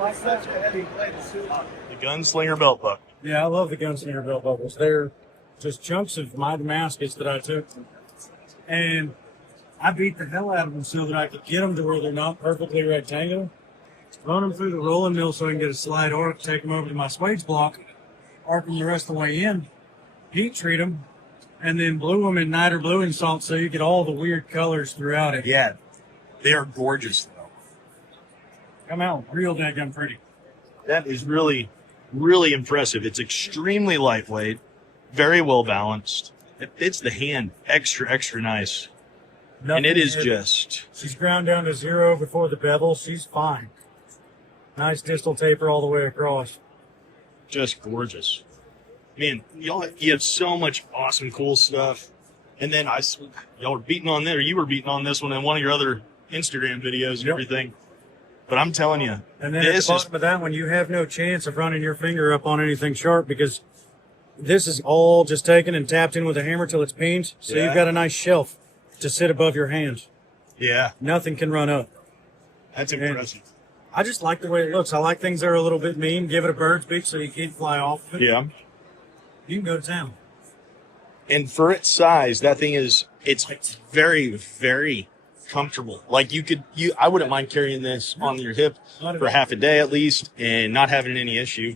The Gunslinger belt buckle. Yeah, I love the Gunslinger belt buckles. They're just chunks of my Damascus that I took, and I beat the hell out of them so that I could get them to where they're not perfectly rectangular. Run them through the rolling mill so I can get a slide arc, take them over to my swage block, arc them the rest of the way in, heat treat them, and then blue them in niter bluing salt so you get all the weird colors throughout it. Yeah, they are gorgeous, though. Come out real daggum pretty. That is really, really impressive. It's extremely lightweight, very well balanced. It fits the hand extra, extra nice. Nothing and it is heavy. just... She's ground down to 0 before the bevel. She's fine. Nice distal taper all the way across. Just gorgeous. Man, you have so much awesome, cool stuff. And then y'all were beating on this, or you were beating on this one in one of your other Instagram videos and everything. But I'm telling you, and then at the bottom of that one, you have no chance of running your finger up on anything sharp because this is all just taken and tapped in with a hammer till it's peened. So you've got a nice shelf to sit above your hand. Yeah. Nothing can run up. That's impressive. And I just like the way it looks. I like things that are a little bit mean. Give it a bird's beak so you can't fly off of it. Yeah. You can go to town. And for its size, that thing it's very, very comfortable. Like I wouldn't mind carrying this on your hip for half a day at least and not having any issue.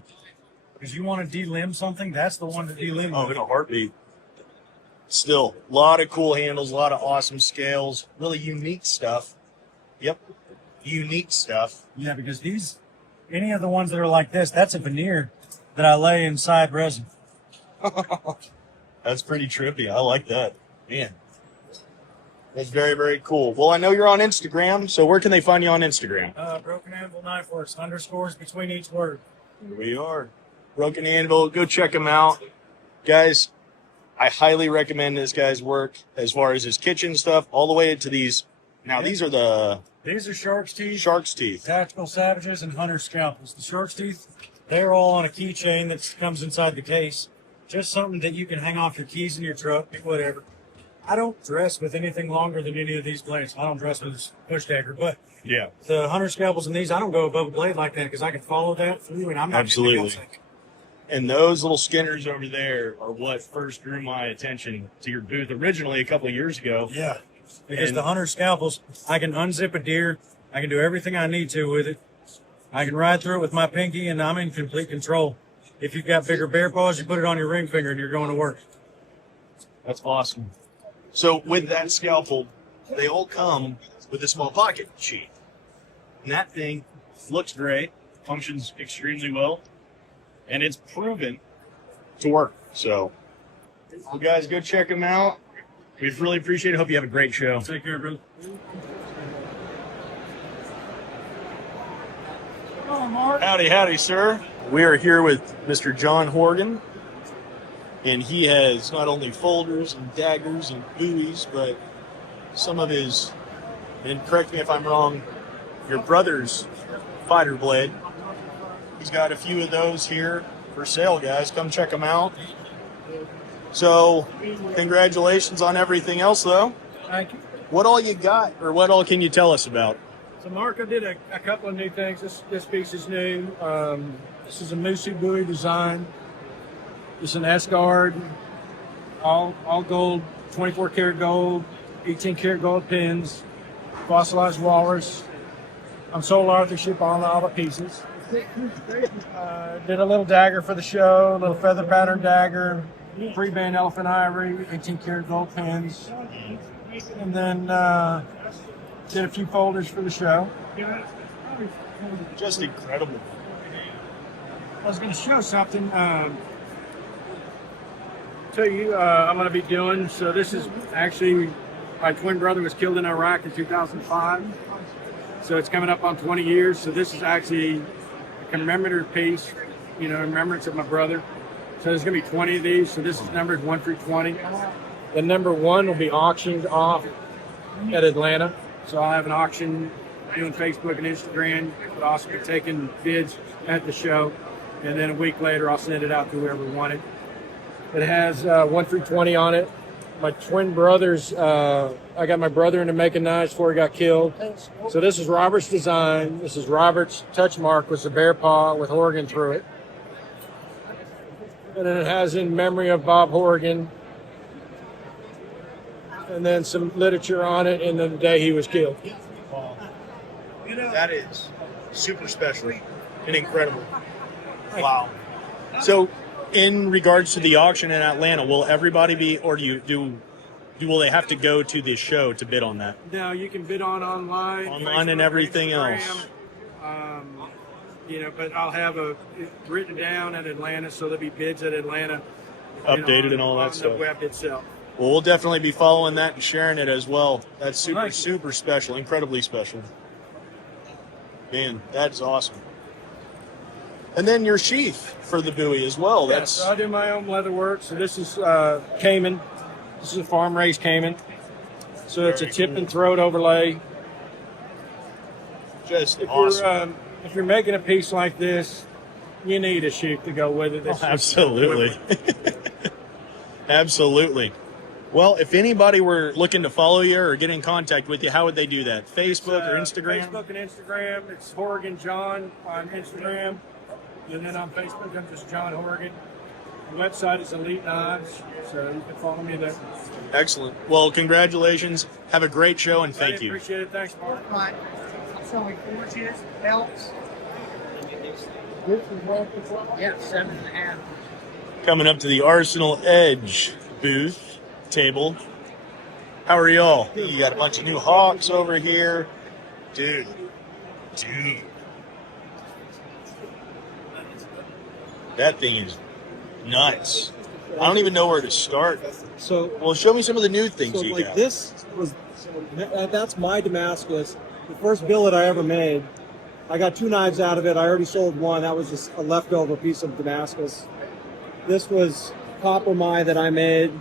Because you want to delimb something, that's the one to delimb. Oh, in a heartbeat. Still, a lot of cool handles, a lot of awesome scales, really unique stuff. Yep, unique stuff. Yeah, because any of the ones that are like this, that's a veneer that I lay inside resin. That's pretty trippy. I like that. Man, that's very, very cool. Well, I know you're on Instagram, so where can they find you on Instagram? Broken Anvil Knife Works, underscores between each word. Here we are. Broken Anvil. Go check him out. Guys, I highly recommend this guy's work as far as his kitchen stuff, all the way to these. Now, these are shark's teeth. Shark's teeth. Tactical Savages and Hunter Scalpels. The shark's teeth, they're all on a keychain that comes inside the case. Just something that you can hang off your keys in your truck, whatever. I don't dress with anything longer than any of these blades. I don't dress with this push dagger, but yeah, the Hunter Scalpels and these, I don't go above a blade like that because I can follow that through and I'm not absolutely. And those little skinners over there are what first drew my attention to your booth originally a couple of years ago. Yeah, because the Hunter Scalpels, I can unzip a deer. I can do everything I need to with it. I can ride through it with my pinky, and I'm in complete control. If you've got bigger bear paws, you put it on your ring finger, and you're going to work. That's awesome. So with that scalpel, they all come with a small pocket sheet. And that thing looks great, functions extremely well, and it's proven to work. So, well, guys, go check them out. We really appreciate it. Hope you have a great show. Take care, bro. Hello, Mark. Howdy, howdy, sir. We are here with Mr. John Horgan, and he has not only folders and daggers and buoys, but some of his, and correct me if I'm wrong, your brother's fighter blade. He's got a few of those here for sale, guys. Come check them out. So, congratulations on everything else, though. Thank you. What all you got, or what all can you tell us about? So Marco did a couple of new things. This piece is new. This is a Musu buoy design. It's an S-guard, all gold, 24 karat gold, 18 karat gold pins, fossilized walrus. I'm sole authorship on all the pieces. Did a little dagger for the show, a little feather pattern dagger, free-band elephant ivory, 18 karat gold pins. And then did a few folders for the show. Just incredible. I was going to show something. Tell you, I'm going to be doing. So this is actually my twin brother was killed in Iraq in 2005. So it's coming up on 20 years. So this is actually a commemorative piece, in remembrance of my brother. So there's going to be 20 of these. So this is numbers 1 through 20. The number 1 will be auctioned off at Atlanta. So I'll have an auction doing Facebook and Instagram, but also be taking bids at the show. And then a week later, I'll send it out to whoever wanted. It has 1 through 20 on it. my twin brothers. I got my brother into making knives before he got killed. So this is Robert's design. This is Robert's touch mark with the bear paw with Horgan through it. And then it has in memory of Bob Horgan. And then some literature on it and then the day he was killed. Wow. That is super special and incredible. Wow. So, in regards to the auction in Atlanta, will everybody be, or will they have to go to the show to bid on that? Now you can bid online, Online and everything Instagram, else. But I'll have it written down at Atlanta, so there'll be bids at Atlanta, Updated and all that on stuff. the web itself. Well, we'll definitely be following that and sharing it as well. That's super, Thank you. super special, incredibly special. Man, that's awesome. And then your sheath for the buoy as well. Yeah, That's so I do my own leather work. So this is Cayman. This is a farm raised Cayman. So it's a Very tip cool. and throat overlay. just If awesome. if you're making a piece like this, you need a sheath to go with it. It's just Absolutely. Absolutely. Well, if anybody were looking to follow you or get in contact with you, how would they do that? Facebook or Instagram? Facebook and Instagram. It's Horgan John on Instagram. And then on Facebook, I'm just John Horgan. The website is Elite Knives, so you can follow me there. Excellent. Well, congratulations. Have a great show, and thank you. Appreciate it. Thanks, Mark. Right. So like 4 inches belts. Yeah, 7.5. Coming up to the Arsenal Edge booth table. How are y'all? You got a bunch of new Hawks over here. Dude. That thing is nuts. I don't even know where to start. So, Well, show me some of the new things you like got. this was, that's my Damascus. The first billet I ever made. I got 2 knives out of it. I already sold one. That was just a leftover piece of Damascus. This was copper my that I made.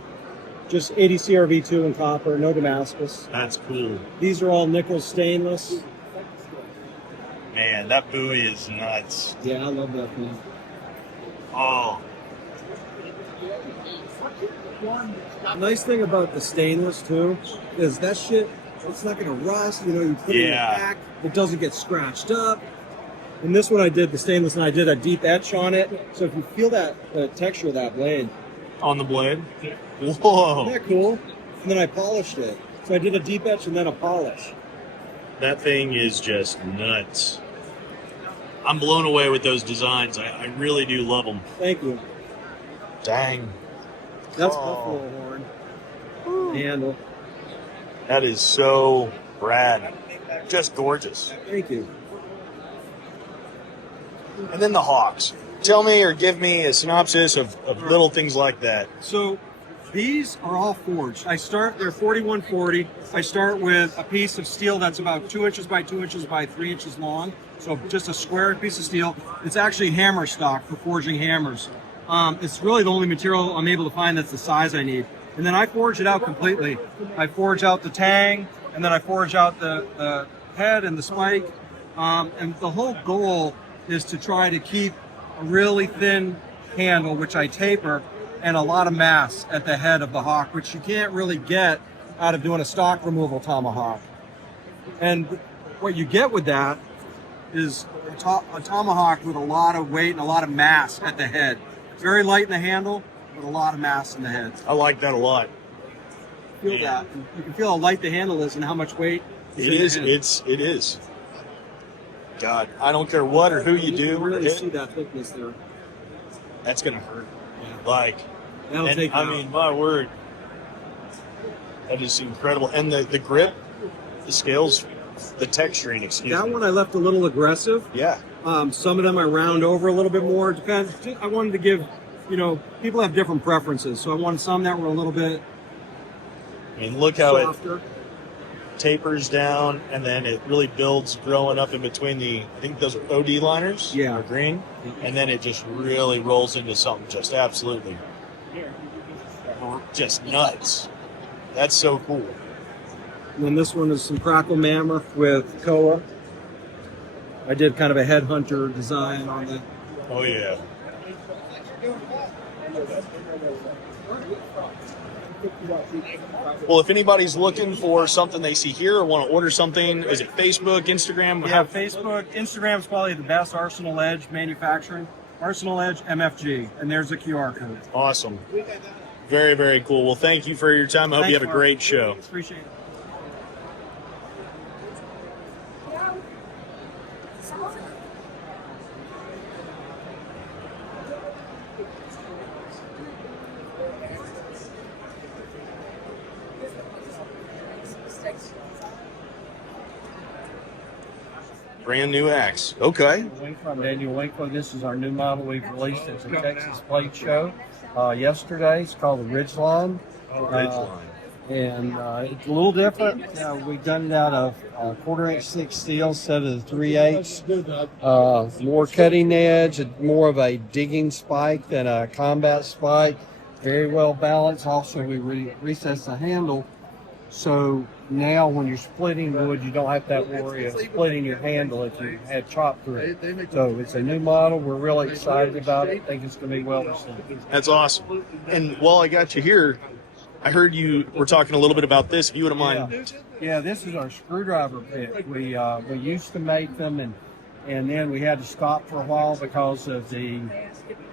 Just 80 CRV2 in copper, no Damascus. That's cool. These are all nickel stainless. Man, that buoy is nuts. Yeah, I love that thing. Oh, The nice thing about the stainless too is that shit, it's not gonna rust. You know, you put it in the Yeah. pack, it doesn't get scratched up. And this one I did the stainless, and I did a deep etch on it. So if you feel that the texture of that blade, on the blade? Whoa. isn't that cool? And then I polished it. So I did a deep etch and then a polish. That thing is just nuts. I'm blown away with those designs. I really do love them. Thank you. Dang. That's Oh. buffalo horn handle. That is so rad. Just gorgeous. Thank you. And then the Hawks. Tell me or give me a synopsis of little things like that. So these are all forged. They're 4140. I start with a piece of steel that's about 2 inches by 2 inches by 3 inches long. So just a square piece of steel. It's actually hammer stock for forging hammers. It's really the only material I'm able to find that's the size I need. And then I forge it out completely. I forge out the tang, and then I forge out the head and the spike. And the whole goal is to try to keep a really thin handle, which I taper, and a lot of mass at the head of the hawk, which you can't really get out of doing a stock removal tomahawk. And what you get with that is a tomahawk with a lot of weight and a lot of mass at the head. Very light in the handle, but a lot of mass in the head. I like that a lot. Feel Yeah. that. You can feel how light the handle is and how much weight It in the is. head. It is. God, I don't care what or who you You do. can really it- see that thickness there. that's gonna hurt. Yeah. Like, That'll and, take I it out. mean, my word, that is incredible. And the grip, the scales, the texturing. Excuse That me. one I left a little aggressive. Yeah. Some of them I round over a little bit more. It depends. I wanted to give, people have different preferences. So I wanted some that were a little bit I mean, look how it softer. tapers down, and then it really builds, growing up in between I think those are OD liners. Yeah. Or green, and then it just really rolls into something just absolutely, just nuts. That's so cool. And then this one is some Crackle Mammoth with Koa. I did kind of a headhunter design on it. Oh yeah. Well, if anybody's looking for something they see here or want to order something, is it Facebook, Instagram? Yeah, Facebook, Instagram is probably the best. Arsenal Edge Manufacturing, Arsenal Edge MFG, and there's a QR code. Awesome. Very, very cool. Well, thank you for your time. I hope you have a great show. Appreciate it. Brand new axe. Okay. I'm Daniel Winkler. This is our new model we've released at the Texas Blade Show yesterday. It's called the Ridgeline. And it's a little different. We've done it out of 1/4" thick steel instead of the 3/8. More cutting edge, more of a digging spike than a combat spike. Very well balanced. Also, we recessed the handle. So now when you're splitting wood, you don't have that worry of splitting your handle if you had chopped through it. So it's a new model. We're really excited about it. I think it's going to be well received. That's awesome. And while I got you here, I heard you were talking a little bit about this. If you wouldn't mind. Yeah, this is our screwdriver pick. We used to make them, and then we had to stop for a while because of the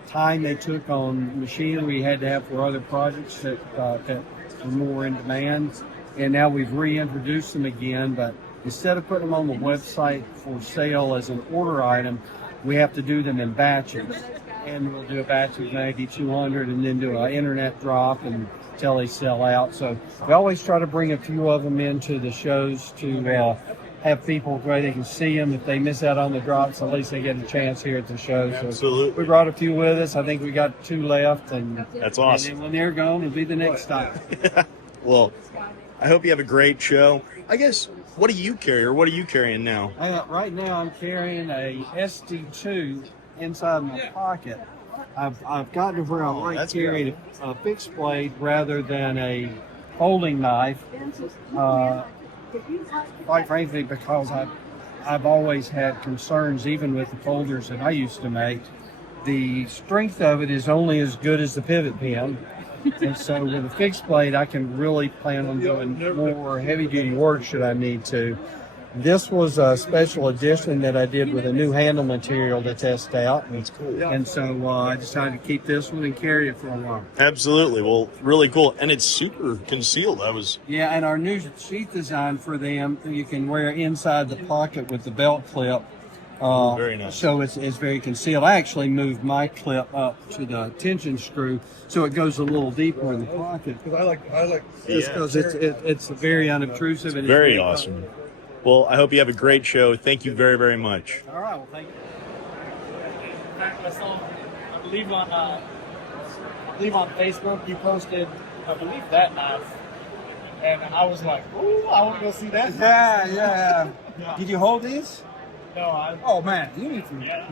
time they took on machinery we had to have for other projects that were more in demand. And now we've reintroduced them again, but instead of putting them on the website for sale as an order item, we have to do them in batches. And we'll do a batch of maybe 200 and then do an internet drop until they sell out. So we always try to bring a few of them into the shows to have people where they can see them. If they miss out on the drops, at least they get a chance here at the show. So Absolutely. we brought a few with us. I think we got 2 left. And That's awesome. And then when they're gone, it'll be the next time. Well, I hope you have a great show. I guess, what do you carry, or what are you carrying now? Right now, I'm carrying a SD2 inside my pocket. I've gotten to where I like carrying a fixed blade rather than a folding knife. Quite frankly, because I've always had concerns, even with the folders that I used to make. The strength of it is only as good as the pivot pin. And so with a fixed blade, I can really plan on doing more heavy-duty work should I need to. This was a special edition that I did with a new handle material to test out. That's cool. And so I decided to keep this one and carry it for a while. Absolutely. Well, really cool. And it's super concealed. Yeah, and our new sheath design for them, you can wear inside the pocket with the belt clip. Very nice. So it's very concealed. I actually moved my clip up to the tension screw so it goes a little deeper in the pocket. I like Just because it's very unobtrusive. And Very awesome. Well, I hope you have a great show. Thank you very, very much. All right, well, thank you. I believe on Facebook you posted, I believe that knife, and I was like, ooh, I want to go see that. Yeah. Did you hold these? No, I. Oh, man, you need to. Yeah.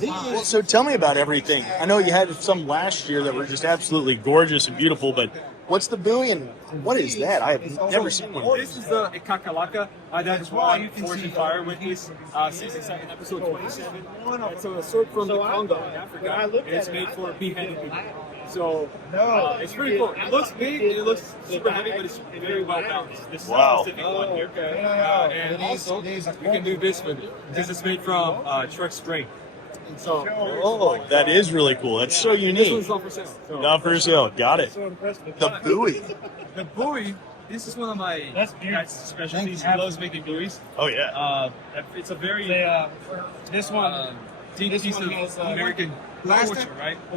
Well, so tell me about everything. I know you had some last year that were just absolutely gorgeous and beautiful, but what's the buoy and what is that? I have never seen one. This is the Kakalaka. That is why Fortune Fire with this season 7, episode 27. It's a sword from the Congo in Africa, and it's made for beheading people. So it's pretty cool. It looks big and it looks super heavy, but it's very well balanced. This specific one here. And also, you can do this with it. This is made from truck spring. So, that is really cool. That's so this unique. one's not for sale. So, Not for sale. Got it. The buoy. the buoy, this is one of my guys' specialties. He loves making buoys. Oh, yeah. It's a very this one deep piece of American culture, right? The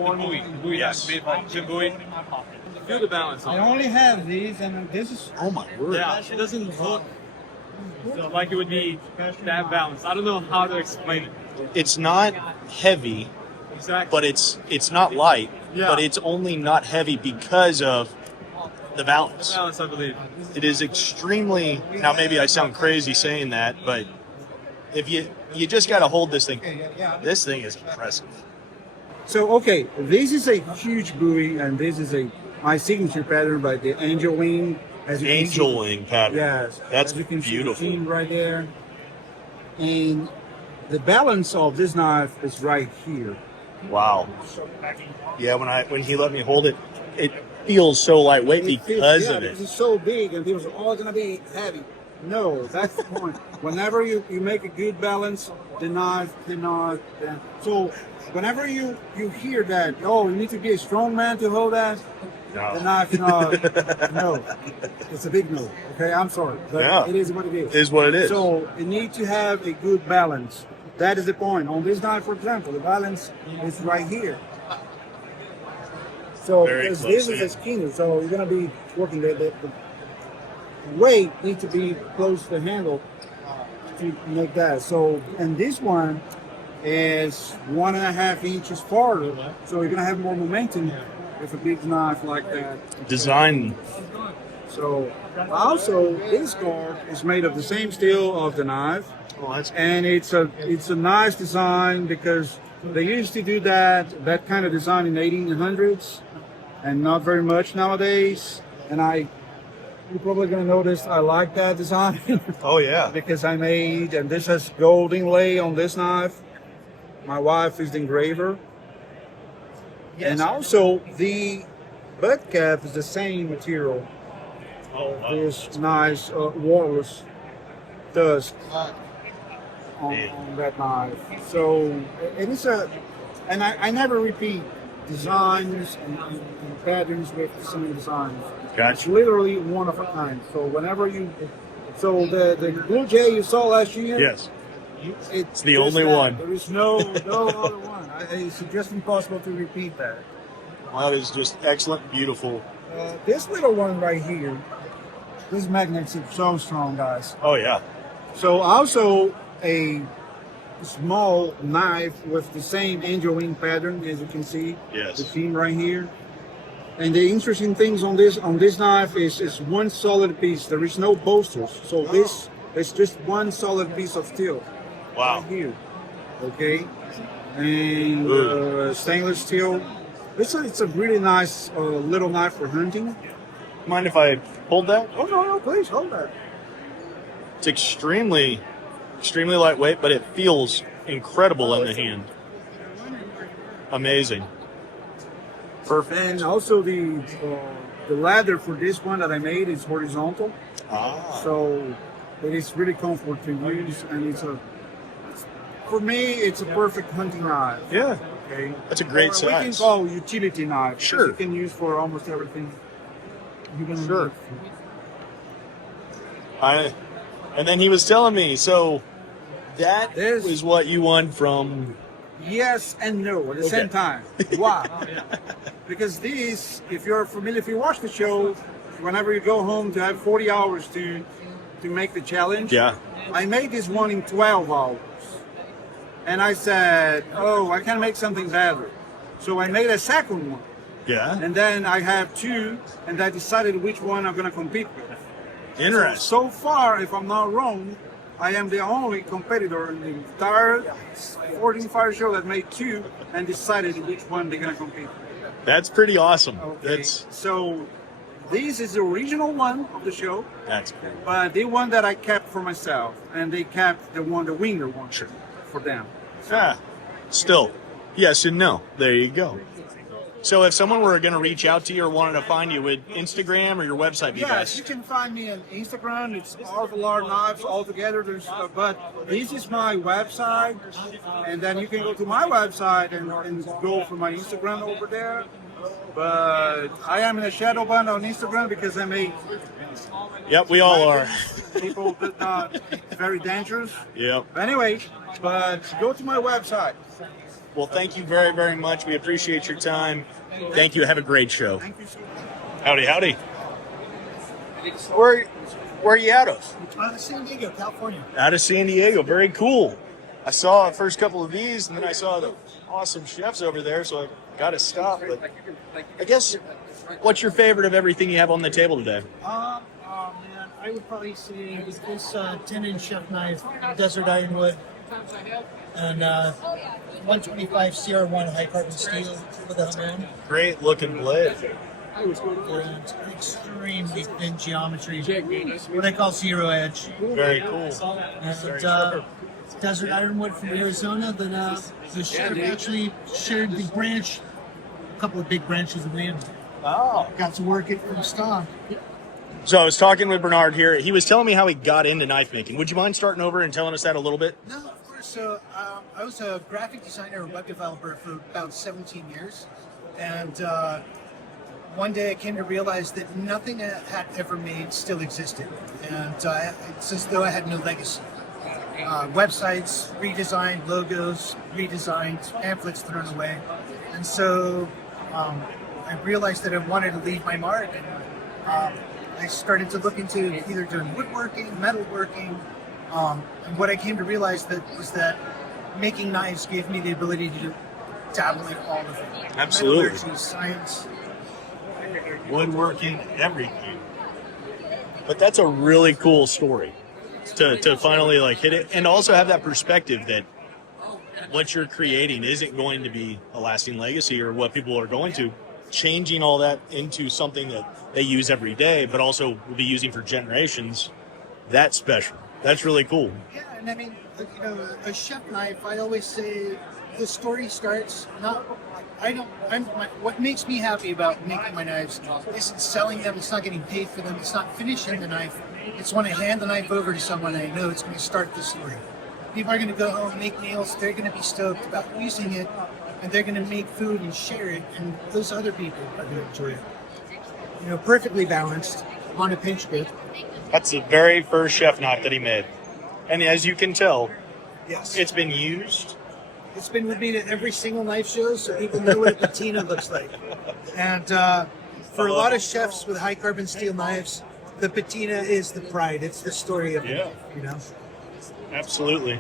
buoy Yes. that's made by Jim Bowie. Feel the balance on I it. only have these, and this is. Oh, my word. Yeah, it doesn't look like it would be that balanced. I don't know how to explain it. It's not heavy, Exactly. but it's not light, Yeah. but it's only not heavy because of the balance. Balance, I believe. It is extremely, now maybe I sound crazy saying that, but if you just got to hold this thing is impressive. So, okay, this is a huge buoy, and this is my signature pattern by the angel wing. As you can Angel see. wing pattern. Yes. That's as you can beautiful. See the seam right there. And the balance of this knife is right here. Wow. Yeah, when he let me hold it, it feels so lightweight because of it. It's so big, and people say, "Oh, it's gonna be heavy." No, that's the point. Whenever you make a good balance, the knife. So whenever you hear that, oh, you need to be a strong man to hold that. The knife, no, it's a big no. Okay, I'm sorry, but it is what it is. It is what it is. So you need to have a good balance. That is the point. On this knife, for example, the balance is right here. So because this is a skinner, so you're gonna be working the weight needs to be close to the handle to make that. So and this one is 1.5 inches farther, so you're gonna have more momentum with a big knife like that. Design. So also this guard is made of the same steel of the knife, and it's a nice design because they used to do that kind of design in the 1800s, and not very much nowadays. And you're probably gonna notice I like that design. Oh yeah. Because I made, and this has gold inlay on this knife. My wife is the engraver. And also the butt cap is the same material. This nice waterless dust on that knife. So it is and I never repeat designs and patterns with the same designs. Gotcha. It's literally one of a kind. So whenever the Blue Jay you saw last year. Yes. It's the only one. There is no other one. It's just impossible to repeat that. Well, that is just excellent, beautiful. This little one right here, this magnet's so strong, guys. Oh yeah. So also a small knife with the same angel wing pattern, as you can see. Yes. The theme right here. And the interesting things on this knife is one solid piece. There is no bolsters. So this is just one solid piece of steel. Wow. Right here. Okay. And stainless steel. It's a really nice little knife for hunting. Mind if I hold that? Oh no, please hold that. It's extremely lightweight, but it feels incredible in the hand. Amazing. Perfect. And also the ladder for this one that I made is horizontal. So it is really comfortable to use, and for me it's a perfect hunting knife. Yeah. Okay. That's a great We can size. call utility knife. Sure. You can use for almost everything. You can Sure. And then he was telling me, so that is what you won from. Yes and no at the same time. Why? Because these, if you're familiar, if you watch the show, whenever you go home to have 40 hours to make the challenge, I made this one in 12 hours. And I said, oh, I can make something better. So I made a second one. Yeah. And then I have two, and I decided which one I'm going to compete with. Interesting. So far, if I'm not wrong, I am the only competitor in the entire 14 Fire show that made two and decided which one they're going to compete with. That's pretty awesome. Okay. So this is the original one of the show. That's cool. But the one that I kept for myself, and they kept the winner one for them. Still, yes and no. There you go. So if someone were going to reach out to you or wanted to find you, would Instagram or your website be Yes, best? you can find me on Instagram. It's Arvalar Knives altogether. But this is my website, and then you can go to my website and go for my Instagram over there. But I am in a shadow band on Instagram because I make. Yep, we all are. People that are very dangerous. Yep. Anyway, but go to my website. Well, thank you very, very much. We appreciate your time. Thank you. Have a great show. Thank you so much. Howdy, howdy. Where are you out of? Out of San Diego, California. Out of San Diego. Very cool. I saw the first couple of these, and then I saw the awesome chefs over there, so I got to stop. But I guess, what's your favorite of everything you have on the table today? Oh man, I would probably say this 10-inch chef knife, Desert Ironwood, and 125 CR1 high carbon steel with a hamon. Great looking blade. and extremely thin geometry, what I call zero edge. Very cool. And desert ironwood from Arizona. Then the chef actually shared the branch, a couple of big branches of land. Oh. Got to work it from stock. So I was talking with Bernard here. He was telling me how he got into knife making. Would you mind starting over and telling us that a little bit? No, of course. So I was a graphic designer and web developer for about 17 years. And one day I came to realize that nothing I had ever made still existed. And it's as though I had no legacy. Websites redesigned, logos redesigned, pamphlets thrown away. And so I realized that I wanted to leave my mark. And I started to look into either doing woodworking, metalworking, and what I came to realize was that making knives gave me the ability to dabble in all of it. Absolutely. Metallurgy, science. Woodworking, everything. But that's a really cool story to finally like hit it and also have that perspective that what you're creating isn't going to be a lasting legacy or what people are going to. Changing all that into something that they use every day, but also will be using for generations. That's special. That's really cool. Yeah, and I mean, you know, a chef knife, I always say the story starts not, what makes me happy about making my knives isn't selling them, it's not getting paid for them, it's not finishing the knife. It's when I hand the knife over to someone I know it's going to start the story. People are going to go home, make meals, they're going to be stoked about using it, and they're going to make food and share it, and those other people are going to enjoy it. You know, perfectly balanced on a pinch bit. That's the very first chef knife that he made. And as you can tell, Yes. it's been used. It's been with me to every single knife show, so people know what a patina looks like. And for a lot of chefs with high carbon steel knives, the patina is the pride. It's the story of the knife, you know? Absolutely.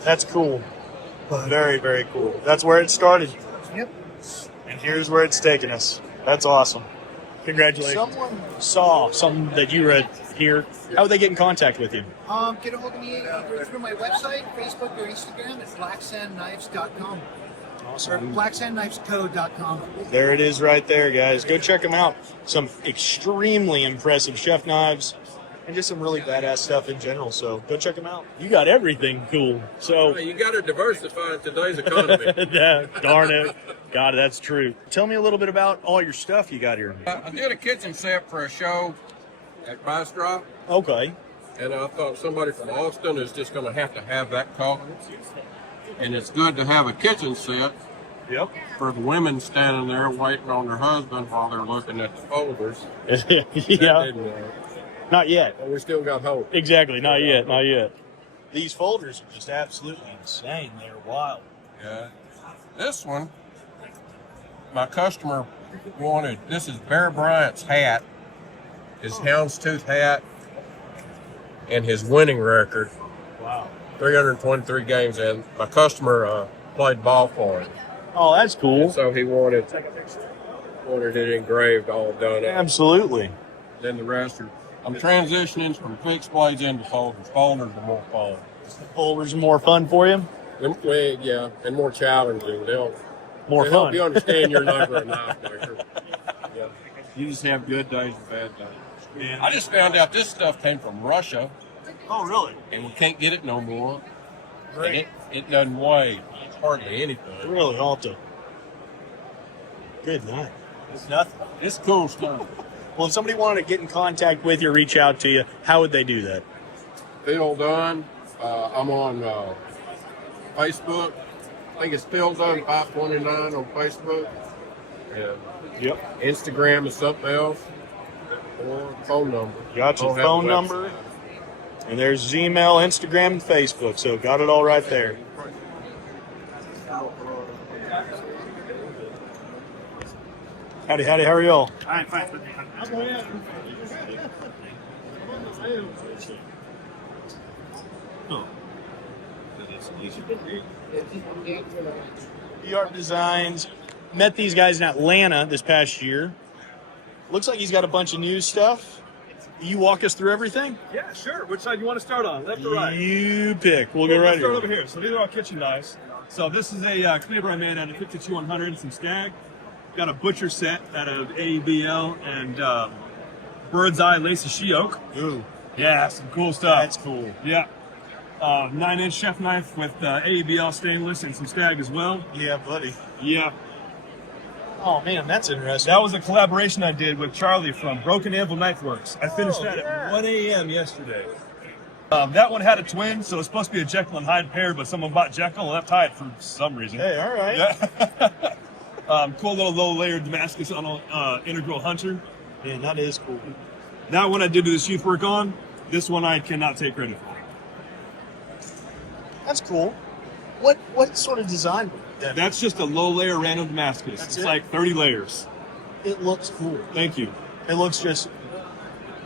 That's cool. But, Very, very cool. That's where it started. Yep. And here's where it's taken us. That's awesome. Congratulations. Someone saw something that you read here. How would they get in contact with you? Get a hold of me either through my website, Facebook, or Instagram at blacksandknives.com. Or Awesome. blacksandknivesco.com. There it is right there, guys. Go check them out. Some extremely impressive chef knives and just some really badass stuff in general. So go check them out. You got everything cool. So You got to diversify in today's economy. yeah, darn it. God, that's true. Tell me a little bit about all your stuff you got here. I did a kitchen set for a show at Bastrop, Okay. and I thought somebody from Austin is just going to have that color. And it's good to have a kitchen set Yep. for the women standing there waiting on their husband while they're looking at the folders. yeah. Didn't work. Not yet. But we still got hope. Exactly. Not yet. Not yet. These folders are just absolutely insane. They're wild. Yeah. This one, my customer wanted, this is Bear Bryant's hat, his houndstooth hat, and his winning record. Wow. 323 games in. My customer played ball for him. Oh, that's cool. So he wanted it engraved, all done up. Absolutely. Then the rest are, I'm transitioning from fixed blades into folders. Folders are more fun. Folders are more fun for you. Yeah, and more challenging. They'll More help fun. you understand you're never a knife maker. Yeah. You just have good days and bad days. Yeah. I just found out this stuff came from Russia, Oh, really? and we can't get it no more. And it doesn't weigh hardly anything. Really, Alta. Good night. It's nothing. It's cool stuff. Well, if somebody wanted to get in contact with you, reach out to you, how would they do that? Phil Dunn. I'm on Facebook. I think it's Phil Dunn 529 on Facebook. And Yep. Instagram is something else. Or phone number. Got your Don't have a phone website. number. And there's his email, Instagram, and Facebook. So got it all right there. Howdy, how are y'all? I'm fine. Art Designs. Met these guys in Atlanta this past year. Looks like he's got a bunch of new stuff. You walk us through everything? Yeah, sure. Which side do you want to start on? Left or right? You pick. We'll go right Let's start over here. here. So these are our kitchen knives. So this is a cleaver I made out of 52100 and some skag. got a butcher set out of AEBL and bird's eye lacy she oak. Ooh, Yeah, some cool stuff. that's cool. Yeah. 9-inch chef knife with AEBL stainless and some stag as well. Yeah, buddy. Yeah. Oh man, that's interesting. That was a collaboration I did with Charlie from Broken Anvil Knife Works. I finished that yeah. at 1 a.m. yesterday. That one had a twin, so it's supposed to be a Jekyll and Hyde pair, but someone bought Jekyll and left Hyde for some reason. Hey, all right. Yeah. Cool little low-layered Damascus on an integral hunter. Man, that is cool. That one I did this youth work on. This one I cannot take credit for. That's cool. What sort of design? That's just a low-layer random Damascus. That's It's it? like 30 layers. It looks cool. Thank you. It looks just,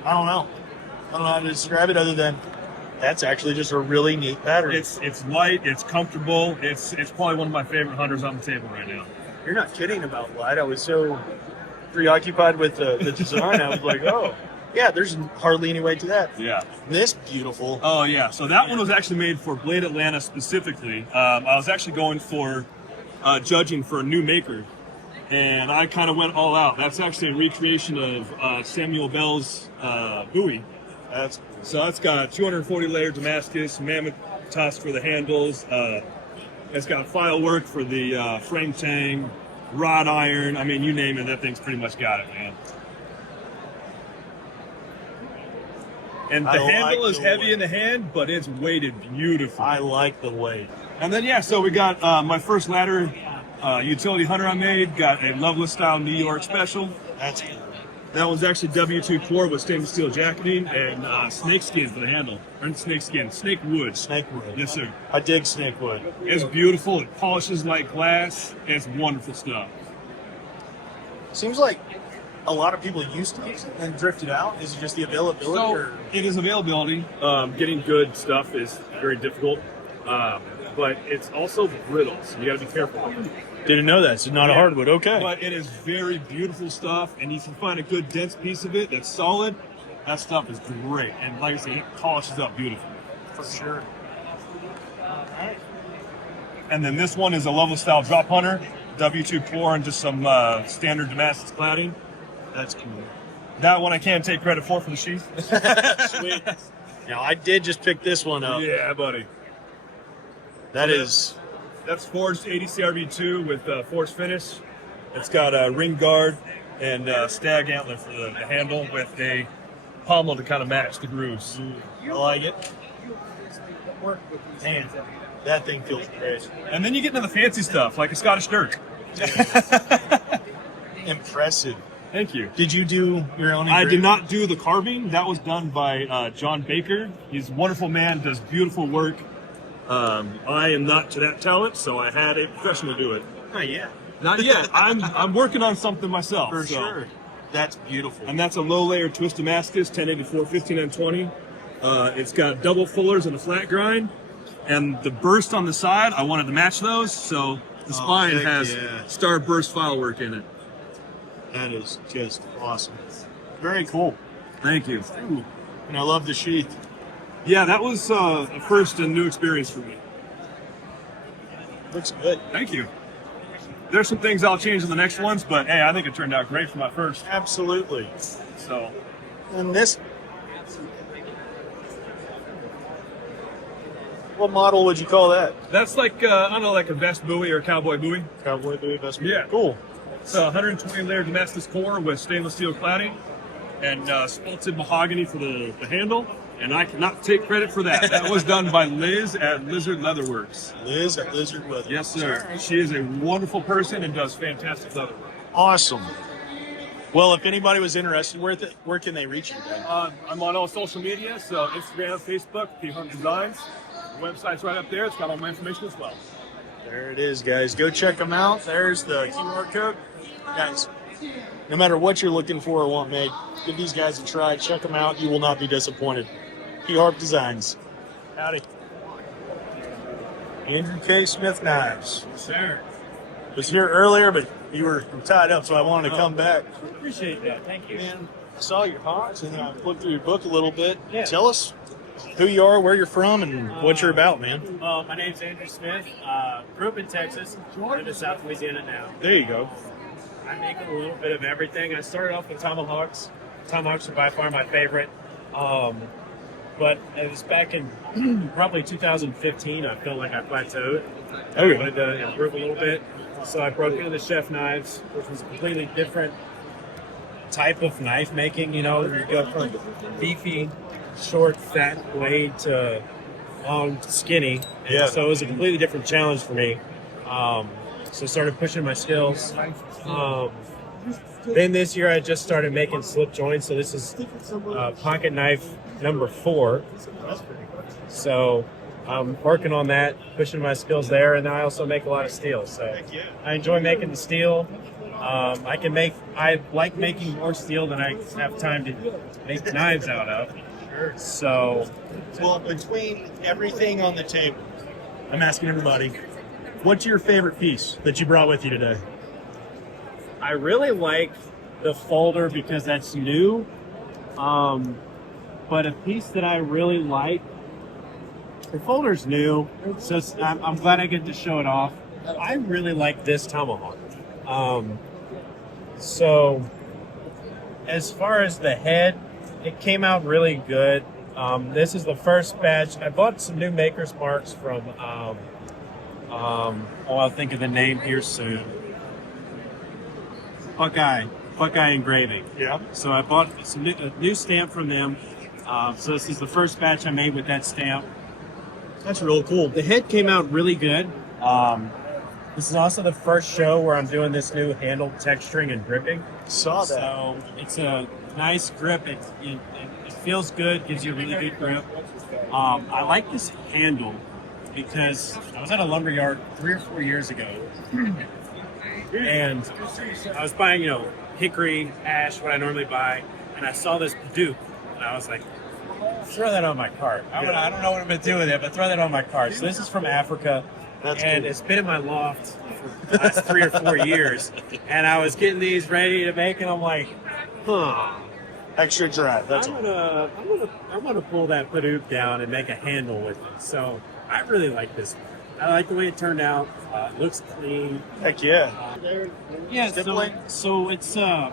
I don't know how to describe it other than that's actually just a really neat pattern. It's light. It's comfortable. It's probably one of my favorite hunters on the table right now. You're not kidding about light. I was so preoccupied with the design. I was like, oh, yeah, there's hardly any weight to that. Yeah. This beautiful. Oh yeah. So that one was actually made for Blade Atlanta specifically. I was actually going for judging for a new maker, and I kind of went all out. That's actually a recreation of Samuel Bell's buoy. So it's got 240 layer Damascus, mammoth tusk for the handles. It's got file work for the frame tang, rod iron. I mean, you name it, that thing's pretty much got it, man. And the handle is heavy in the hand, but it's weighted beautifully. I like the weight. And then, yeah, so we got my first ladder utility hunter I made, got a Loveless style New York special. That's cool. That was actually W2 core with stainless steel jacketing and snake skin for the handle. Or snake wood. Snake wood. Yes, sir. I dig snake wood. It's beautiful. It polishes like glass. It's wonderful stuff. Seems like a lot of people used to use it and drifted out. Is it just the availability? So or? it is availability. Getting good stuff is very difficult, but it's also brittle, so you got to be careful. Didn't know that. It's not a hardwood. Okay. But it is very beautiful stuff, and you can find a good dense piece of it that's solid. That stuff is great, and like I say, it polishes up beautifully. For sure. And then this one is a Loveless style drop hunter, W2 core, and just some standard Damascus cladding. That's cool. That one I can't take credit for the sheath. Sweet. Now I did just pick this one up. Yeah, buddy. That's forged 80 CRV2 with forged finish. It's got a ring guard and stag antler for the handle with a pommel to kind of match the grooves. I like it. Man, that thing feels great. And then you get into the fancy stuff, like a Scottish Dirk. Impressive. Thank you. Did you do your own? I did not do the carving. That was done by John Baker. He's a wonderful man, does beautiful work. I am not to that talent, so I had a professional do it. Not yet. Not yet. I'm working on something myself. For so. sure. That's beautiful. And that's a low-layer twist Damascus, 1084, 15 and 20. It's got double fullers and a flat grind. And the burst on the side, I wanted to match those, so the spine has star burst file work in it. That is just awesome. Very cool. Thank you. Ooh. And I love the sheath. Yeah, that was a first and new experience for me. Looks good. Thank you. There's some things I'll change in the next ones, but hey, I think it turned out great for my first. Absolutely. So. And this, what model would you call that? That's like, I don't know, like a vest buoy or a cowboy buoy. Cowboy buoy vest. Yeah. Cool. It's a 120 layer Damascus core with stainless steel cladding and spalted mahogany for the handle. And I cannot take credit for that. That was done by Liz at Lizard Leatherworks. Liz at Lizard Leatherworks. Yes, sir. She is a wonderful person and does fantastic leather work. Awesome. Well, if anybody was interested, where can they reach you? I'm on all social media, so Instagram, Facebook, P Hunt Designs. The website's right up there. It's got all my information as well. There it is, guys. Go check them out. There's the QR code. Guys, no matter what you're looking for or want made, give these guys a try. Check them out. You will not be disappointed. P Harp Designs. Howdy. Andrew K. Smith Knives. Sure. Was here earlier, but you were tied up, so I wanted to come back. Appreciate that. Thank you. Man, I saw your hots, and I looked through your book a little bit. Yeah. Tell us who you are, where you're from, and what you're about, man. My name's Andrew Smith. Grew up in Texas. Live in South Louisiana now. There you go. I make a little bit of everything. I started off with tomahawks. Tomahawks are by far my favorite. But it was back in probably 2015, I felt like I plateaued. I wanted to improve a little bit. So I broke into the chef knives, which was a completely different type of knife making. You know, you go from beefy, short, fat blade to long, skinny. Yeah. So it was a completely different challenge for me. So I started pushing my skills. Then this year I just started making slip joints. So this is pocket knife number 4. So I'm working on that, pushing my skills there, and I also make a lot of steel. So I enjoy making the steel. I like making more steel than I have time to make knives out of. So, Well, between everything on the table, I'm asking everybody, what's your favorite piece that you brought with you today? I really like the folder because that's new. But a piece that I really like, the folder's new, so I'm glad I get to show it off. I really like this tomahawk. So as far as the head, it came out really good. This is the first batch. I bought some new maker's marks from, I'll think of the name here soon. Buckeye Engraving. Yeah. So I bought a new stamp from them. So this is the first batch I made with that stamp. That's real cool. The head came out really good. This is also the first show where I'm doing this new handle texturing and gripping. Saw that. So it's a nice grip. It feels good, gives you a really good grip. I like this handle because I was at a lumber yard 3 or 4 years ago, and I was buying, hickory, ash, what I normally buy, and I saw this Duke, and I was like, throw that on my cart. I don't know what I'm going to do with it, but throw that on my cart. So this is from Africa. That's and cool. It's been in my loft for the last 3 or 4 years, and I was getting these ready to make, and I'm like, Extra dry. That's I'm gonna pull that Hadoop down and make a handle with it. So I really like this one. I like the way it turned out. It looks clean. Heck yeah. Yeah. Stippling? So it's a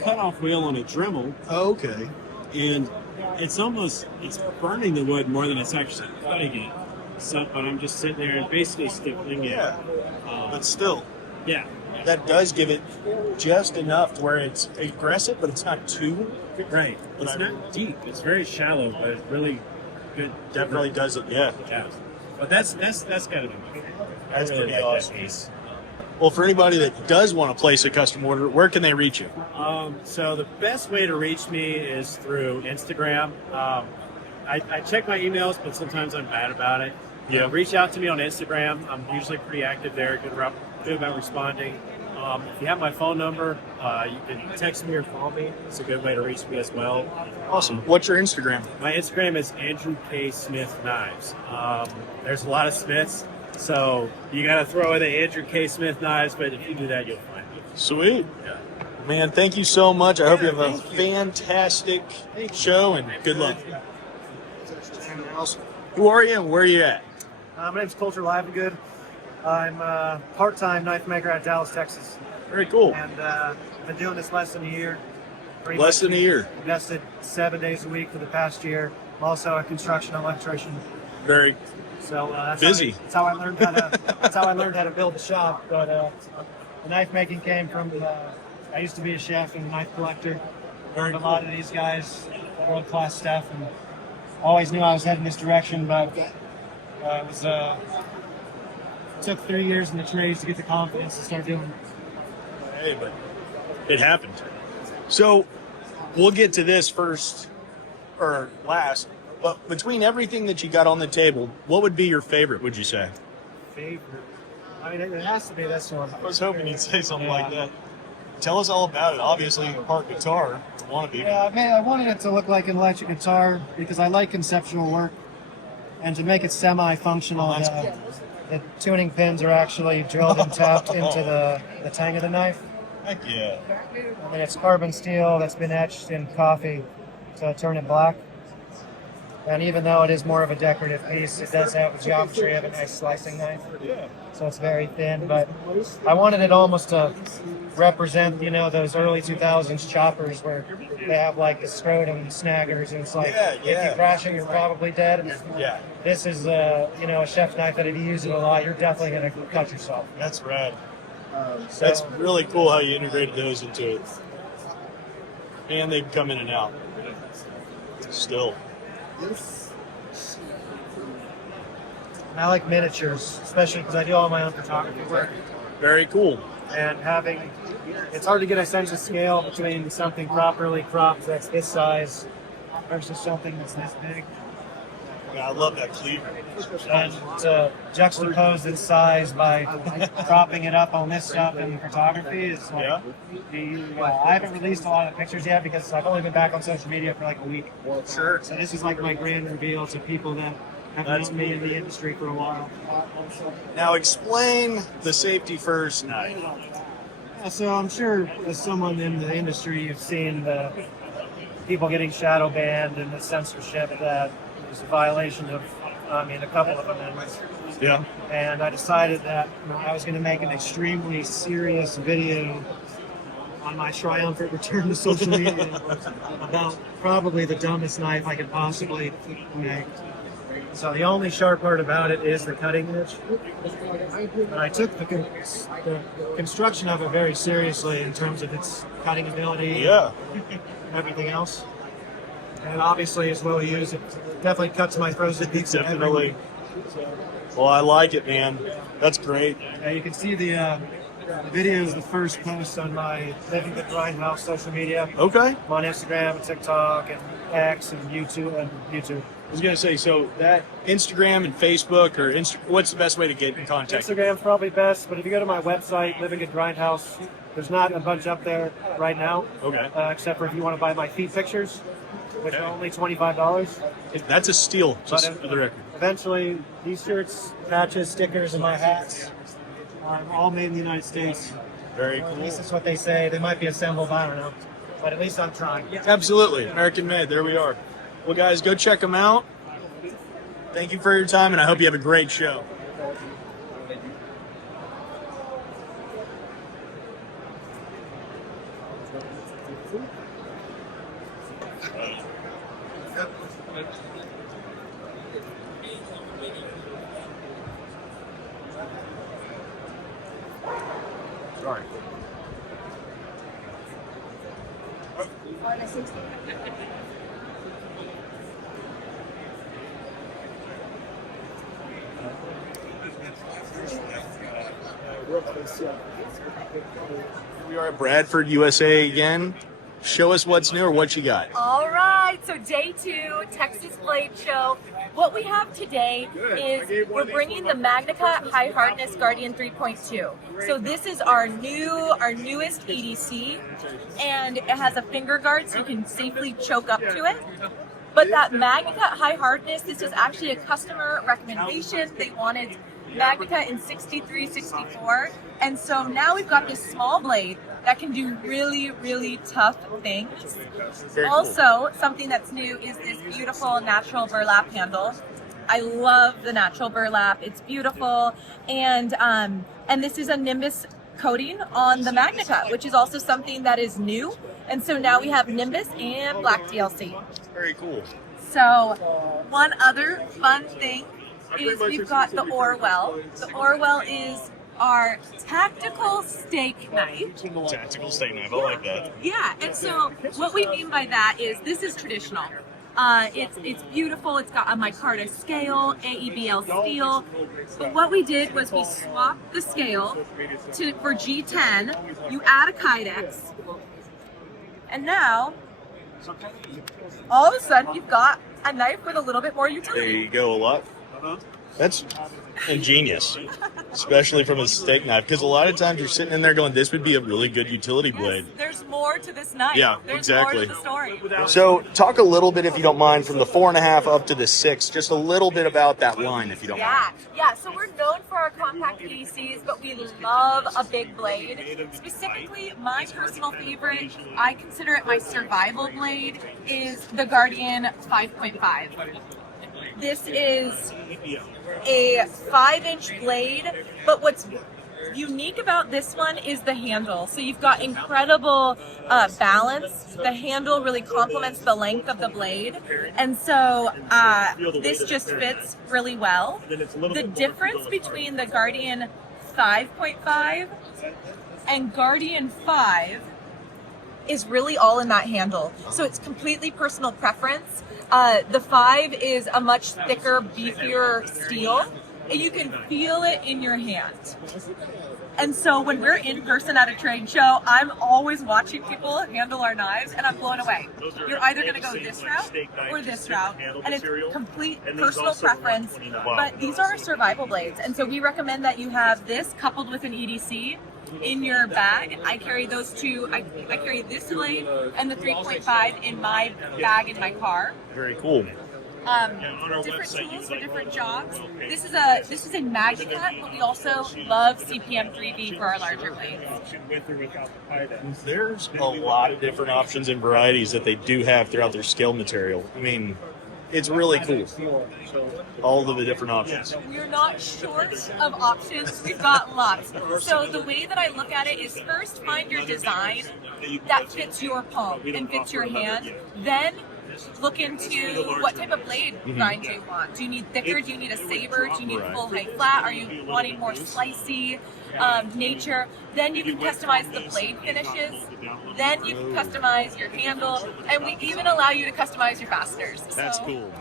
cutoff wheel on a Dremel, Oh, okay. and it's burning the wood more than it's actually cutting it. So, but I'm just sitting there and basically stippling it. Yeah. But still, Yeah. that does give it just enough to where it's aggressive, but it's not too. Right. But It's I- not deep. It's very shallow, but it's really good. Definitely does it. Yeah. Yeah. But that's gotta be my favorite. I That's really pretty like that awesome. piece. Well, for anybody that does want to place a custom order, where can they reach you? So the best way to reach me is through Instagram. I check my emails, but sometimes I'm bad about it. Yeah. Reach out to me on Instagram. I'm usually pretty active there. Good about responding. If you have my phone number, you can text me or call me. It's a good way to reach me as well. Awesome. What's your Instagram? My Instagram is Andrew K. Smith Knives. There's a lot of Smiths, so you got to throw in the Andrew K. Smith Knives, but if you do that, you'll find me. Sweet. Yeah. Man, thank you so much. I hope you have a fantastic show and good luck. Who are you and where are you at? My name's Coulter Livengood. I'm a part-time knife maker at Dallas, Texas. Very cool. And I've been doing this less than a year. Pretty Less much than a year. Invested 7 days a week for the past year. I'm also a construction electrician. Very So that's busy. That's how I learned how to build a shop. But the knife making came from. I used to be a chef and a knife collector. Learned a lot of these guys, world-class stuff, and always knew I was heading this direction. But it was took 3 years in the trades to get the confidence to start doing it. Hey, but it happened. So we'll get to this first or last. But between everything that you got on the table, what would be your favorite, would you say? Favorite. I mean, it has to be this one. I was hoping you'd say something like that. Tell us all about it. Obviously, part guitar, want to be. Yeah, I wanted it to look like an electric guitar because I like conceptual work, and to make it semi-functional, Oh, that's cool. the tuning pins are actually drilled and tapped into the tang of the knife. Heck yeah. I mean, it's carbon steel that's been etched in coffee to turn it black. And even though it is more of a decorative piece, it does have the geometry of a nice slicing knife. So it's very thin, but I wanted it almost to represent, you know, those early 2000s choppers where they have like the scrotum and snaggers, and it's like, if you crash it, you're probably dead. Yeah. This is, you know, a chef's knife that if you use it a lot, you're definitely going to cut yourself. That's rad. So, That's really cool how you integrated those into it. And they come in and out. Still. I like miniatures, especially because I do all my own photography work. Very cool. And it's hard to get a sense of scale between something properly cropped that's this size versus something that's this big. Yeah, I love that cleaver. And to juxtapose its size by cropping it up on this stuff in photography is like, I haven't released a lot of pictures yet because I've only been back on social media for like a week. Sure. So this is like my grand reveal to people that have known me in the industry for a while. Now explain the safety first knife. Yeah, so I'm sure as someone in the industry, you've seen the people getting shadow banned and the censorship that is a violation of, a couple of amendments. Yeah. And I decided that I was going to make an extremely serious video on my triumphant return to social media about probably the dumbest knife I could possibly make. So the only sharp part about it is the cutting edge. But I took the construction of it very seriously in terms of its cutting ability. Yeah. And everything else. And obviously, it's well used. It definitely cuts my frozen pizza. Definitely. Well, I like it, man. That's great. Yeah, you can see the video is the first post on my Living the Grindhouse social media. Okay. I'm on Instagram and TikTok and X and YouTube. I was gonna say, so that Instagram and Facebook, or what's the best way to get in contact? Instagram's probably best, but if you go to my website, Living at Grindhouse, there's not a bunch up there right now. Okay. Except for if you want to buy my feet pictures, which are only $25. That's a steal, just for the record. Eventually, these shirts, patches, stickers, and my hats are all made in the United States. Very At cool. least that's what they say. They might be assembled, I don't know. But at least I'm trying. Absolutely. American made. There we are. Well, guys, go check them out. Thank you for your time, and I hope you have a great show. Sorry. We are at Bradford, USA again. Show us what's new or what you got. All right, so day 2, Texas Blade Show. What we have today is we're bringing the MagnaCut High Hardness Guardian 3.2. So this is our newest EDC, and it has a finger guard so you can safely choke up to it. But that MagnaCut High Hardness, this was actually a customer recommendation. They wanted MagnaCut in 63, 64, and so now we've got this small blade that can do really, really tough things. Also, something that's new is this beautiful natural burlap handle. I love the natural burlap. It's beautiful, and this is a Nimbus coating on the MagnaCut, which is also something that is new. And so now we have Nimbus and Black DLC. Very cool. So one other fun thing is we've got the Orwell. The Orwell is our tactical steak knife. Tactical steak knife, I like that. Yeah, and so what we mean by that is this is traditional. It's beautiful. It's got a micarta scale, AEBL steel. But what we did was we swapped the scale for G10. You add a Kydex, and now all of a sudden you've got a knife with a little bit more There utility. you go, a lot. That's ingenious, especially from a steak knife, because a lot of times you're sitting in there going, this would be a really good utility blade. There's more to this knife. Yeah, There's exactly. more to the story. So talk a little bit, if you don't mind, from the 4.5 up to the 6, just a little bit about that line, if you don't mind. Yeah, so we're known for our compact EDCs, but we love a big blade. Specifically, my personal favorite, I consider it my survival blade, is the Guardian 5.5. This is a 5-inch blade, but what's unique about this one is the handle. So you've got incredible balance. The handle really complements the length of the blade, and so this just fits really well. The difference between the Guardian 5.5 and Guardian 5 is really all in that handle. So it's completely personal preference. The 5 is a much thicker, beefier steel, and you can feel it in your hand. And so when we're in person at a trade show, I'm always watching people handle our knives, and I'm blown away. You're either going to go this route or this route, and it's complete personal preference. But these are our survival blades, and so we recommend that you have this coupled with an EDC in your bag. I carry those two. I carry this blade and the 3.5 in my bag in my car. Very cool. Different tools for different jobs. This is a MagnaCut, but we also love CPM 3V for our larger blades. There's a lot of different options and varieties that they do have throughout their scale material. I mean, it's really cool. All of the different options. We're not short of options. We've got lots. So the way that I look at it is first find your design that fits your palm and fits your hand. Then look into what type of blade grind do you want. Do you need thicker? Do you need a saber? Do you need full height flat? Are you wanting more slicey nature? Then you can customize the blade finishes. Then you can customize your handle, and we even allow you to customize your fasteners. That's cool.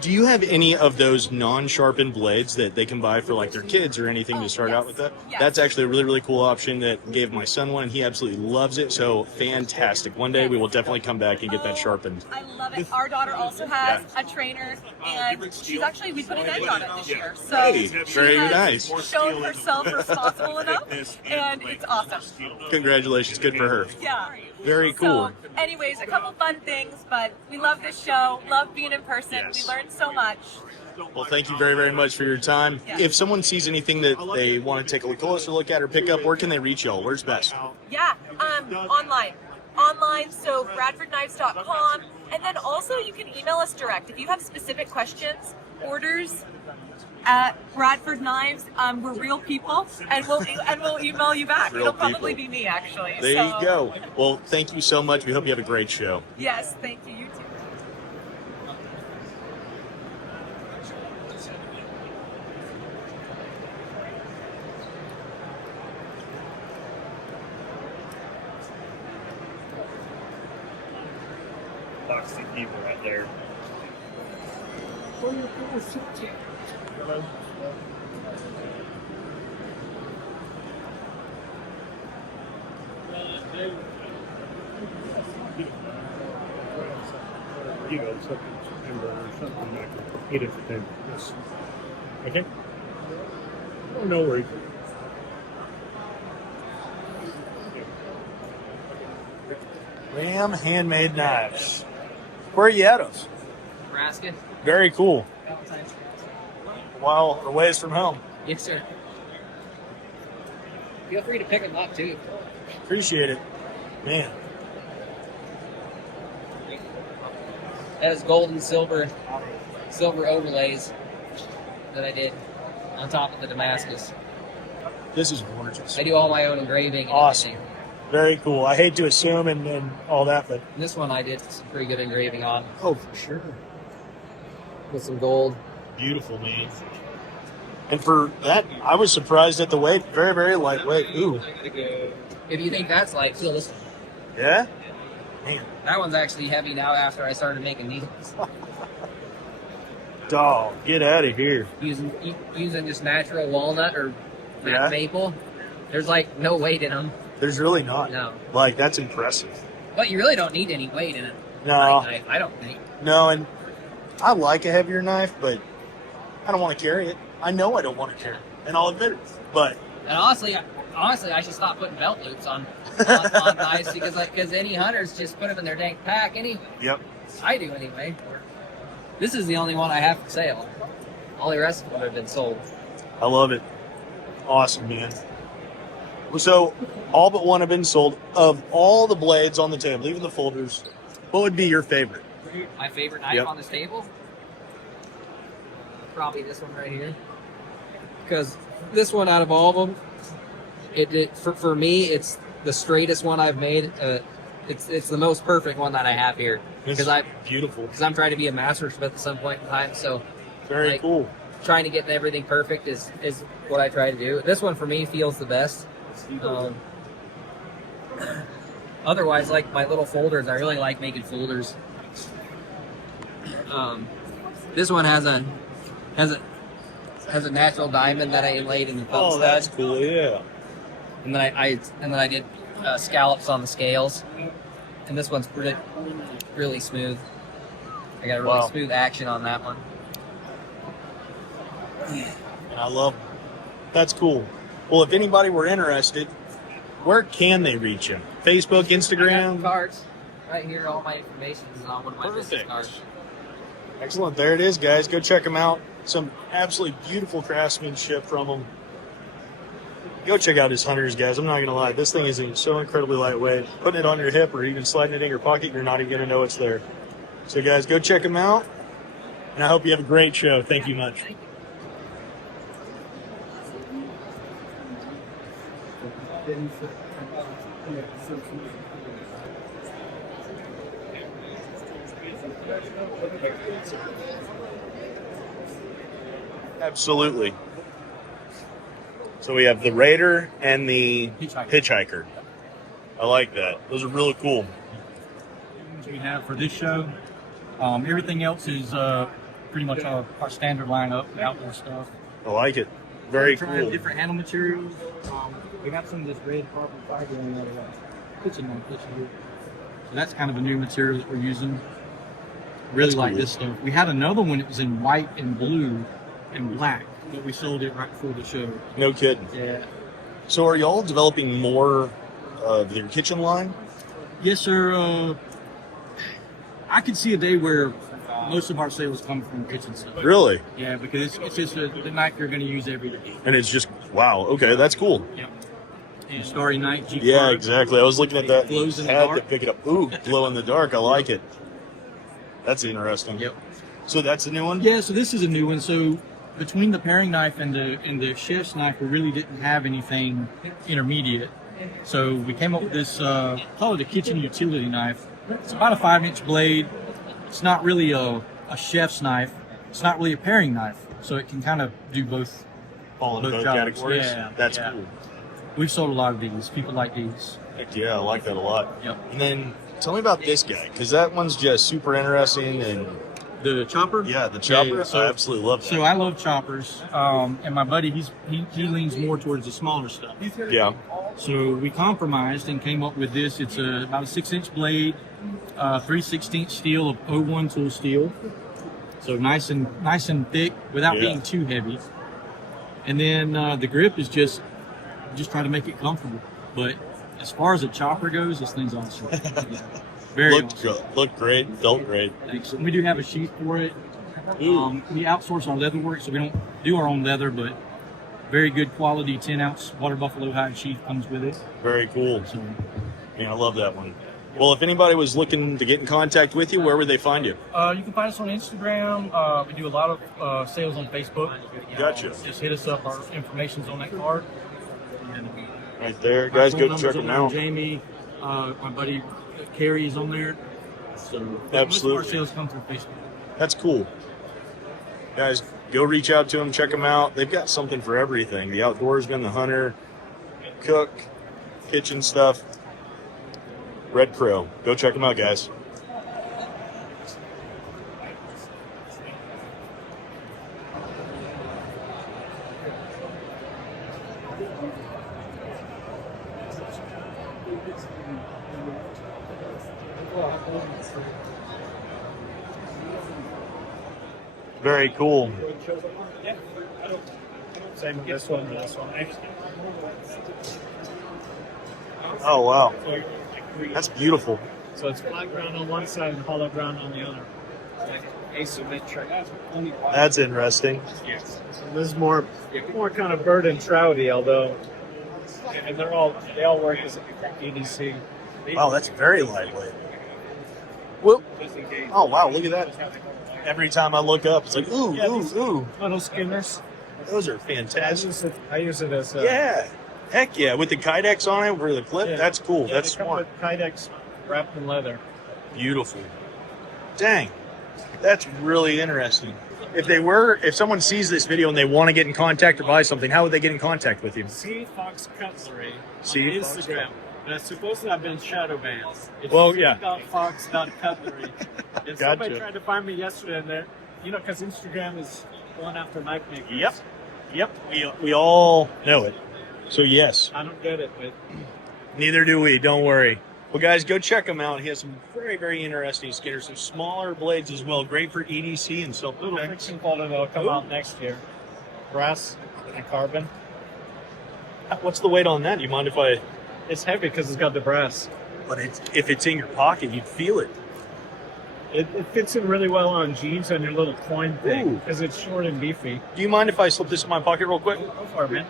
Do you have any of those non-sharpened blades that they can buy for like their kids or anything to start out with that? Yes. That's actually a really, really cool option that gave my son one, and he absolutely loves it. So fantastic. One day we will definitely come back and get that sharpened. I love it. Our daughter also has a trainer, and she's actually, we put an edge on it this year. So Hey, she very has nice. shown herself responsible enough, and it's awesome. Congratulations. Good for her. Yeah. Very cool. So, anyways, a couple fun things, but we love this show, love being in person. Yes. We learned so much. Well, thank you very, very much for your time. Yeah. If someone sees anything that they want to take a closer look at or pick up, where can they reach y'all? Where's best? Yeah, online, so bradfordknives.com, and then also you can email us direct. If you have specific questions, orders at Bradford Knives, we're real people, and we'll email you back. Real It'll probably people. be me, actually. There so. you go. Well, thank you so much. We hope you have a great show. Yes, thank you. You too. Boxing people right there. You know, something or something like 8 different things. Yes. Okay. Oh, no worries. Ram Handmade Knives. Where are you at us? Nebraska. Very cool. While a ways from home. Yes, sir. Feel free to pick them up too. Appreciate it. Man. That is gold and silver overlays that I did on top of the Damascus. This is gorgeous. I do all my own engraving. And Awesome. everything. Very cool. I hate to assume and all that, but And this one I did some pretty good engraving on oh, for sure. with some gold. Beautiful, man. And for that, I was surprised at the weight. Very, very lightweight. Ooh. If you think that's light, feel this one. Yeah? Man. That one's actually heavy now after I started making these. Dog, get out of here. Using just natural walnut or Yeah. maple. There's like no weight in them. There's really not. No. Like, that's impressive. But you really don't need any weight in it. No. I don't think. No, and I like a heavier knife, but I don't want to carry it. I know I don't want to care, and I'll admit it. But And honestly, I should stop putting belt loops on knives because any hunters just put them in their dang pack anyway. yep, I do anyway. This is the only one I have for sale. All the rest of them have been sold. I love it. Awesome, man. So, all but one have been sold. Of all the blades on the table, even the folders, what would be your favorite? My favorite knife on this table? Probably this one right here. Because this one, out of all of them, for me, it's the straightest one I've made. It's the most perfect one that I have here. Beautiful. Because I'm trying to be a mastersmith at some point in time. So very cool. Trying to get everything perfect is what I try to do. This one for me feels the best. Otherwise, like my little folders, I really like making folders. This one has a natural diamond that I inlaid in the thumb stud. That's cool. Yeah. And then I did scallops on the scales. And this one's really smooth. I got a really smooth action on that one. And I love them. That's cool. Well, if anybody were interested, where can they reach you? Facebook, Instagram? Cards. Right here, all my information is on one of my business cards. Excellent. There it is, guys. Go check them out. Some absolutely beautiful craftsmanship from them. Go check out his hunters, guys. I'm not going to lie. This thing is so incredibly lightweight. Putting it on your hip or even sliding it in your pocket, you're not even going to know it's there. So, guys, go check them out. And I hope you have a great show. Thank you much. Absolutely. So we have the Raider and the Hitchhiker. I like that. Those are really cool. We have for this show. Everything else is pretty much our standard lineup, outdoor stuff. I like it. Very We're cool. trying different handle materials. We got some of this red carbon fiber in there. Kitchen knife this year. So that's kind of a new material that we're using. Really That's like cool. this stuff. We had another one that was in white and blue and black, but we sold it right before the show. No kidding. Yeah. So are y'all developing more of your kitchen line? Yes, sir. I could see a day where most of our sales come from kitchen stuff. Really? Yeah, because it's just the knife you're going to use every day. And it's just, wow, okay, that's cool. Yep. And Starry Night G. Yeah, exactly. I was looking at that. Glows in the Had dark. to pick it up. Ooh, glow in the dark. I like it. That's interesting. Yep. So that's a new one? Yeah, so this is a new one. So between the paring knife and the chef's knife, we really didn't have anything intermediate. So we came up with this, call it a kitchen utility knife. It's about a 5-inch blade. It's not really a chef's knife. It's not really a paring knife. So it can kind of do both. Fall in both jobs. categories? Yeah, That's yeah. cool. We've sold a lot of these. People like these. Heck yeah, I like that a lot. Yep. And then tell me about this guy, because that one's just super interesting. And The chopper? yeah, the chopper, Yeah, so- I absolutely love that. So I love choppers, and my buddy, he leans more towards the smaller stuff. Yeah. So we compromised and came up with this. It's about a 6-inch blade, 3/16 steel of 01 tool steel. So nice and thick without Yeah. being too heavy. And then the grip is just trying to make it comfortable. But as far as a chopper goes, this thing's awesome. Yeah. Very awesome. Looked great, felt great. Thanks. We do have a sheath for it. We outsource our leather work, so we don't do our own leather, but very good quality 10-ounce water buffalo hide sheath comes with it. Very cool. So, Man, I love that one. Well, if anybody was looking to get in contact with you, where would they find you? you can find us on Instagram. We do a lot of sales on Facebook. Gotcha. Just hit us up. Our information's on that card. And Right there. our Guys, phone go number's check on them there. out. Jamie, my buddy Carrie is on there. So Absolutely. most of our sales come through Facebook. That's cool. Guys, go reach out to them, check them out. They've got something for everything. The outdoorsman, the hunter, cook, kitchen stuff. Red Crow. Go check them out, guys. Very cool. Same with this one and this one. Oh, wow. That's beautiful. So it's flat ground on one side and hollow ground on the other. Like asymmetric. That's interesting. Yes. So this is more kind of bird and trouty, although, and they all work as EDC. Wow, that's very lightweight. Whoop. Oh, wow, look at that. Every time I look up, it's like, ooh, ooh. Little skimmers. Those are fantastic. I use it as Yeah. Heck yeah. With the Kydex on it for the clip, Yeah. that's cool. Yeah, That's they come smart. with Kydex wrapped in leather. Beautiful. Dang. That's really interesting. If someone sees this video and they want to get in contact or buy something, how would they get in contact with you? See Fox Cutlery See on Fox Instagram. But it's supposed to have been shadow banned. It's Well, yeah. .fox.cutlery. And Gotcha. somebody tried to find me yesterday and there, because Instagram is going after knife makers. Yep. We all know it. So yes. I don't get it, but Neither do we. Don't worry. Well, guys, go check him out. He has some very, very interesting skinners, some smaller blades as well. Great for EDC and self little friction folder that'll come out next year. Brass and carbon. What's the weight on that? Do you mind if I? It's heavy because it's got the brass. But if it's in your pocket, you'd feel it. It fits in really well on jeans and your little coin thing Ooh. because it's short and beefy. Do you mind if I slip this in my pocket real quick? Go for it, man.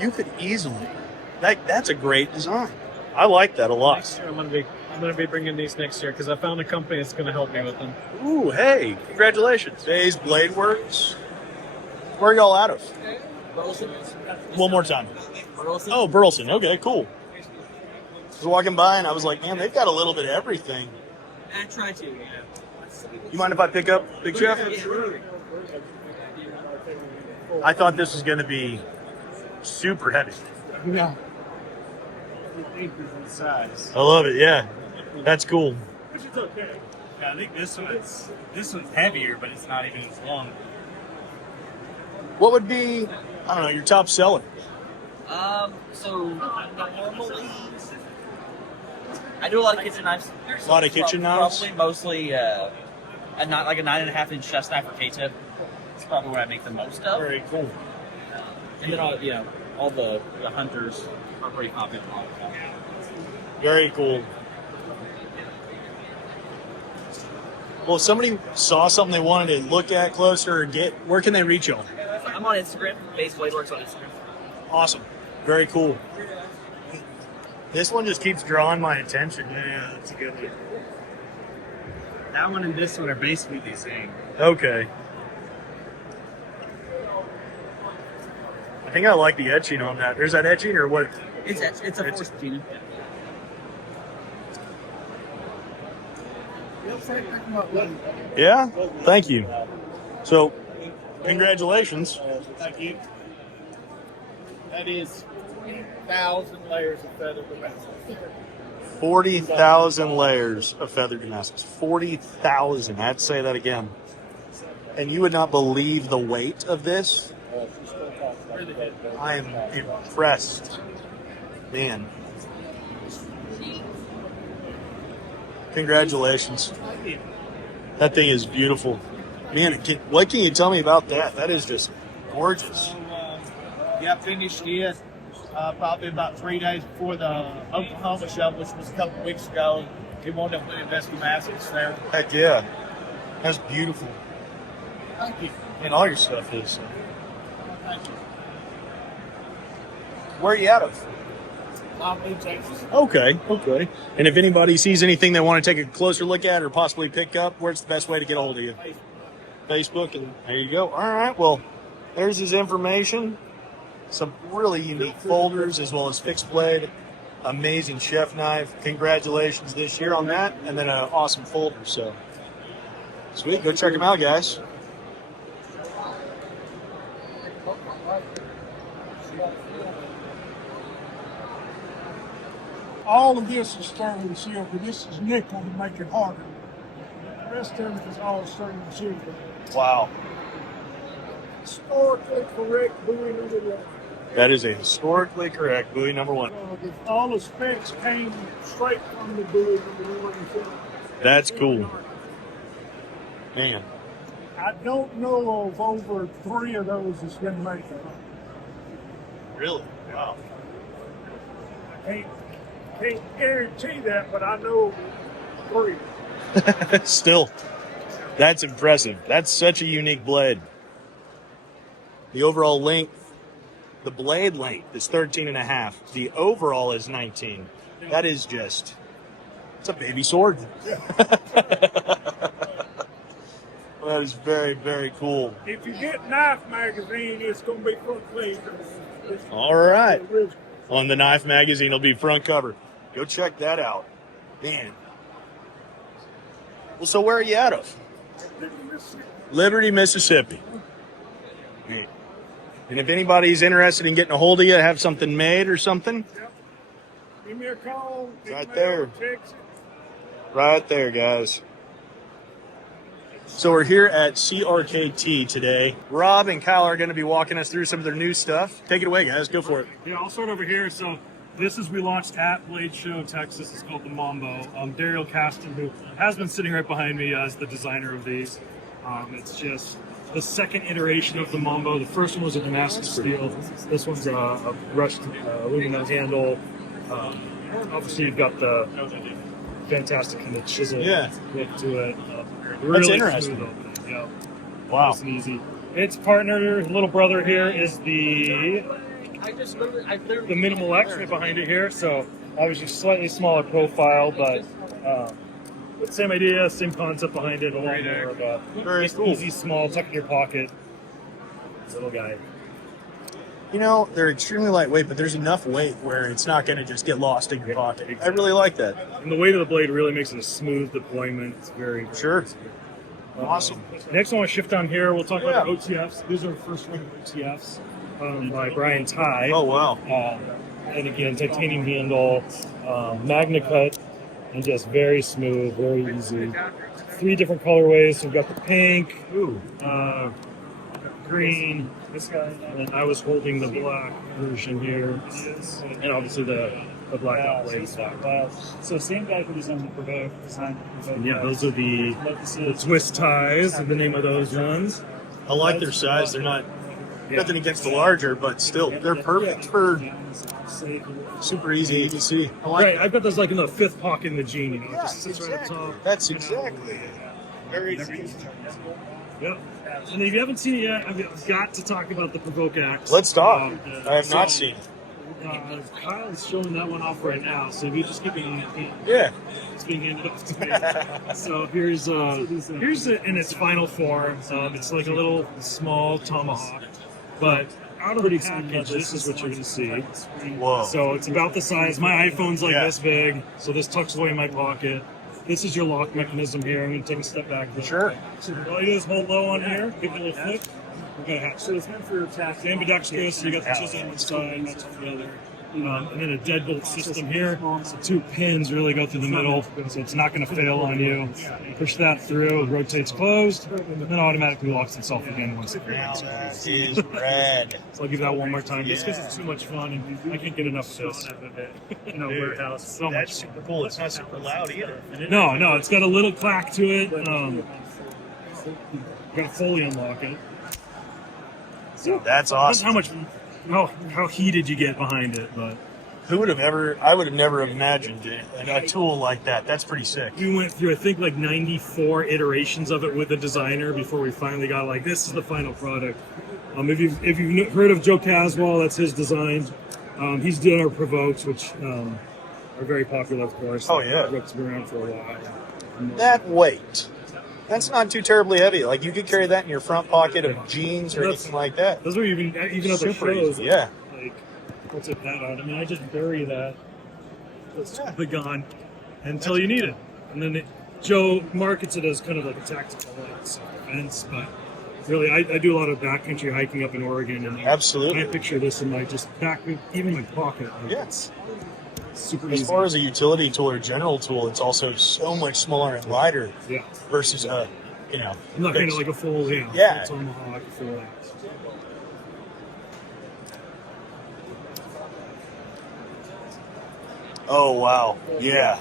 You could easily. That's a great design. I like that a lot. Next year I'm gonna be bringing these next year because I found a company that's gonna help me with them. Ooh, hey, congratulations. Days Blade Works. Where are y'all out of? One more time. Burleson. Oh, Burleson. Okay, cool. I was walking by and I was like, man, they've got a little bit of everything. I try to, yeah. You mind if I pick up Big Chef? I thought this was going to be super heavy. Yeah. Size. I love it, yeah. That's cool. Which is okay. Yeah, I think this one's heavier, but it's not even as long. What would be, I don't know, your top seller? So normally I do a lot of kitchen knives. A lot of kitchen knives? Probably mostly not like a 9.5-inch chef knife or K-tip. It's probably what I make the most of. Very cool. And then all the hunters are pretty popular. Very cool. Well, if somebody saw something they wanted to look at closer or get, where can they reach y'all? I'm on Instagram. Base Blade Works on Instagram. Awesome. Very cool. This one just keeps drawing my attention. Yeah, that's a good one. That one and this one are basically the same. Okay. I think I like the etching on that. There's that etching or what? It's a forced patina. Yeah? Thank you. So, congratulations. Thank you. That is 40,000 layers of feather Damascus. 40,000 layers of feathered Damascus. 40,000. I have to say that again. And you would not believe the weight of this. I am impressed. Man. Congratulations. That thing is beautiful. Man, what can you tell me about that? That is just gorgeous. Yeah, finished it probably about 3 days before the Oklahoma show, which was a couple weeks ago. He wound up winning Best Damascus there. Heck yeah. That's beautiful. Thank you. And all your stuff is. Thank you. Where are you out of? Longview, Texas. Okay. And if anybody sees anything they want to take a closer look at or possibly pick up, where's the best way to get a hold of you? Facebook, and there you go. All right, well, there's his information. Some really unique folders as well as fixed blade. Amazing chef knife. Congratulations this year on that. And then an awesome folder. So, sweet. Go check them out, guys. All of this is sterling silver. This is nickel to make it harder. The rest of it is all sterling silver. Wow. Historically correct buoy number one. That is a historically correct buoy number one. All the specs came straight from the buoy number one. That's cool. Man. I don't know of over 3 of those that's been made. Really? Wow. Can't guarantee that, but I know 3. Still, that's impressive. That's such a unique blade. The overall length, the blade length is 13 and a half. The overall is 19. That is just, it's a baby sword. That is very, very cool. If you get Knife Magazine, it's going to be front page. All right. On the Knife Magazine, it'll be front cover. Go check that out. Man. Well, so where are you out of? Liberty, Mississippi. Man. And if anybody's interested in getting a hold of you, have something made or something, Give me a call. right there. Text. Right there, guys. So we're here at CRKT today. Rob and Kyle are going to be walking us through some of their new stuff. Take it away, guys. Go for it. Yeah, I'll start over here. So this is we launched at bladeshow, Texas. It's called the Mambo. Daryl Caston, who has been sitting right behind me as the designer of these. It's just the second iteration of the Mambo. The first one was a Damascus steel. This one's a brushed aluminum handle. Obviously, you've got the fantastic kind of chisel look to it. Really That's interesting. smooth. Yeah. Wow. Nice and easy. Its partner, little brother here, is the Minimal X right behind it here. So obviously slightly smaller profile, but same idea, same concept behind it. A lot more of a Very cool. easy, small, tuck in your pocket little guy. You know, they're extremely lightweight, but there's enough weight where it's not going to just get lost in your pocket. I really like that. And the weight of the blade really makes it a smooth deployment. It's very Sure. Awesome. Next, I want to shift down here. We'll talk about the OTFs. These are the first ring of OTFs by Brian Ty. Oh, wow. And again, titanium handle, Magna Cut, and just very smooth, very easy. 3 different colorways. So we've got the pink, green, this guy, and I was holding the black version here, and obviously the blackout blade. So same guy who designed the Provoke, Yeah, those are the twist ties, is the name of those ones. I like their size. They're not nothing against the larger, but still, they're perfect for super easy to see. I like Right, I've got those like in the 5th pocket in the jean, you know, it just sits right up top. That's exactly it. Very easy. Yep. And if you haven't seen it yet, I've got to talk about the Provoke X. Let's talk. I have not seen it. Kyle's showing that one off right now, so if you just keep it in it's being handed off to me. So here's it in its final form. It's like a little small tomahawk, but out of the package, this is what you're going to see. Whoa. So it's about the size. My iPhone's like this big, so this tucks away in my pocket. This is your lock mechanism here. I'm going to take a step back. Sure. So all you do is hold low on here, give it a little flip. We're going to have so it's meant for attack. Ambidextrous, so you got the chisel on one side, match it together. And then a deadbolt system here. So 2 pins really go through the middle, so it's not going to fail on you. Push that through, it rotates closed, and then automatically locks itself again once it Now that is red. So I'll give that one more time, just because it's too much fun, and I can't get enough of this. Warehouse, so That's much. super cool. It's not super loud either. No, it's got a little clack to it. Got to fully unlock it. So That's awesome. How heated you get behind it, but Who would have ever? I would have never imagined a tool like that. That's pretty sick. we went through I think like 94 iterations of it with the designer before we finally got like this is the final product. If you've heard of Joe Caswell, that's his design. He's done our Provokes, which are very popular, of course. Oh, yeah. Provokes have been around for a while. That weight. That's not too terribly heavy. Like you could carry that in your front pocket of jeans or anything like that. Those are even at the Super shows. easy, yeah. Like, we'll take that out. I mean, I just bury that. It's totally gone until you need it. And then Joe markets it as kind of like a tactical defense, but really, I do a lot of backcountry hiking up in Oregon, and Absolutely. I picture this in my just back, even my pocket. Like, Yes. super As easy. far as a utility tool or general tool, it's also so much smaller and lighter Yeah. versus I'm not kind of like a full, Yeah. full tomahawk, full. Oh wow, yeah.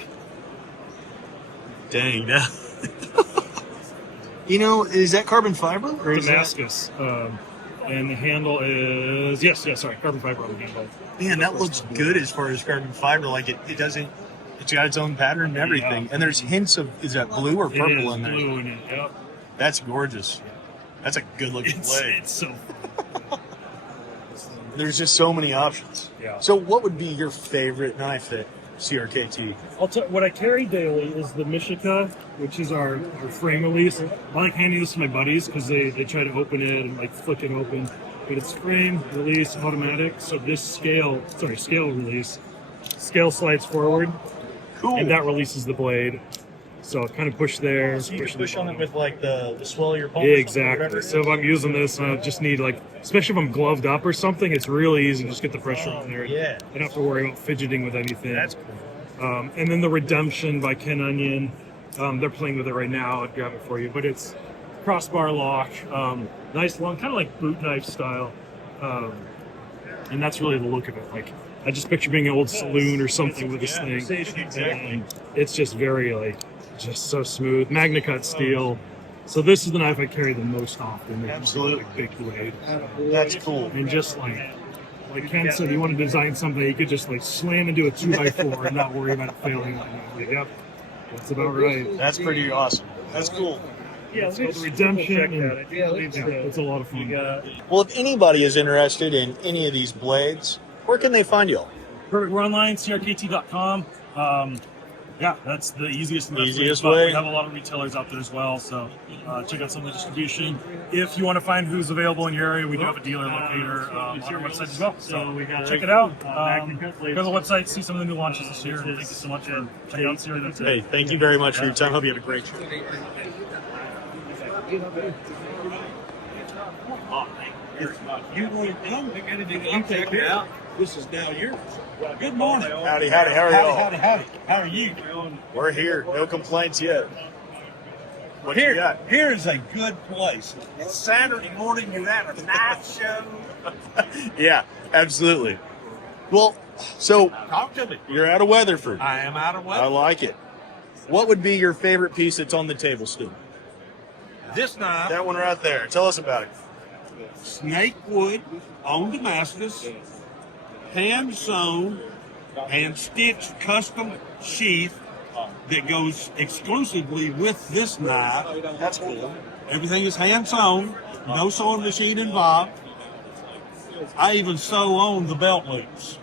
Dang, now. You know, is that carbon fiber? Or is Damascus. And the handle is carbon fiber on the handle. Man, that looks good as far as carbon fiber. Like it doesn't. It's got its own pattern and everything. Yeah. And there's hints of, is that blue or purple It is in there? blue in it. Yep. That's gorgeous. That's a good looking blade. It's so. There's just so many options. Yeah. So, what would be your favorite knife at CRKT? What I carry daily is the Mishika, which is our frame release. I like handing this to my buddies because they try to open it and like flick it open. But it's frame release automatic. So this scale release, scale slides forward. Cool. And that releases the blade. So kind of push there. So you can push on it with like the swell of your palm. Yeah, exactly. So if I'm using this, I just need like, especially if I'm gloved up or something, it's really easy to just get the pressure on there. Yeah. I don't have to worry about fidgeting with anything. That's cool. And then the Redemption by Ken Onion, they're playing with it right now. I'd grab it for you, but it's crossbar lock, nice long, kind of like boot knife style, and that's really the look of it. Like I just picture being an old saloon or something with this thing, and it's just very like just so smooth, Magna Cut steel. So this is the knife I carry the most often. Absolutely. Big blade. That's cool. And just like Ken said, you want to design something you could just like slam into a 2x4 and not worry about it failing. Like, yep, that's about right. That's pretty awesome. That's cool. Yeah, it's called the Redemption. It's a lot of fun. Well, if anybody is interested in any of these blades, where can they find you all? Perfect. We're online, crkt.com. Yeah, that's the easiest and best Easiest way. way. We have a lot of retailers out there as well, so check out some of the distribution. If you want to find who's available in your area, we do have a dealer locator on our website as well. So check it out. Go to the website, see some of the new launches this year. And thank you so much for checking out CRKT. Hey, thank you very much for your time. Hope you had a great show. You take it out. This is now yours. Good morning. Howdy, howdy. How are y'all? Howdy. How are you? We're here. No complaints yet. What you Here, got? here is a good place. It's Saturday morning. You're at a night show. Yeah, absolutely. Well, so Talk to me. you're out of Weatherford. I am out of I weather. like it. What would be your favorite piece that's on the table, Stu? This knife, That one right there. Tell us about it. snake wood on Damascus, hand sewn, hand stitched custom sheath that goes exclusively with this knife. That's cool. Everything is hand sewn, no sewing machine involved. I even sew on the belt loops.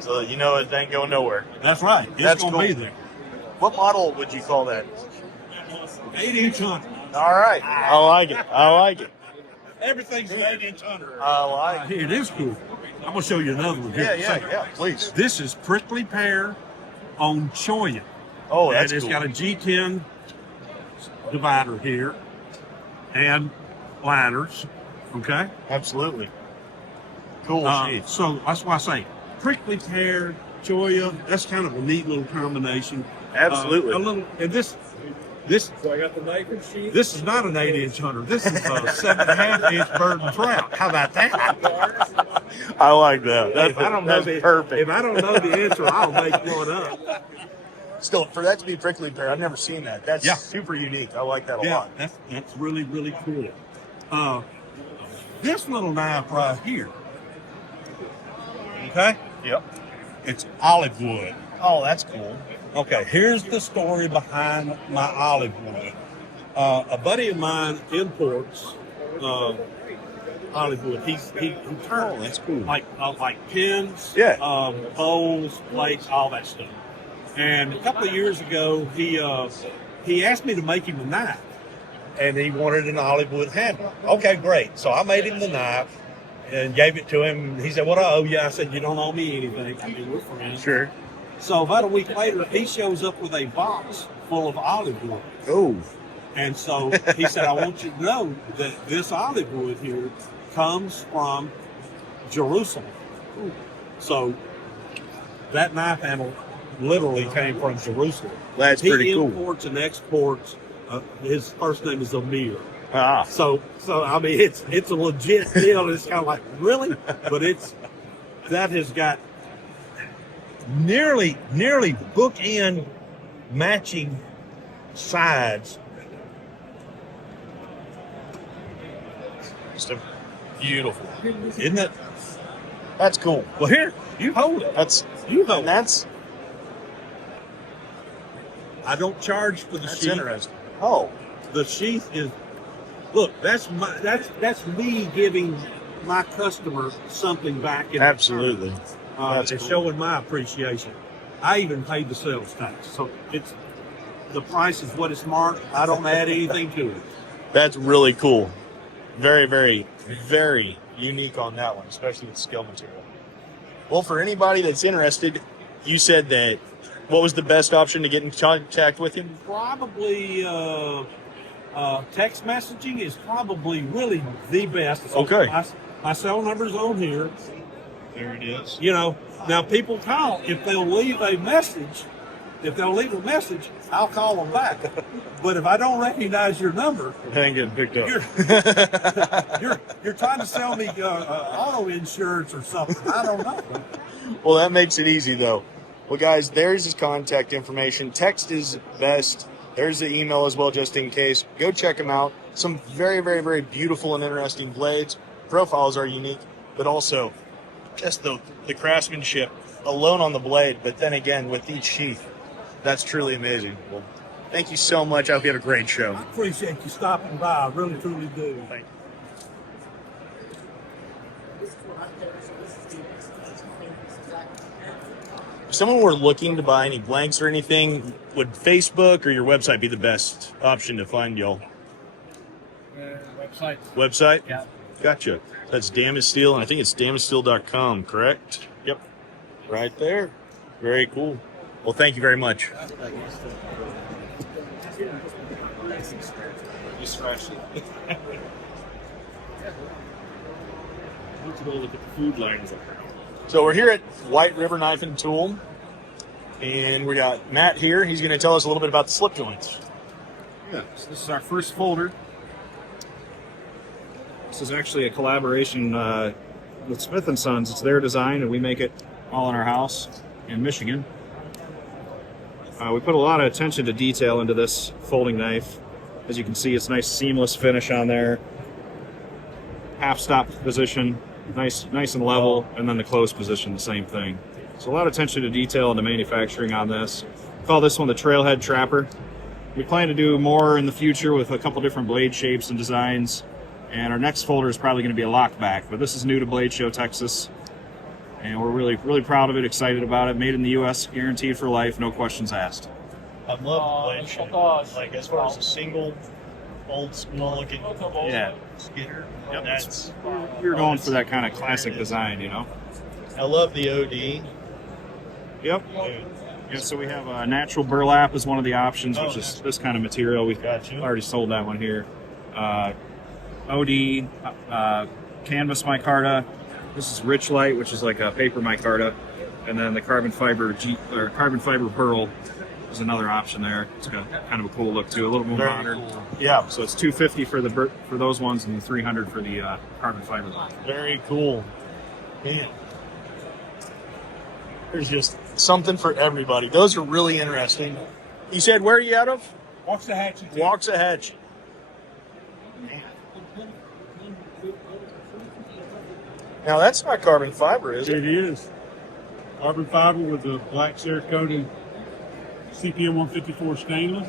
So you know it ain't going nowhere. That's right. It's That's gonna cool. be there. What model would you call that? 8-inch hunter. All right. I like it. I like it. Everything's an 8-inch hunter. I like it. It is cool. I'm gonna show you another one here. Yeah, in a second. yeah, please. This is prickly pear on choya. Oh, that's and it's cool. got a G10 divider here and liners. Okay. Absolutely. Cool sheath. So that's why I say prickly pear, choya. That's kind of a neat little combination. Absolutely. A little, and this. So I got the knife and sheath. This is not an 8-inch hunter. This is a 7.5-inch bird and trout. How about that? I like that. If I don't know That's perfect. If I don't know the answer, I'll make one up. Still, for that to be prickly pear, I've never seen that. That's Yeah. super unique. I like that a Yeah, lot. that's really, really cool. This little knife right here, okay? Yep. It's olive wood. Oh, that's cool. Okay, here's the story behind my olive wood. A buddy of mine imports olive wood. He turns that's cool. like pins, Yeah. bowls, plates, all that stuff. And a couple of years ago, he asked me to make him a knife, and he wanted an olive wood handle. Okay, great. So I made him the knife and gave it to him. He said, "What do I owe you?" I said, "You don't owe me anything. I mean, we're friends." Sure. So about a week later, he shows up with a box full of olive wood. Oh. And so he said, "I want you to know that this olive wood here comes from Jerusalem." So that knife handle literally came from Jerusalem. That's pretty He cool. imports and exports. His first name is Amir. Ah. So I mean, it's a legit deal. It's kind of like, really? But that has got nearly bookend matching sides. Just a beautiful, Isn't it? that's cool. Well, here, you hold it. You hold. That's I don't charge for the that's sheath. interesting. Oh, The sheath is. Look, that's me giving my customer something back in absolutely. That's it's cool. showing my appreciation. I even paid the sales tax, so it's the price is what it's marked. I don't add anything to it. That's really cool. Very, very, very unique on that one, especially with scale material. Well, for anybody that's interested, you said that what was the best option to get in contact with him? Probably text messaging is probably really the best. Okay. My cell number's on here. There it is. You know, now people call if they'll leave a message. If they'll leave a message, I'll call them back. But if I don't recognize your number, It ain't getting picked up. you're trying to sell me auto insurance or something. I don't know. Well, that makes it easy, though. Well, guys, there's his contact information. Text is best. There's the email as well, just in case. Go check him out. Some very, very, very beautiful and interesting blades. Profiles are unique, but also just the craftsmanship alone on the blade. But then again, with each sheath, that's truly amazing. Well, thank you so much. I hope you have a great show. I appreciate you stopping by. I really, truly do. Thank you. If someone were looking to buy any blanks or anything, would Facebook or your website be the best option to find y'all? Website. Website? Yeah. Gotcha. That's Damage Steel, and I think it's damagesteel.com, correct? Yep. Right there. Very cool. Well, thank you very much. You scratched it. Let's go look at the food lines up there. So we're here at White River Knife and Tool, and we got Matt here. He's going to tell us a little bit about the slip joints. Yeah, so this is our first folder. This is actually a collaboration with Smith & Sons. It's their design, and we make it all in our house in Michigan. We put a lot of attention to detail into this folding knife. As you can see, it's nice seamless finish on there. Half stop position, nice and level, and then the close position, the same thing. So a lot of attention to detail into manufacturing on this. We call this one the Trailhead Trapper. We plan to do more in the future with a couple different blade shapes and designs. And our next folder is probably going to be a lockback, but this is new to Blade Show, Texas. And we're really, really proud of it, excited about it. Made in the U.S., guaranteed for life, no questions asked. I love the blade shape. Like, as far as a single, old school looking Skinner, that's... We're going for that kind of classic design, you know? I love the OD. Yep. Yeah, so we have natural burlap as one of the options, which is this kind of material. We've already sold that one here. OD, canvas micarta. This is Rich Light, which is like a paper micarta, and then the carbon fiber pearl is another option there. It's got kind of a cool look too, a little more Very modern. cool. Yeah. So it's $250 for those ones, and $300 for the carbon fiber. Very cool. Man. There's just something for everybody. Those are really interesting. You said, where are you out of? Waxahachie. Waxahachie. Now that's not carbon fiber, is it? It is. Carbon fiber with the black Cerakote CPM 154 stainless.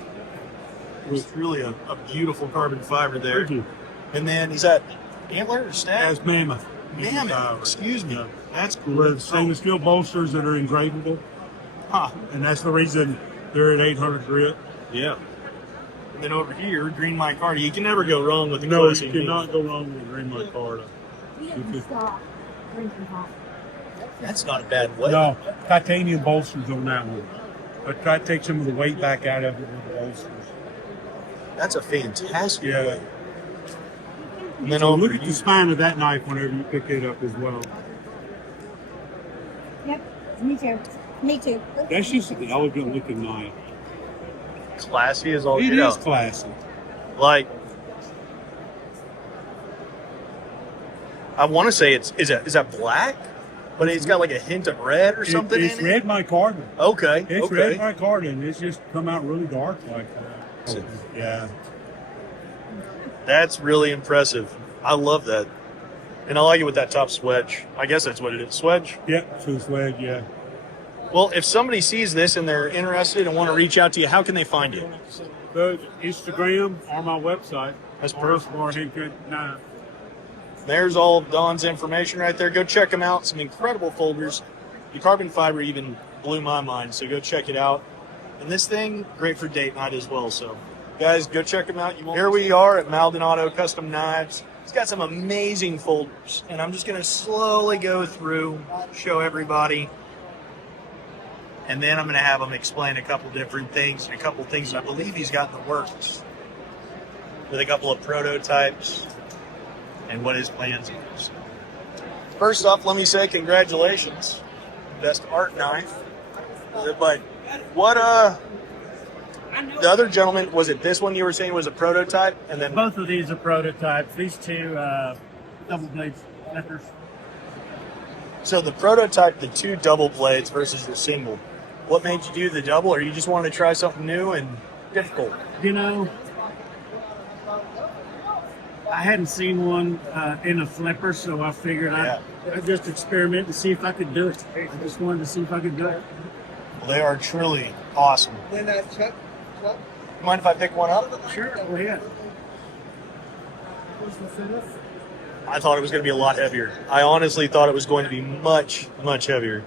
It's really a beautiful carbon fiber there. Thank you. And then, is that antler or stag? That's mammoth. Mammoth, excuse me. That's cool. With stainless steel bolsters that are engravable. Huh. And that's the reason they're at 800 grit. Yeah. And then over here, green micarta. You can never go wrong with the No, closing. you cannot go wrong with green micarta. That's not a bad way. No, titanium bolsters on that one. I try to take some of the weight back out of it with the bolsters. That's a fantastic Yeah. way. And then So over look at the spine of that knife whenever you pick it up as well. Yep, me too. Me too. That's just an elegant looking knife. classy as all It get is out. classy. Like, I want to say is that black? But it's got like a hint of red or something It's in it? red micarta. Okay, It's okay. red micarta, and it's just come out really dark like that. Yeah. That's really impressive. I love that. And I like it with that top swedge. I guess that's what it is. Swedge? Yep, two swag, yeah. Well, if somebody sees this and they're interested and want to reach out to you, how can they find you? The Instagram or my website. That's perfect. Nah. There's all of Don's information right there. Go check them out. Some incredible folders. The carbon fiber even blew my mind, so go check it out. And this thing, great for date night as well. So, guys, go check them out. Here we are at Maldonado Custom Knives. It's got some amazing folders, and I'm just going to slowly go through, show everybody, and then I'm going to have him explain a couple different things and a couple things I believe he's got in the works with a couple of prototypes and what his plans are. First off, let me say congratulations. Best art knife. But what, the other gentleman, was it this one you were saying was a prototype? And then Both of these are prototypes. These two double blade flippers. So the prototype, the two double blades versus the single. What made you do the double, or you just wanted to try something new and difficult? You know, I hadn't seen one in a flipper, so I figured I'd just experiment and see if I could do it. I just wanted to see if I could do it. Well, they are truly awesome. Mind if I pick one up? Sure, go ahead. I thought it was going to be a lot heavier. I honestly thought it was going to be much, much heavier.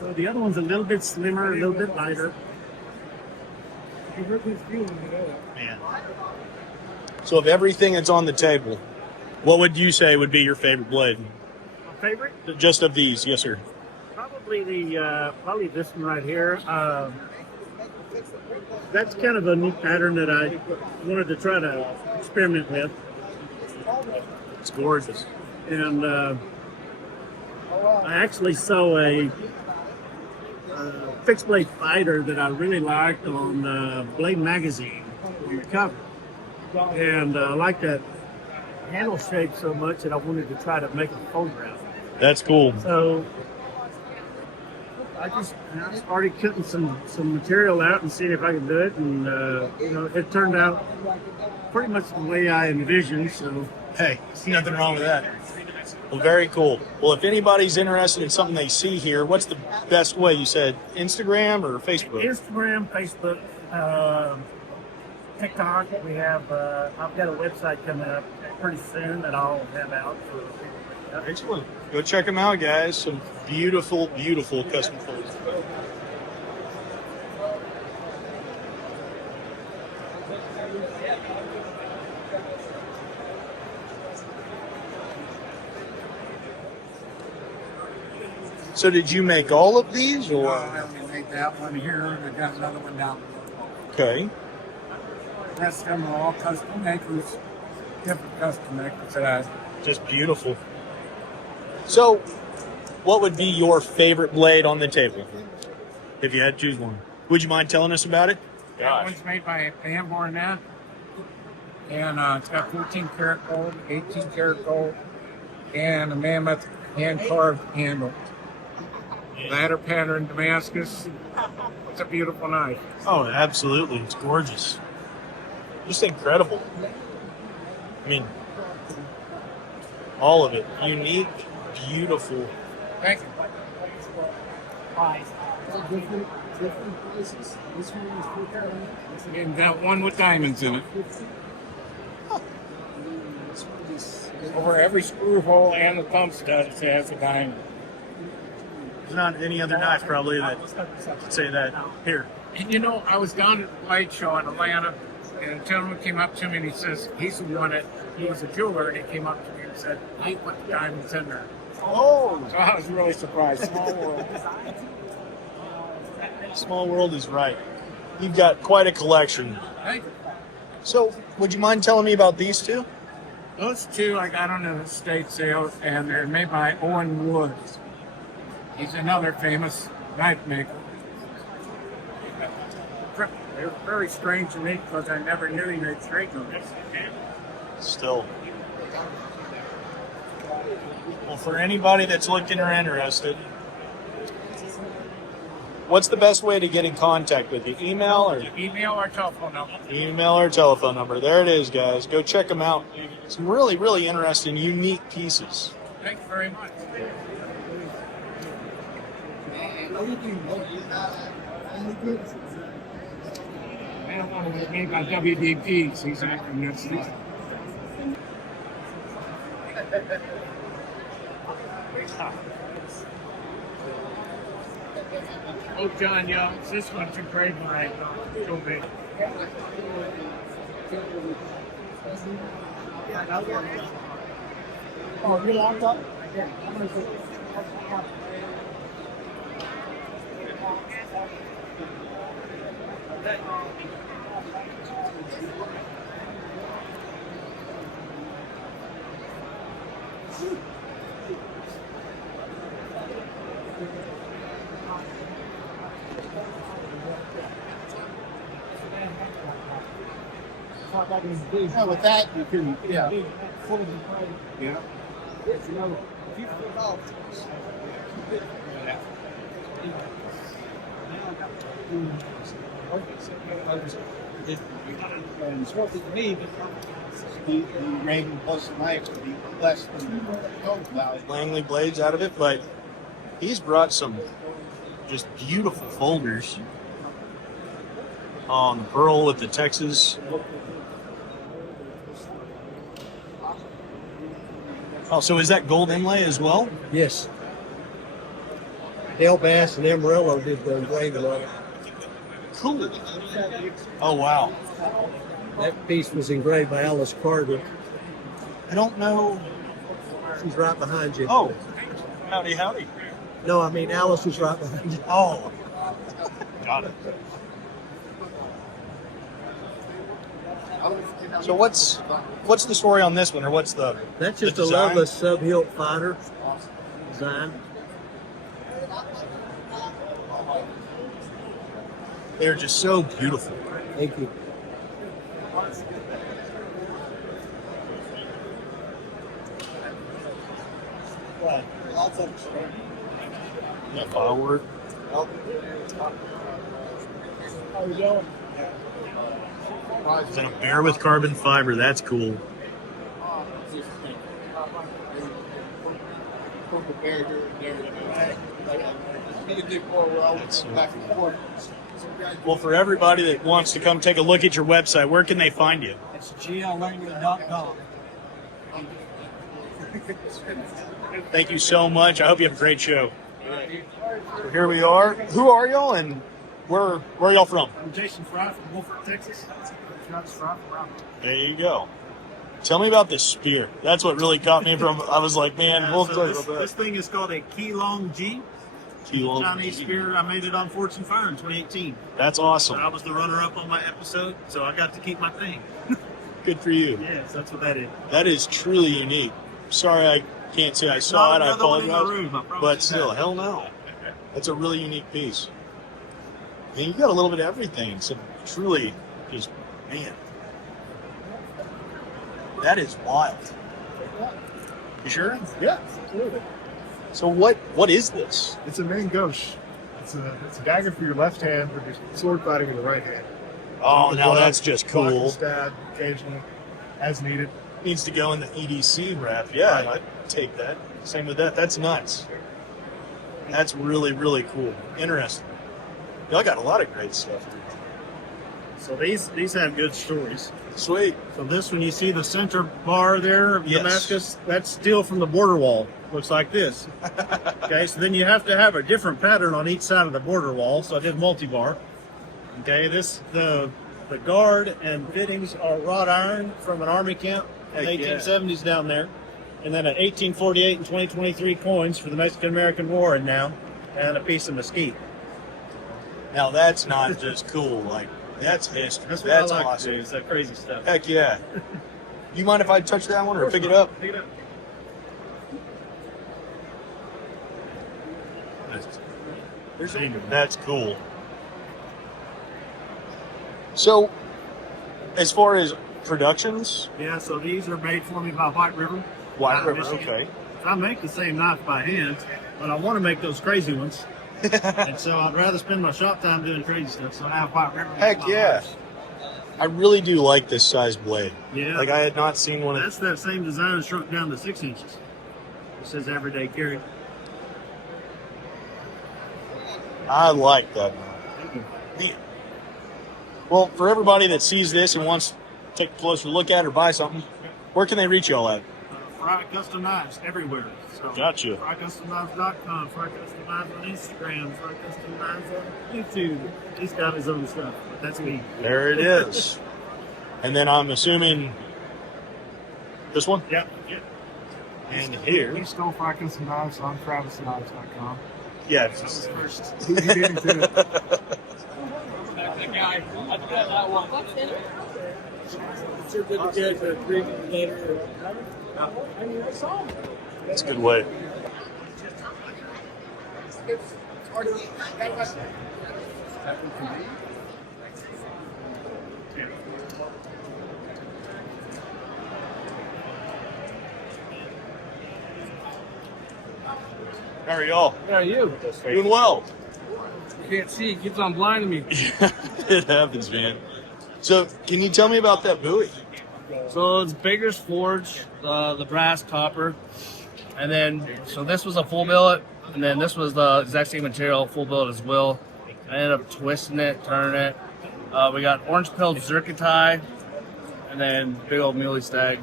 So the other one's a little bit slimmer, a little bit lighter. Man. So of everything that's on the table, what would you say would be your favorite blade? My favorite? Just of these, yes, sir. Probably this one right here. That's kind of a neat pattern that I wanted to try to experiment with. It's gorgeous. And I actually saw a fixed blade fighter that I really liked on Blade Magazine on the cover. And I liked that handle shape so much that I wanted to try to make a photograph. That's cool. So I just started cutting some material out and seeing if I could do it, and you know, it turned out pretty much the way I envisioned. So hey, nothing wrong with that. Well, very cool. Well, if anybody's interested in something they see here, what's the best way? You said Instagram or Facebook? Instagram, Facebook, TikTok. We have. I've got a website coming up pretty soon that I'll have out for. Excellent. Go check them out, guys. Some beautiful, beautiful custom folders. So did you make all of these, or? I only made that one here, and I got another one down below. Okay. The rest of them are all custom makers, different custom makers that I. Just beautiful. So, what would be your favorite blade on the table, if you had to choose one? Would you mind telling us about it? That one's made by Van Barnett, and it's got 14 karat gold, 18 karat gold, and a mammoth hand-carved handle. Ladder pattern Damascus. It's a beautiful knife. Oh, absolutely. It's gorgeous. Just incredible. I mean, all of it. Unique, beautiful. Thank you. And got one with diamonds in it. Over every screw hole and the thumb stud, it has a diamond. There's not any other knife probably that could say that. Here. And you know, I was down at the Blade Show in Atlanta, and a gentleman came up to me and he says, he's the one that, he was a jeweler, and he came up to me and said, I put the diamonds in there. Oh! So I was really surprised. Small world. Small world is right. You've got quite a collection. Thank you. So, would you mind telling me about these two? Those two I got on an estate sale, and they're made by Owen Woods. He's another famous knife maker. They're very strange to me because I never knew he made straight knives. Still. Well, for anybody that's looking or interested, what's the best way to get in contact with you? Email or Email or telephone number. email or telephone number? There it is, guys. Go check them out. Some really, really interesting, unique pieces. Thank you very much. Man, was made by WDP. He's acting next week. Oh, John Young's. This one's a great one. Go big. Oh, you locked up? Yeah, with that, you can, yeah. Yeah. And it's worth it to me because the Raven plus the knife would be less than the gold value. Langley blades out of it, but he's brought some just beautiful folders on the pearl with the Texas. Oh, so is that gold inlay as well? Yes. Dale Bass and Amarillo did the engraving on it. Cool. Oh, wow. That piece was engraved by Alice Carter. I don't know. She's right behind you. Oh, howdy, howdy. No, I mean Alice was right behind you. Oh, got it. So what's the story on this one, or what's the? That's just the a design? Loveless sub-hilt fighter design. They're just so beautiful. Thank you. Yeah, firework. How you doing? Is that a bear with carbon fiber? That's cool. Well, for everybody that wants to come take a look at your website, where can they find you? It's gllangley.com. Thank you so much. I hope you have a great show. So here we are. Who are y'all, and where are y'all from? I'm Jason Fry from Wolford, Texas. There you go. Tell me about this spear. That's what really caught me from. I was like, man, we'll talk about that. This thing is called a Keelong G. Keelong Chinese G. spear. I made it on Fortune Fire in 2018. That's awesome. So I was the runner-up on my episode, so I got to keep my thing. Good for you. Yes, that's what that is. That is truly unique. Sorry, I can't say I saw it. I another one in apologize. the room, I promise But you still, that. hell no. That's a really unique piece. I mean, you got a little bit of everything. So truly, just man, that is wild. You sure? Yeah, absolutely. So what is this? It's a main gauche. It's a dagger for your left hand, but you're sword fighting with the right hand. Oh, now that's just Block and cool. stab occasionally, as needed. Needs to go in the EDC wrap. Yeah, Right. I'd take that. Same with that. That's nuts. That's really, really cool. Interesting. Y'all got a lot of great stuff. So these have good stories. Sweet. So this one, you see the center bar there of Yes. Damascus? That's steel from the border wall. Looks like this. Okay, so then you have to have a different pattern on each side of the border wall. So I did multi-bar. Okay, the guard and fittings are wrought iron from an army camp in the Heck yeah. 1870s down there. And then an 1848 and 2023 coins for the Mexican-American War and now, and a piece of mesquite. Now that's not just cool. Like that's history. That's That's, what I like awesome. to do, is that crazy stuff. Heck yeah. You mind if I touch that one or pick it up? Pick it up. That's cool. So, as far as productions, Yeah, so these are made for me by White River. White out of River, Michigan. okay. So I make the same knife by hand, but I want to make those crazy ones. And so I'd rather spend my shop time doing crazy stuff. So I have White River. Heck yeah. I really do like this size blade. Yeah. Like I had not seen one of That's that same design shrunk down to 6 inches. It says everyday carry. I like that. Man. Well, for everybody that sees this and wants to take a closer look at or buy something, where can they reach y'all at? Fry Custom Knives everywhere. So Gotcha. FryCustomKnives.com, Fry Custom Knives on Instagram, Fry Custom Knives on YouTube. He's got his own stuff, but that's me. There it is. And then I'm assuming this one? Yep. And here. We stole Fry Custom Knives on TravisKnives.com. Yeah. First. That's a good way. How are y'all? How are you? Doing well. You can't see. It keeps on blinding me. It happens, man. So, can you tell me about that buoy? So it's Baker's Forge, the brass copper, and then so this was a full billet, and then this was the exact same material, full billet as well. I ended up twisting it, turning it. We got orange pilled zirconie, and then big old muley stag.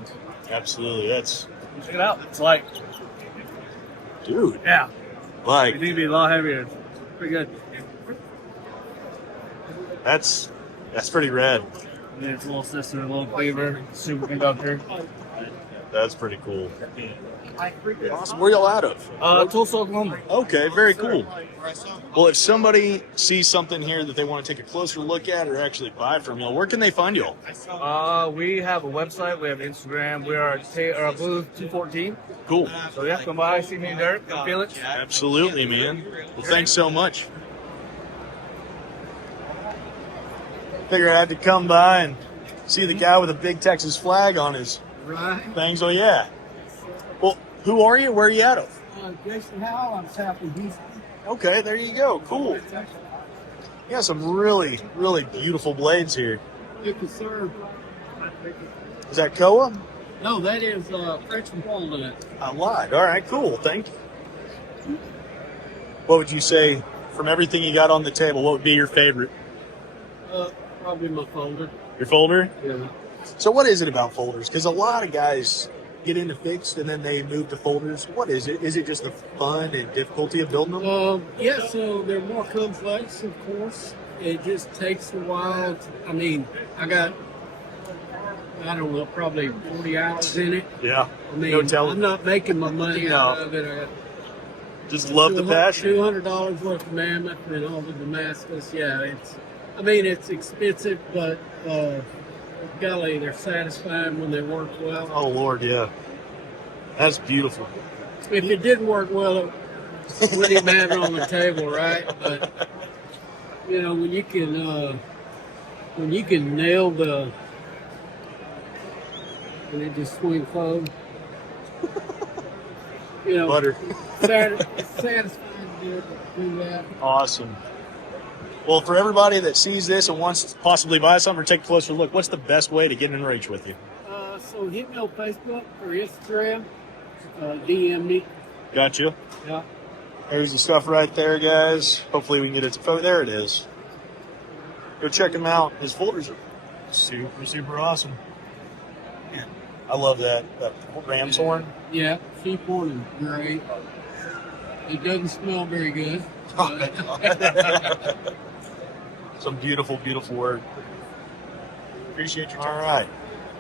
Absolutely, that's. Check it out. It's like, dude. Yeah. Like. It need to be a lot heavier. Pretty good. That's pretty rad. And then its little sister, a little cleaver, superconductor. That's pretty cool. Awesome. Where y'all out of? Tulsa, Oklahoma. Okay, very cool. Well, if somebody sees something here that they want to take a closer look at or actually buy from y'all, where can they find y'all? We have a website. We have Instagram. We are at booth 214. Cool. So yeah, come by, see me and Derek, come feel it. Absolutely, man. Well, thanks so much. Figured I had to come by and see the guy with a big Texas flag on his thing. So yeah. Well, who are you? Where are you out of? Jason Howell, I'm south of Houston. Okay, there you go. Cool. You got some really, really beautiful blades here. Thank you, sir. Is that Koa? No, that is Frenchman walnut. I lied. All right, cool. Thank you. What would you say from everything you got on the table? What would be your favorite? Probably my folder. Your folder? Yeah. So what is it about folders? Because a lot of guys get into fixed and then they move to folders. What is it? Is it just the fun and difficulty of building them? Yeah, so they're more complex, of course. It just takes a while. I got, I don't know, probably 40 hours in it. Yeah. I mean, No telling. I'm not making my money out of it. I got just love the passion. $200 worth of mammoth and all the Damascus. Yeah, it's expensive, but golly, they're satisfying when they work well. Oh, Lord, yeah. That's beautiful. If it didn't work well, it wouldn't even have it on the table, right? But, when you can nail the, and it just swing close, Butter. it's satisfying to do that. Awesome. Well, for everybody that sees this and wants to possibly buy something or take a closer look, what's the best way to get in reach with you? So hit me on Facebook or Instagram, DM me. Gotcha. Yeah. There's the stuff right there, guys. Hopefully we can get it to photo. There it is. Go check him out. His folders are super, super awesome. Man, I love that ram's horn. Yeah, sheep horn is great. It doesn't smell very good. Some beautiful, beautiful work. Appreciate your time. All right.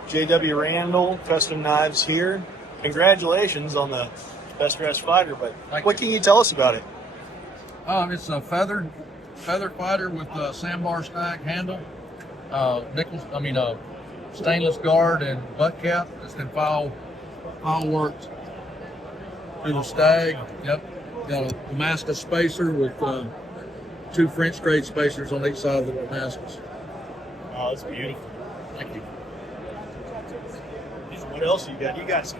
J.W. Randall, Custom Knives here. Congratulations on the Best Dressed Fighter, but what can you tell us about it? It's a feather fighter with a sandbar stack handle, stainless guard and butt cap. It's been file worked through the stag. Yep. Got a Damascus spacer with 2 French grade spacers on each side of the Damascus. Oh, that's beautiful. Thank you. What else you got? You got some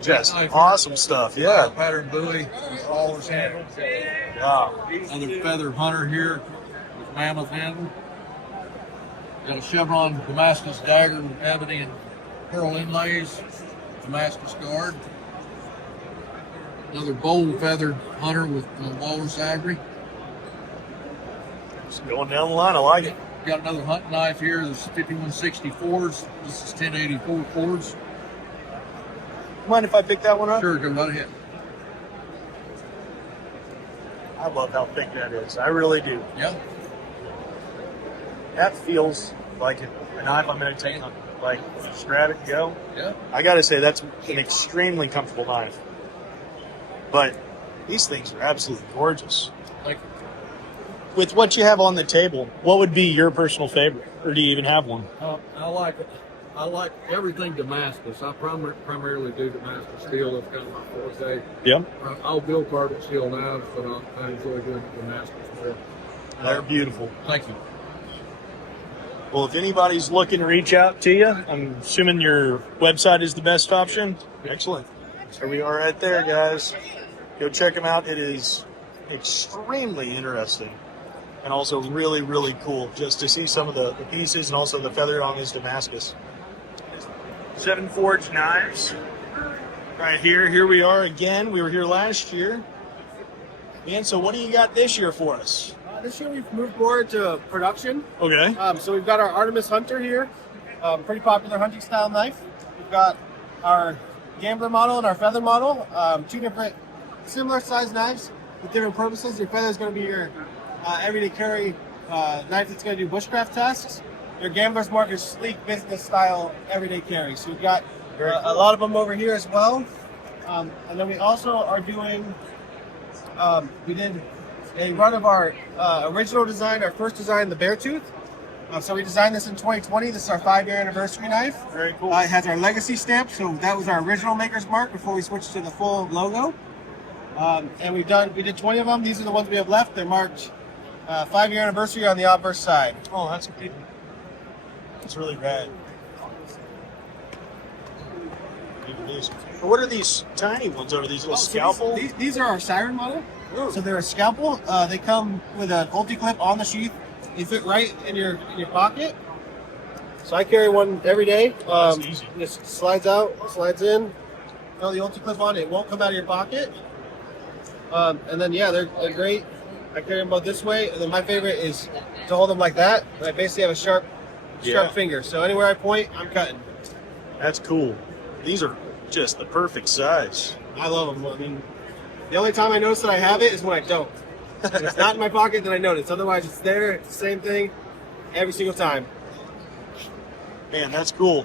just awesome stuff. Yeah. Pattern buoy, always handled. Wow. Another feather hunter here with mammoth handle. Got a chevron Damascus dagger with ebony and pearl inlays. Damascus guard. Another bold feathered hunter with walrus ivory. Just going down the line, I like it. Got another hunting knife here. This is 5164s. This is 1084 cords. Mind if I pick that one up? Sure, go right ahead. I love how thick that is. I really do. Yeah. That feels like a knife I'm going to take on. Like, just grab it and go. Yeah. I got to say, that's an extremely comfortable knife. But these things are absolutely gorgeous. Like, with what you have on the table, what would be your personal favorite? Or do you even have one? I like everything Damascus. I primarily do Damascus steel. That's kind of my forte. Yep. I'll build carbon steel knives, but I enjoy doing Damascus more. They're beautiful. Thank you. Well, if anybody's looking to reach out to you, I'm assuming your website is the best option. Excellent. So we are right there, guys. Go check them out. It is extremely interesting and also really, really cool just to see some of the pieces and also the feather on this Damascus. 7 Forge knives. Right here. Here we are again. We were here last year. Man, so what do you got this year for us? This year we've moved forward to production. Okay. So we've got our Artemis Hunter here, pretty popular hunting style knife. We've got our Gambler model and our Feather model, two different similar sized knives with different purposes. Your Feather is going to be your everyday carry knife that's going to do bushcraft tasks. Your Gambler's more of your sleek business style everyday carry. So we've got a lot of them over here as well. And then we also are doing, we did a run of our original design, our first design, the Beartooth. So we designed this in 2020. This is our 5-year anniversary knife. Very cool. It has our legacy stamp, so that was our original maker's mark before we switched to the full logo. And we did 20 of them. These are the ones we have left. They're marked 5-year anniversary on the obverse side. Oh, that's good. That's really rad. What are these tiny ones over? These little scalpel? These are our Siren model. So they're a scalpel. They come with an ulti clip on the sheath. They fit right in your pocket. So I carry one every day. Just slides out, slides in. Throw the ulti clip on. It won't come out of your pocket. And then yeah, they're great. I carry them both this way, and then my favorite is to hold them like that. I basically have a sharp finger. So anywhere I point, I'm cutting. That's cool. These are just the perfect size. I love them. I mean, the only time I notice that I have it is when I don't. When it's not in my pocket, then I notice. Otherwise, it's there. It's the same thing every single time. Man, that's cool.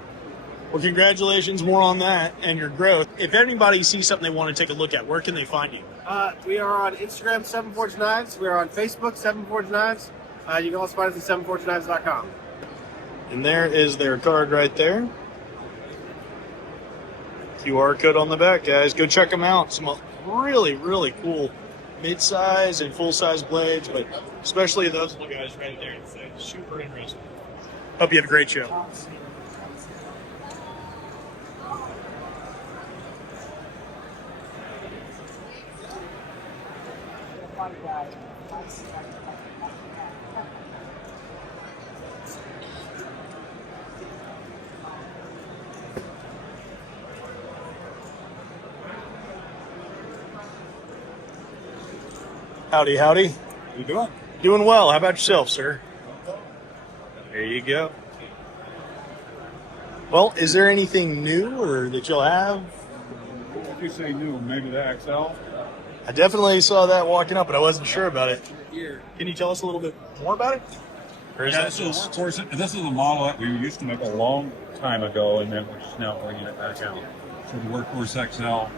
Well, congratulations more on that and your growth. If anybody sees something they want to take a look at, where can they find you? We are on Instagram, 7 Forge Knives. We are on Facebook, 7 Forge Knives. You can also find us at 7forgeknives.com. And there is their card right there. QR code on the back, guys. Go check them out. Some really, really cool mid-size and full-size blades, but especially those little guys right there. It's super interesting. Hope you have a great show. Howdy, howdy. How you doing? Doing well. How about yourself, sir? There you go. Well, is there anything new or that you'll have? If you say new, maybe the XL? I definitely saw that walking up, but I wasn't sure about it. Can you tell us a little bit more about it? Or is that this is a model that we used to make a long time ago, and then we're just now bringing it back out. So the Workhorse XL,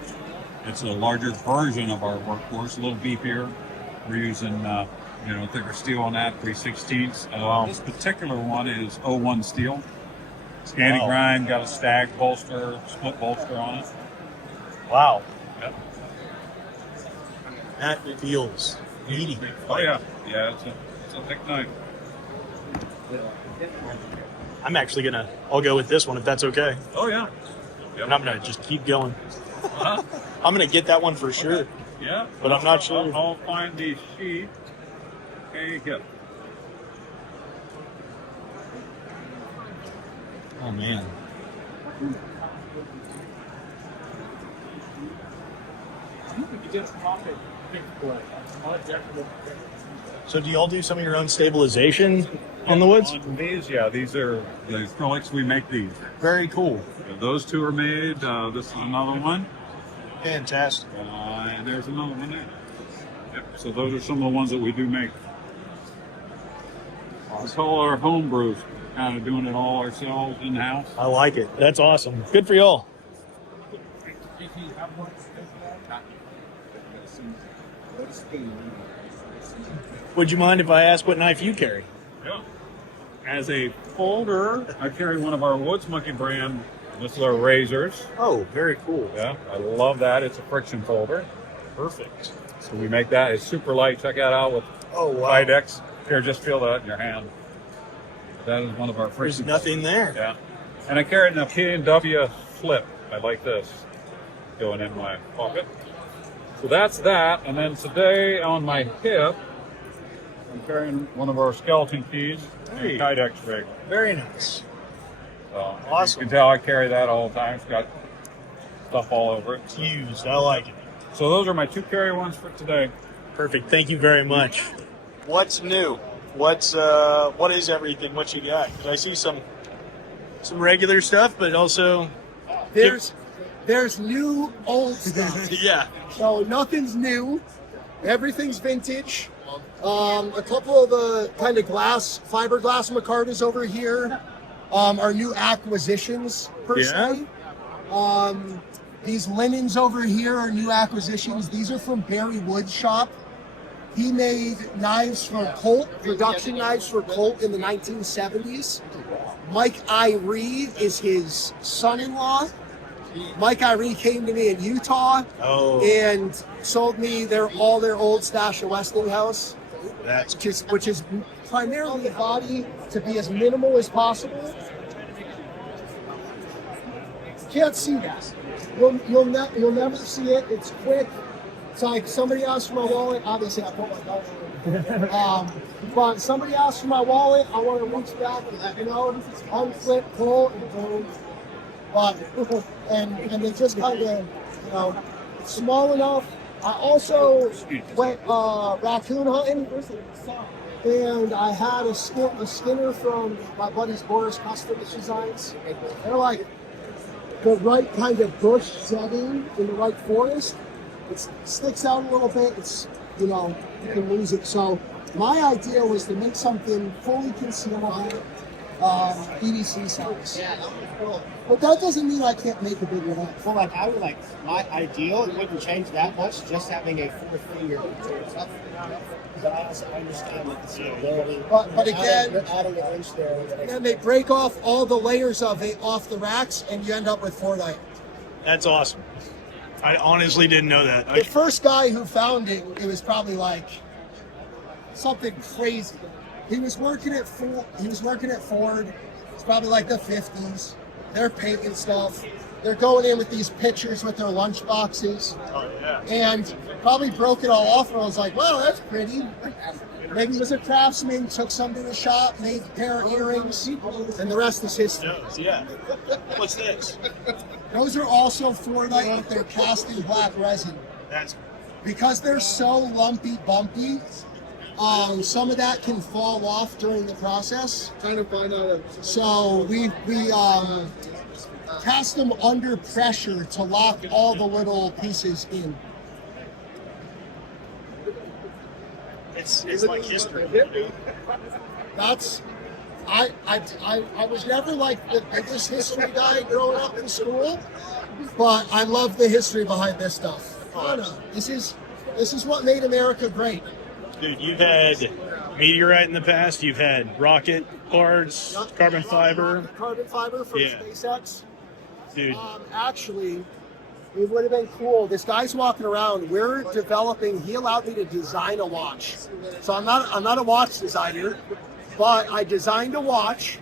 it's a larger version of our Workhorse, a little beefier. We're using, thicker steel on that, 3/16. This particular one is 01 steel. It's anti-grind, got a stag bolster, split bolster on it. Wow. Yep. That feels meaty. Oh yeah, it's a thick knife. I'm actually I'll go with this one if that's okay. Oh yeah. And I'm gonna just keep going. I'm gonna get that one for sure. Yeah. But I'm not sure. I'll find the sheet. Okay, good. Oh man. So do you all do some of your own stabilization on the woods? On these, yeah, these are the acrylics. We make these. Very cool. Those two are made. This is another one. Fantastic. And there's another one there. Yep. So those are some of the ones that we do make. We call our home brews. Kind of doing it all ourselves in house. I like it. That's awesome. Good for y'all. Would you mind if I ask what knife you carry? Yeah. As a folder, I carry one of our Woods Monkey brand. This is our razors. Oh, very cool. Yeah, I love that. It's a friction folder. Perfect. So we make that. It's super light. Check that out with Kydex. Here, just feel that in your hand. That is one of our friction. There's nothing there. Yeah. And I carry it in a P&W flip. I like this going in my pocket. So that's that. And then today on my hip, I'm carrying one of our skeleton keys, Hey. a Kydex rig. Very nice. So Awesome. You can tell I carry that all the time. It's got stuff all over it. It's used. I like it. So those are my two carry ones for today. Perfect. Thank you very much. What's new? What is everything? What you got? 'Cause I see some regular stuff, but also There's new old stuff. yeah. So nothing's new. Everything's vintage. A couple of the kind of fiberglass micartas over here are new acquisitions per se. These linens over here are new acquisitions. These are from Barry Wood's shop. He made knives for Colt, production knives for Colt in the 1970s. Mike Iree is his son-in-law. Mike Iree came to me in Utah and sold me all their old stash of Westinghouse, which is primarily the body to be as minimal as possible. Can't see that. You'll never see it. It's quick. It's like somebody asked for my wallet. Obviously, I put my wallet. But somebody asked for my wallet. I want to reach back and unflip, pull, and boom. But and they just kind of small enough. I also went raccoon hunting, and I had a Skinner from my buddy's Boris Custom Designs. They're like the right kind of bush setting in the right forest. It sticks out a little bit. It's you can lose it. So my idea was to make something fully concealable, EDC size. But that doesn't mean I can't make a bigger knife. Well, like I would my ideal, it wouldn't change that much, just having a 4 finger. But I also understand that the sealability. But again, you're adding an inch there. And then they break off all the layers of it off the racks, and you end up with 4 knives. That's awesome. I honestly didn't know that. The first guy who found it, it was probably like something crazy. He was working at Ford. It's probably like the 50s. They're painting stuff. They're going in with these pictures with their lunch boxes. Oh, yeah. And probably broke it all off and was like, well, that's pretty. Maybe he was a craftsman, took some to the shop, made a pair of earrings, and the rest is history. Yeah. What's this? Those are also 4-night, but they're cast in black resin. Because they're so lumpy, bumpy, some of that can fall off during the process. So we cast them under pressure to lock all the little pieces in. It's like history. I was never like the biggest history guy growing up in school, but I love the history behind this stuff. This is what made America great. Dude, you've had meteorite in the past. You've had rocket parts, carbon fiber. Carbon fiber from SpaceX. Dude. Actually, it would have been cool. This guy's walking around. We're developing. He allowed me to design a watch. So I'm not a watch designer, but I designed a watch.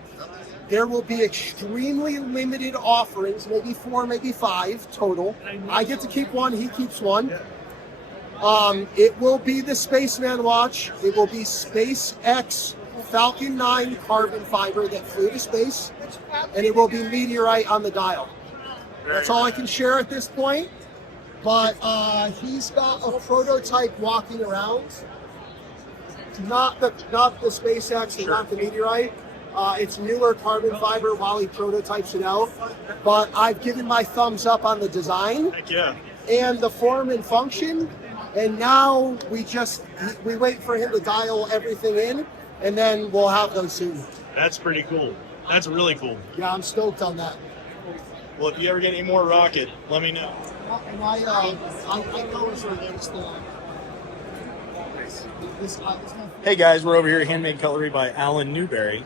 There will be extremely limited offerings, maybe 4, maybe 5 total. I get to keep one. He keeps one. It will be the Spaceman watch. It will be SpaceX Falcon 9 carbon fiber that flew to space, and it will be meteorite on the dial. That's all I can share at this point. But he's got a prototype walking around. Not the SpaceX and not the meteorite. It's newer carbon fiber while he prototypes it out. But I've given my thumbs up on the design and the form and function. And now we wait for him to dial everything in, and then we'll have those soon. That's pretty cool. That's really cool. Yeah, I'm stoked on that. Well, if you ever get any more rocket, let me know. And I go for this. Hey guys, we're over here at Handmade Cutlery by Alan Newberry,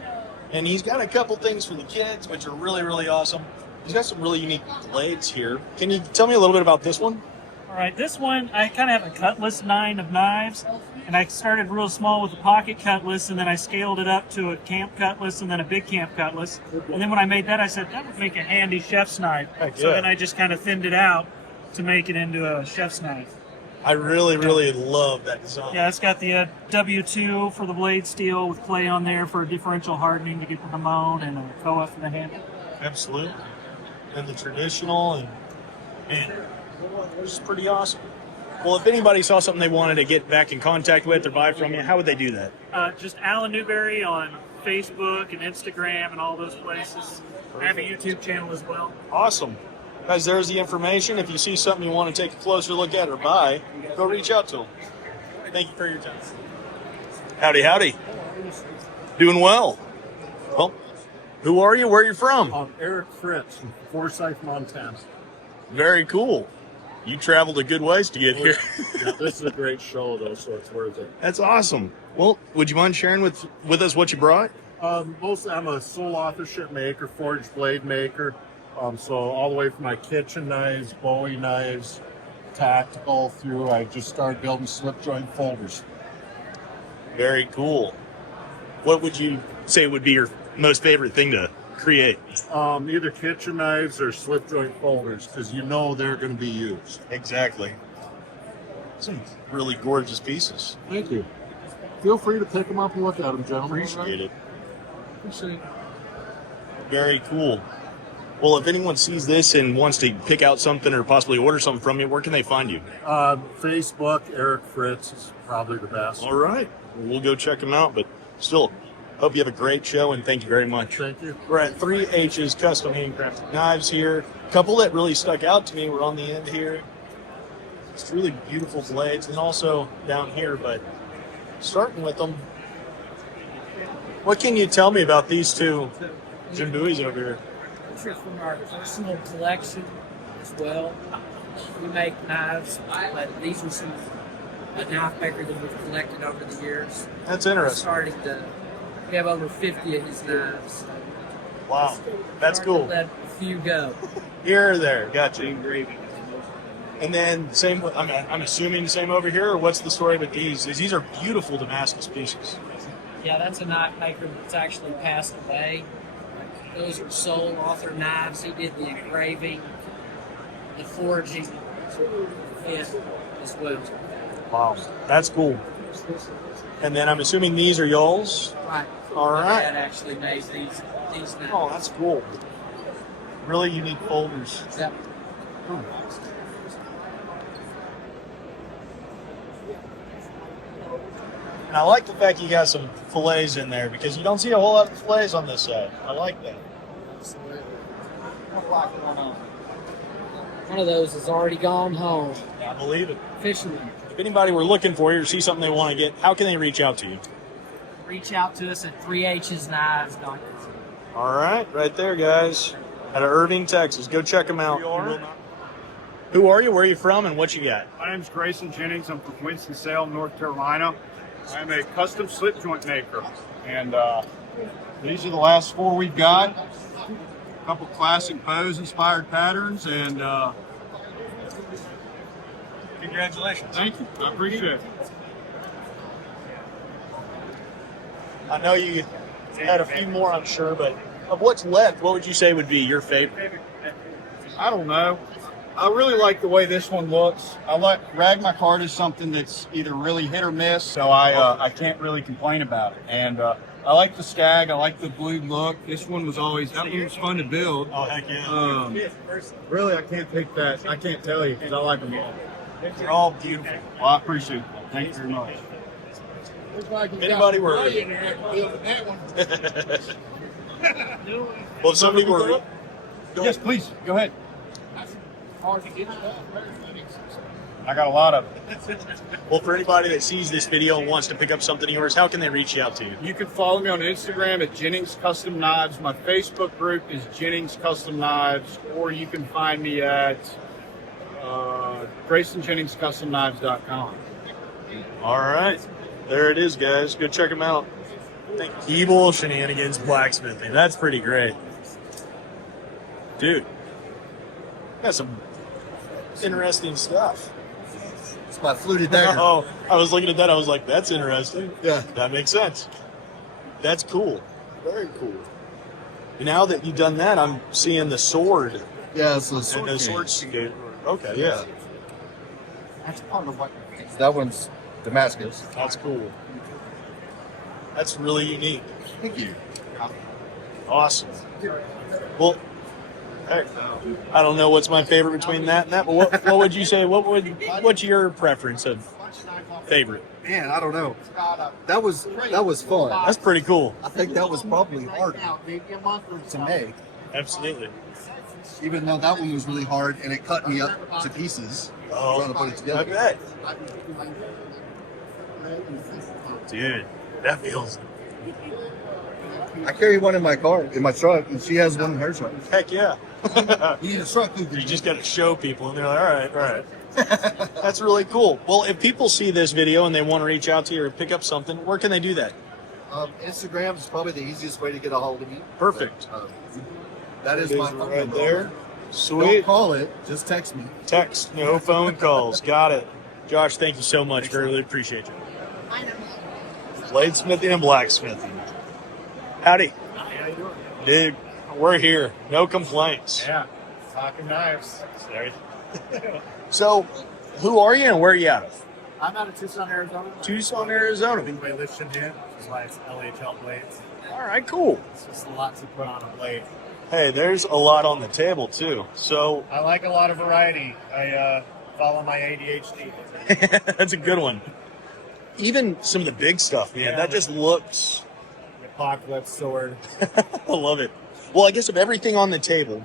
and he's got a couple things for the kids, which are really, really awesome. He's got some really unique blades here. Can you tell me a little bit about this one? All right, this one, I kind of have a cutlass 9 of knives, and I started real small with a pocket cutlass, and then I scaled it up to a camp cutlass, and then a big camp cutlass. And then when I made that, I said, that would make a handy chef's knife. So then I just kind of thinned it out to make it into a chef's knife. I really, really love that design. Yeah, it's got the W2 for the blade steel with clay on there for differential hardening to get the moan, and a koa for the handle. Absolutely. And the traditional, and it's pretty awesome. Well, if anybody saw something they wanted to get back in contact with or buy from you, how would they do that? Just Alan Newberry on Facebook and Instagram and all those places. I have a YouTube channel as well. Awesome. Guys, there's the information. If you see something you want to take a closer look at or buy, go reach out to them. Thank you for your time. Howdy, howdy. Doing well. Well, who are you? Where are you from? I'm Eric Fritz from Forsyth, Montana. Very cool. You traveled a good ways to get here. Yeah, this is a great show, though, so it's worth it. That's awesome. Well, would you mind sharing with us what you brought? Mostly, I'm a sole authorship maker, forged blade maker. So all the way from my kitchen knives, Bowie knives, tactical through, I just started building slip joint folders. Very cool. What would you say would be your most favorite thing to create? Either kitchen knives or slip joint folders, because you know they're going to be used. Exactly. Some really gorgeous pieces. Thank you. Feel free to pick them up and look at them, gentlemen. Appreciate it. Appreciate it. Very cool. Well, if anyone sees this and wants to pick out something or possibly order something from you, where can they find you? Facebook, Eric Fritz is probably the best. All right. We'll go check them out, but still, hope you have a great show, and thank you very much. Thank you. We're at 3H's Custom Handcrafted Knives here. A couple that really stuck out to me were on the end here. It's really beautiful blades, and also down here, but starting with them, what can you tell me about these two Jimbuis over here? These are from our personal collection as well. We make knives, but these are some a knife maker that we've collected over the years. That's interesting. We have over 50 of his knives. Wow, that's cool. Let a few go. Here or there, gotcha. And then same. I'm assuming same over here. Or what's the story with these? These are beautiful Damascus pieces. Yeah, that's a knife maker that's actually passed away. Those are sole author knives. He did the engraving, the forging, as well. Wow, that's cool. And then I'm assuming these are y'all's? Right. All My right. dad actually made these knives. Oh, that's cool. Really unique folders. Yep. And I like the fact you got some fillets in there because you don't see a whole lot of fillets on this side. I like that. One of those has already gone home. I believe it. Officially. If anybody were looking for you or see something they want to get, how can they reach out to you? Reach out to us at 3hsknives.com. All right, right there, guys. Out of Irving, Texas. Go check them out. Who are you? Where are you from? And what you got? My name's Grayson Jennings. I'm from Winston-Salem, North Carolina. I'm a custom slip joint maker. And these are the last four we've got. A couple classic bows inspired patterns, and congratulations. Thank you. I appreciate it. I know you had a few more, I'm sure, but of what's left, what would you say would be your favorite? I don't know. I really like the way this one looks. Rag my card is something that's either really hit or miss, so I can't really complain about it. And I like the stag. I like the blue look. This one was fun to build. Oh heck yeah! Really, I can't take that. I can't tell you because I like them all. They're all beautiful. Well, I appreciate it. Thank you very much. Anybody were. Well, if somebody were. Yes, please. Go ahead. I got a lot of it. Well, for anybody that sees this video and wants to pick up something of yours, how can they reach out to you? You can follow me on Instagram at Jennings Custom Knives. My Facebook group is Jennings Custom Knives, or you can find me at GraysonJenningsCustomKnives.com. All right. There it is, guys. Go check them out. Evil Shenanigans Blacksmithing. That's pretty great. Dude, got some interesting stuff. It's my fluted dagger. Oh, I was looking at that. I was like, that's interesting. Yeah. That makes sense. That's cool. Very cool. Now that you've done that, I'm seeing the sword. Yeah, it's a sword. And the sword. Okay, yeah. That's part of what. That one's Damascus. That's cool. That's really unique. Thank you. Awesome. Well, hey, I don't know what's my favorite between that and that, but what would you say? What's your preference of favorite? Man, I don't know. That was fun. That's pretty cool. I think that was probably hard to make. Absolutely. Even though that one was really hard and it cut me up to pieces trying to put it together. I bet. Dude, that feels. I carry one in my car, in my truck, and she has one in her truck. Heck yeah. You need a truck. You just got to show people, and they're like, all right. That's really cool. Well, if people see this video and they want to reach out to you or pick up something, where can they do that? Instagram is probably the easiest way to get a hold of me. Perfect. That is my phone right number. there. Sweet. Don't call it, just text me. Text, no phone calls. Got it. Josh, thank you so much. Really appreciate you. Bladesmithing and blacksmithing. Howdy. How you doing? Dude, we're here. No complaints. Yeah, talking knives. Sorry. So, who are you and where are you out of? I'm out of Tucson, Arizona. Tucson, Arizona. Midway Lift in here, which is why it's LHL Blades. All right, cool. It's just a lot to put on a blade. Hey, there's a lot on the table, too. So I like a lot of variety. I follow my ADHD. that's a good one. Even some of the big stuff, man, that just looks... Apocalypse sword. I love it. Well, I guess of everything on the table,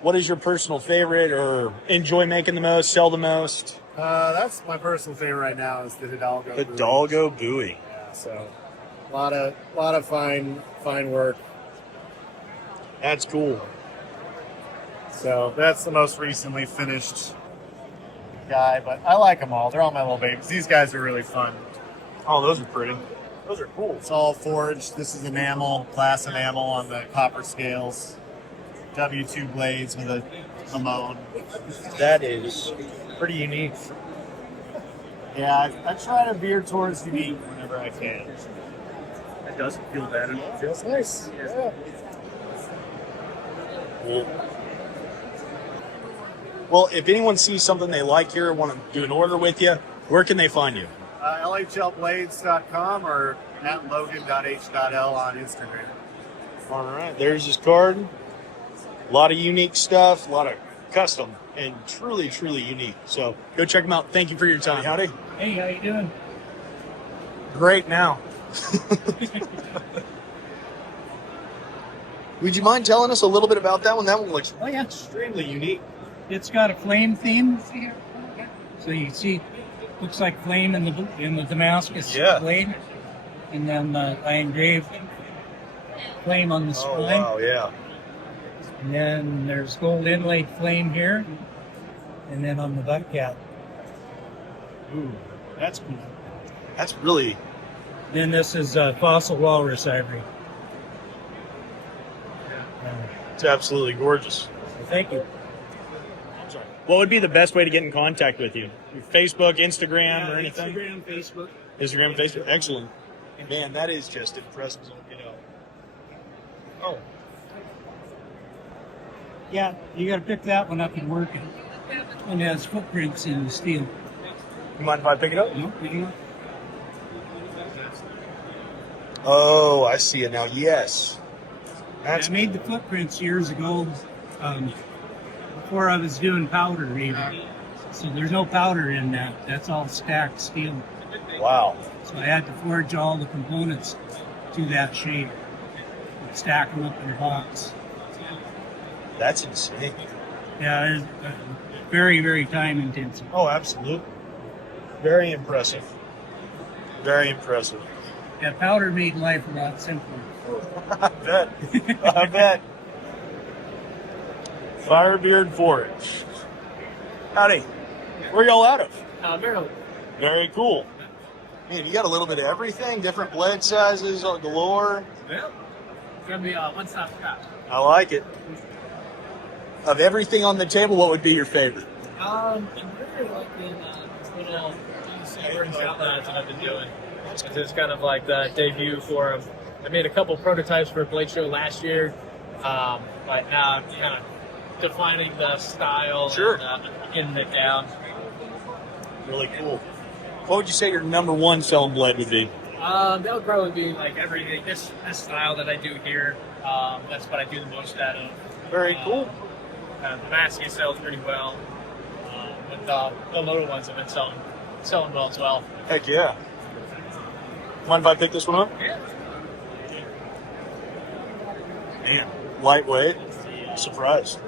what is your personal favorite or enjoy making the most, sell the most? That's my personal favorite right now is the Hidalgo. Hidalgo buoy. Yeah, so a lot of fine work. That's cool. So that's the most recently finished guy, but I like them all. They're all my little babies. These guys are really fun. Oh, those are pretty. Those are cool. It's all forged. This is enamel, glass enamel on the copper scales. W2 blades with a Lamone. That is pretty unique. Yeah, I try to veer towards unique whenever I can. It doesn't feel bad at all. It feels nice. Yeah. Cool. Well, if anyone sees something they like here or want to do an order with you, where can they find you? LHLblades.com or at logan.h.l on Instagram. All right, there's his card. A lot of unique stuff, a lot of custom, and truly, truly unique. So go check them out. Thank you for your time. Howdy. Hey, how you doing? Great now. Would you mind telling us a little bit about that one? That one looks extremely unique. It's got a flame theme. So you see, looks like flame in the Damascus blade, and then I engraved flame on the spine. Oh wow, yeah. And then there's gold inlaid flame here, and then on the butt cap. Ooh, that's cool. That's really. Then this is fossil walrus ivory. It's absolutely gorgeous. Thank you. What would be the best way to get in contact with you? Facebook, Instagram, or anything? Instagram, Facebook. Instagram, Facebook. Excellent. Man, that is just impressive. You know. Oh. Yeah, you got to pick that one up and work it. And it has footprints in the steel. You mind if I pick it up? No, you know. Oh, I see it now. Yes. I made the footprints years ago, before I was doing powder reading. So there's no powder in that. That's all stacked steel. Wow. So I had to forge all the components to that shape and stack them up in a box. That's insane. Yeah, it's very, very time intensive. Oh, absolutely. Very impressive. Very impressive. Yeah, powder made life a lot simpler. I bet. I bet. Firebeard Forge. Howdy. Where y'all out of? Maryland. Very cool. Man, you got a little bit of everything, different blade sizes galore. Yeah. It's going to be a one-stop shop. I like it. Of everything on the table, what would be your favorite? I'm really liking little orange outlines that I've been doing. It's just kind of like the debut for them. I made a couple prototypes for Blade Show last year, but now I'm kind of defining the style and getting it down. Really cool. What would you say your number one selling blade would be? That would probably be like everything. This style that I do here, that's what I do the most out of. Very cool. The masking sells pretty well. But the little ones have been selling well as well. Heck yeah. Mind if I pick this one up? Yeah. Man, lightweight. Surprised.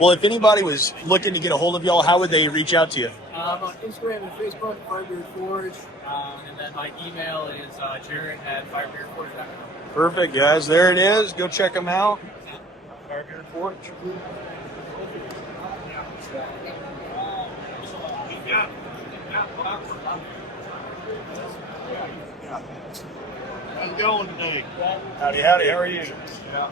Well, if anybody was looking to get a hold of y'all, how would they reach out to you? On Instagram and Facebook, Firebeard Forge, and then my email is jared@firebeardforge.com. Perfect, guys. There it is. Go check them out. Firebeard Forge. How's it going today? Howdy, howdy. How are you? Yeah.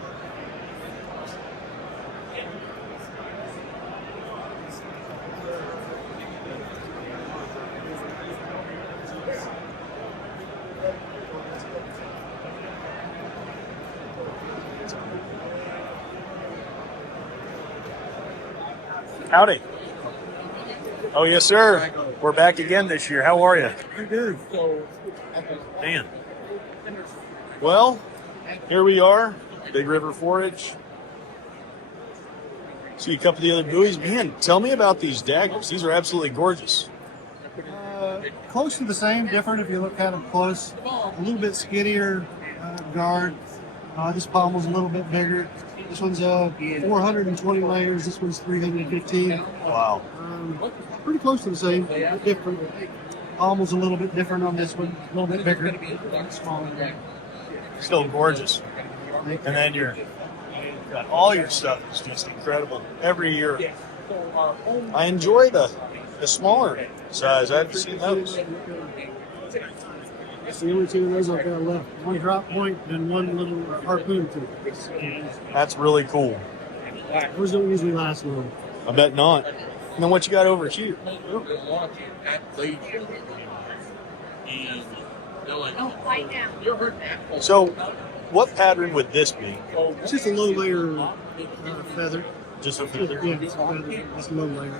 Howdy. Oh, yes, sir. We're back again this year. How are you? Good. Man. Well, here we are, Big River Forage. See a couple of the other buoys. Man, tell me about these daggers. These are absolutely gorgeous. Close to the same, different if you look at them close. A little bit skinnier guard. This pommel's a little bit bigger. This one's 420 layers. This one's 315. Wow. Pretty close to the same, but different. Pommel's a little bit different on this one. A little bit bigger, smaller. Still gorgeous. And then you've got all your stuff is just incredible every year. I enjoy the smaller size. I haven't seen those. That's the only two of those I've got left. One drop point and one little harpoon tube. That's really cool. Those don't usually last long. I bet not. And then what you got over here? So, what pattern would this be? It's just a low layer feather. Just a feather? Yeah, it's a feather. It's a low layer.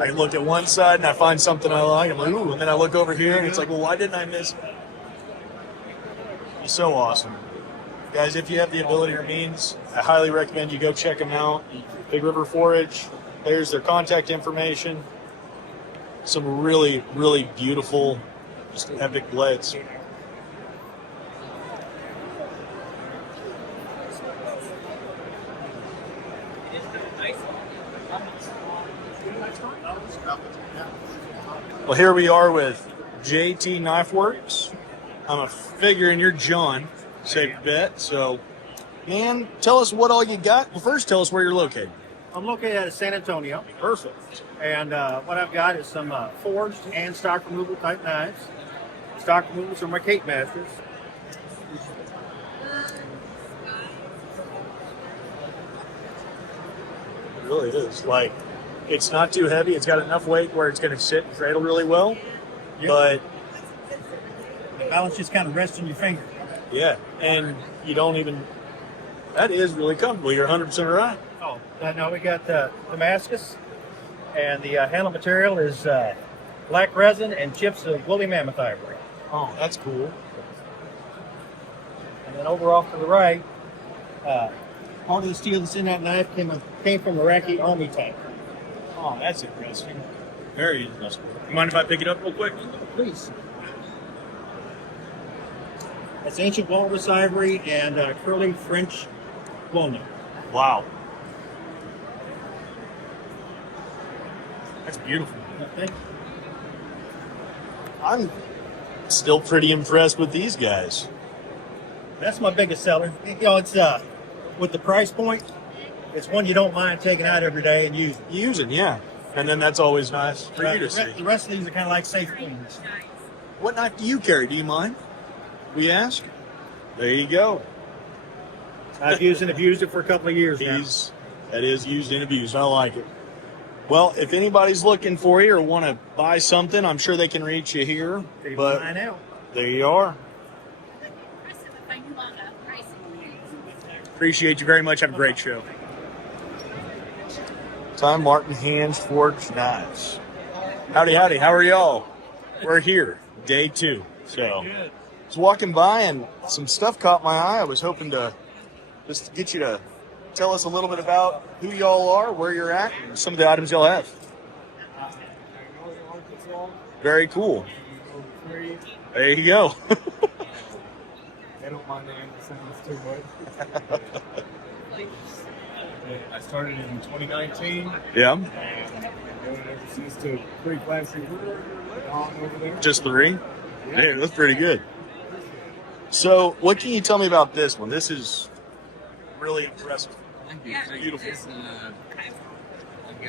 I look at one side and I find something I like. I'm like, ooh, and then I look over here and it's like, well, why didn't I miss it? It's so awesome. Guys, if you have the ability or means, I highly recommend you go check them out. Big River Forage. There's their contact information. Some really, really beautiful, just epic blades. Well, here we are with JT Knife Works. I'm a figuring you're John. Safe bet. So, man, tell us what all you got. Well, first, tell us where you're located. I'm located at San Antonio. Perfect. And what I've got is some forged and stock removal type knives. Stock removals are my Cape Masters. It really is. Like, it's not too heavy. It's got enough weight where it's going to sit and cradle really well. Yep. But the balance just kind of rests on your finger. Yeah, and you don't even That is really comfortable. You're 100% right. Oh, no, we got Damascus, and the handle material is black resin and chips of woolly mammoth ivory. Oh, that's cool. And then over off to the right, part of the steel that's in that knife came from Iraqi army tank. Oh, that's interesting. Very interesting. You mind if I pick it up real quick? Please. It's ancient walrus ivory and curling French walnut. Wow. That's beautiful. Thank you. I'm still pretty impressed with these guys. That's my biggest seller. You know, it's with the price point, it's one you don't mind taking out every day and using. Using, yeah. And then that's always nice for you to see. The rest of these are kind of like safe cleans. What knife do you carry? Do you mind? We ask. There you go. I've used and abused it for a couple of years now. That is used and abused. I like it. Well, if anybody's looking for you or want to buy something, I'm sure they can reach you here. But there you are. Appreciate you very much. Have a great show. Tom Martin Hands Forged Knives. Howdy, howdy. How are y'all? We're here, day 2. So I was walking by and some stuff caught my eye. I was hoping to just get you to tell us a little bit about who y'all are, where you're at, and some of the items y'all have. Very cool. There you go. I don't mind the Andersons too much. I started in 2019. Yeah. And ever since to 3 classes on over there. Just 3? Yeah. Man, that's pretty good. So, what can you tell me about this one? This is really impressive. Thank you. Beautiful. I've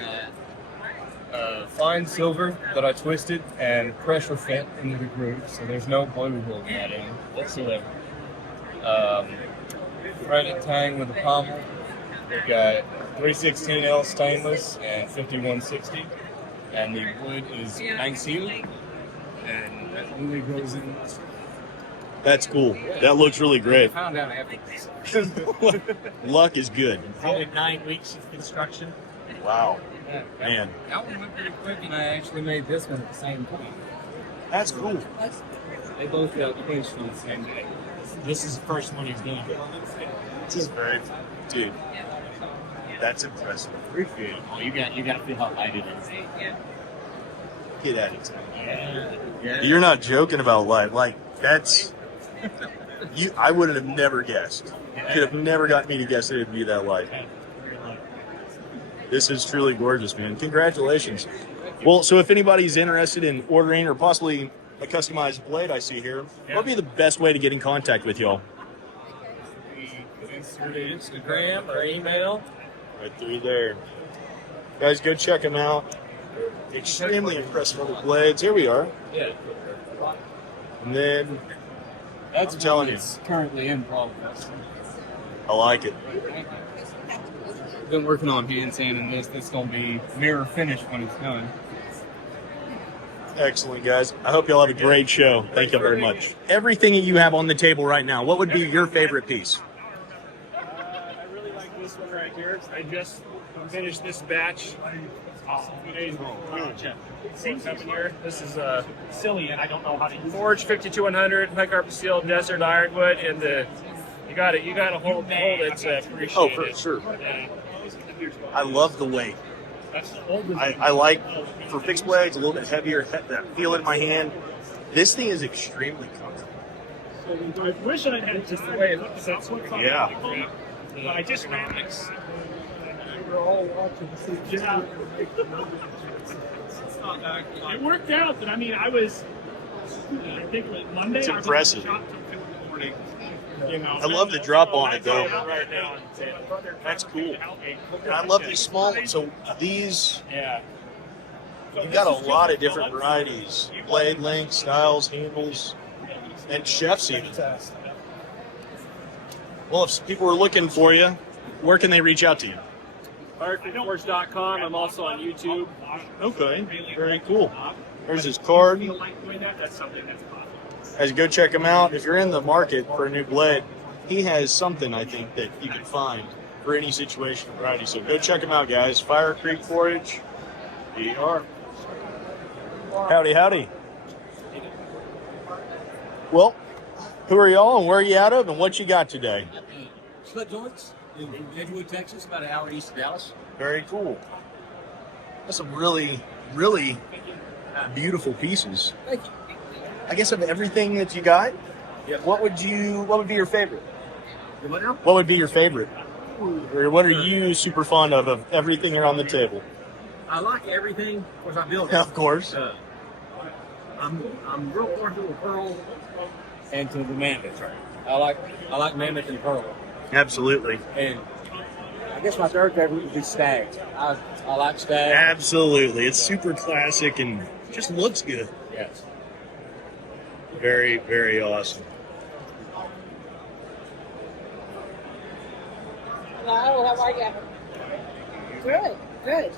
got fine silver that I twisted and pressure fit into the groove, so there's no glue holding that in whatsoever. Threaded tang with a pommel. We've got 316L stainless and 5160, and the wood is Manxile, and that really goes in. That's cool. That looks really great. I found out after this. Luck is good. Probably 9 weeks of construction. Wow. Yeah, Man. That one went pretty quick, and I actually made this one at the same time. That's cool. They both got finished on the same day. This is the first one he's done. This is very, dude. That's impressive. Appreciate it. Oh, you got to feel how light it is. Get at it. Yeah. You're not joking about light. Like, that's... I would have never guessed. You could have never got me to guess it would be that light. This is truly gorgeous, man. Congratulations. Well, so if anybody's interested in ordering or possibly a customized blade I see here, what would be the best way to get in contact with y'all? Instagram or email. Right through there. Guys, go check them out. Extremely impressive little blades. Here we are. Yeah. And then, That's I'm telling you. It's currently in progress. I like it. Been working on hand sanding this. This is going to be mirror finish when it's done. Excellent, guys. I hope y'all have a great show. Thank you very much. Everything that you have on the table right now, what would be your favorite piece? I really like this one right here. I just finished this batch 2 days ago. Seems up in here. This is silly, and I don't know how to use it. Forge 52100, high carbon steel, desert ironwood, and you got to hold it to appreciate Oh, for it. sure. I love the weight. I like, for fixed blades, a little bit heavier, that feel in my hand. This thing is extremely comfortable. I wish I had just the way it looks. That's what Yeah. But I just ran it. We're all watching to see Yeah. It worked out, but I mean, I think it was Monday. It's I was impressive. at the shop till 2 in the morning. You know, I love the drop on it, though. Right now, and said, That's cool. And I love these small ones. So these, you've got a lot of different varieties. Blade length, styles, handles, and chefs even. Well, if people are looking for you, where can they reach out to you? Artforge.com. I'm also on YouTube. Okay, very cool. There's his card. Feel like doing that? That's something that's possible. Guys, go check him out. If you're in the market for a new blade, he has something, I think, that you can find for any situation or variety. So go check him out, guys. Fire Creek Forage. Here you are. Howdy, howdy. Well, who are y'all and where are you out of and what you got today? Slip joints in Edgewood, Texas, about an hour east of Dallas. Very cool. That's some really, really beautiful pieces. Thank you. I guess of everything that you got, what would be your favorite? What now? What would be your favorite? Or what are you super fond of everything here on the table? I like everything. Of course, I build it. Of course. I'm real partial to Pearl and to the Mammoth. I like Mammoth and Pearl. Absolutely. And I guess my third favorite would be Stag. I like Stag. Absolutely. It's super classic and just looks good. Yes. Very, very awesome. Hello, how are you? Good, good.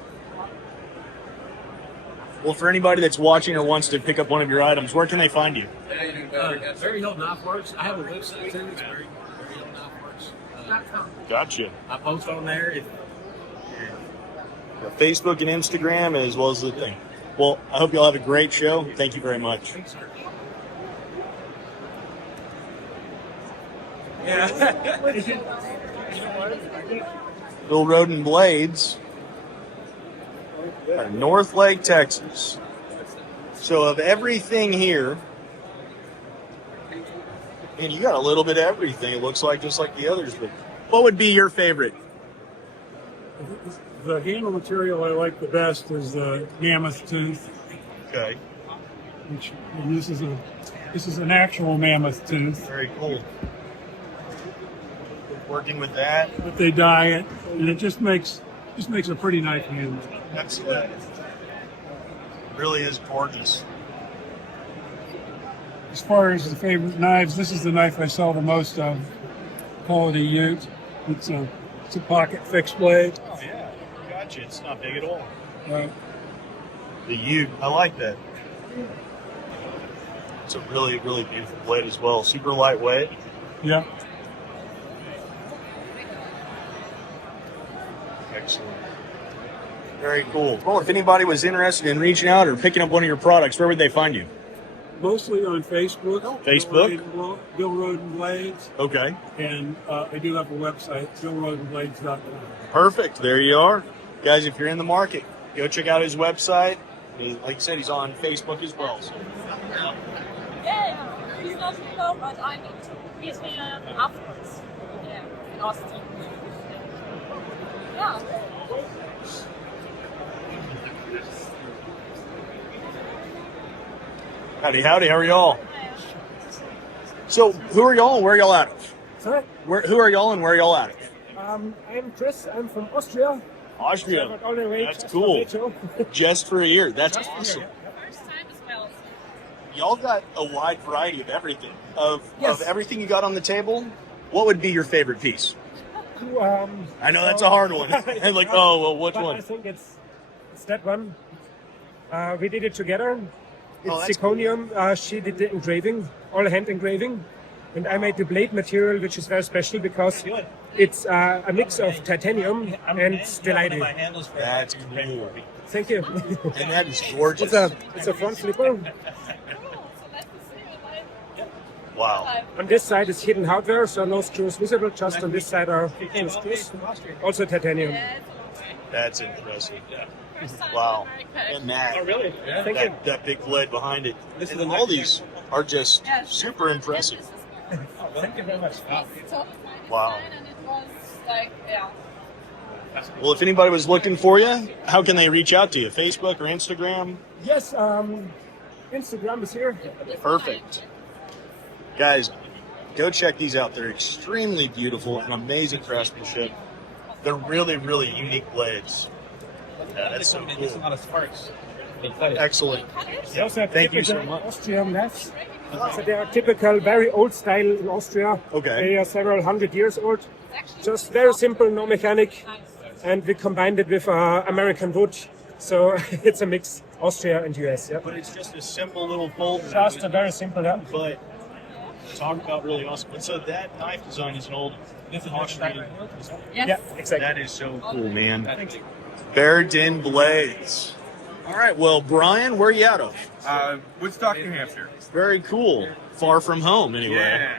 Well, for anybody that's watching or wants to pick up one of your items, where can they find you? Very Hill Knife Works. I have a website too. It's Very Hill Knife Works. Gotcha. I post on there. Facebook and Instagram as well as the thing. Well, I hope y'all have a great show. Thank you very much. Bill Roden Blades, North Lake, Texas. So of everything here, and you got a little bit of everything. It looks like just like the others. But what would be your favorite? The handle material I like the best is the mammoth tooth. Okay. And this is an actual mammoth tooth. Very cool. Working with that. But they dye it, and it just makes a pretty knife handle. Excellent. Really is gorgeous. As far as the favorite knives, this is the knife I sell the most of. Quality Ute. It's a pocket fixed blade. Oh yeah, gotcha. It's not big at all. Right. The Ute, I like that. It's a really, really beautiful blade as well. Super lightweight. Yeah. Excellent. Very cool. Well, if anybody was interested in reaching out or picking up one of your products, where would they find you? Mostly on Facebook. Facebook? Bill Roden Blades. Okay. And I do have a website, billrodenblades.com. Perfect. There you are. Guys, if you're in the market, go check out his website. Like I said, he's on Facebook as well. So. Yeah, he's not here, but I need to meet him afterwards. Yeah, in Austin. Yeah. Howdy, howdy. How are y'all? So, who are y'all and where are y'all out of? Sorry? Who are y'all and where are y'all out of? I'm Chris. I'm from Austria. Austria. All the way That's just cool. for Bladeshow. Just for a year. That's Just for a awesome. year, First time as well. Y'all got a wide variety of everything. Of Yes. everything you got on the table, what would be your favorite piece? I know that's a hard one. And like, oh, well, which But one? I think it's that one. We did it together. Oh, It's that's zirconium. She did the engraving, all hand engraving. And I made the blade material, which is very special because it's a mix of titanium and stellite. That's cool. Thank you. And that is gorgeous. It's a front flipper. Wow. On this side is hidden hardware, so no screws visible. Just on this side are two screws. Also titanium. That's impressive. Wow. And that, Thank you. that big blade behind it. And all these are just super impressive. Thank you very much. Wow. And it was like, yeah. Well, if anybody was looking for you, how can they reach out to you? Facebook or Instagram? Yes, Instagram is here. Perfect. Guys, go check these out. They're extremely beautiful and amazing craftsmanship. They're really, really unique blades. Yeah, that's so cool. Excellent. Those are Thank you so typical much. Austrian knives. So they are typical, very old style in Austria. Okay. They are several hundred years old. Just very simple, no mechanic. And we combined it with American wood. So it's a mix, Austria and US. Yeah. But it's just a simple little fold. Just a very simple, yeah. But talk about really awesome. And so that knife design is an old Austrian. Yes. Yeah, exactly. That is so cool, man. Bearden Blades. All right, well, Brian, where are you out of? Woodstock, New Hampshire. Very cool. Far from home, anyway.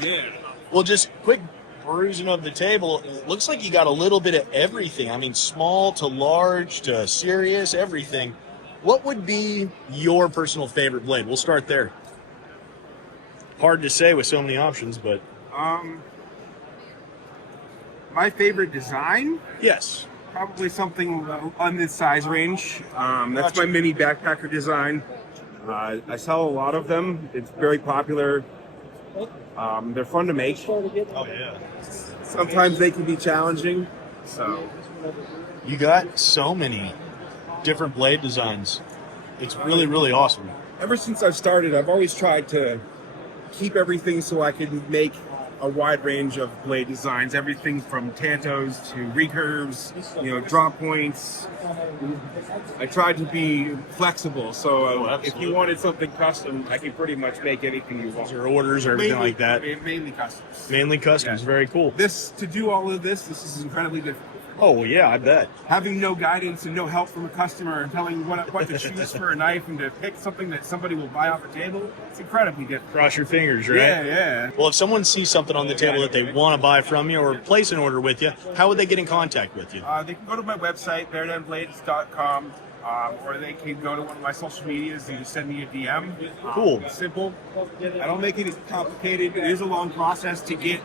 Yeah. Well, just quick perusing of the table. It looks like you got a little bit of everything. I mean, small to large to serious, everything. What would be your personal favorite blade? We'll start there. Hard to say with so many options, but My favorite design? Yes. Probably something on this size range. That's Gotcha. my mini backpacker design. I sell a lot of them. It's very popular. They're fun to make. Oh, yeah. Sometimes they can be challenging. So You got so many different blade designs. It's really, really awesome. ever since I've started, I've always tried to keep everything so I can make a wide range of blade designs, everything from tantos to recurves, drop points. I tried to be flexible, so if you wanted something custom, I can pretty much make anything you want. Your orders or everything like that. Mainly customs. Mainly customs, very cool. To do all of this is incredibly difficult. Oh, yeah, I bet. Having no guidance and no help from a customer and telling what to choose for a knife and to pick something that somebody will buy off a table, it's incredibly difficult. Cross your fingers, right? Yeah. Well, if someone sees something on the table that they want to buy from you or place an order with you, how would they get in contact with you? They can go to my website, bladeshow.com, or they can go to one of my social medias and just send me a DM. Cool. It's simple. I don't make it complicated. It is a long process to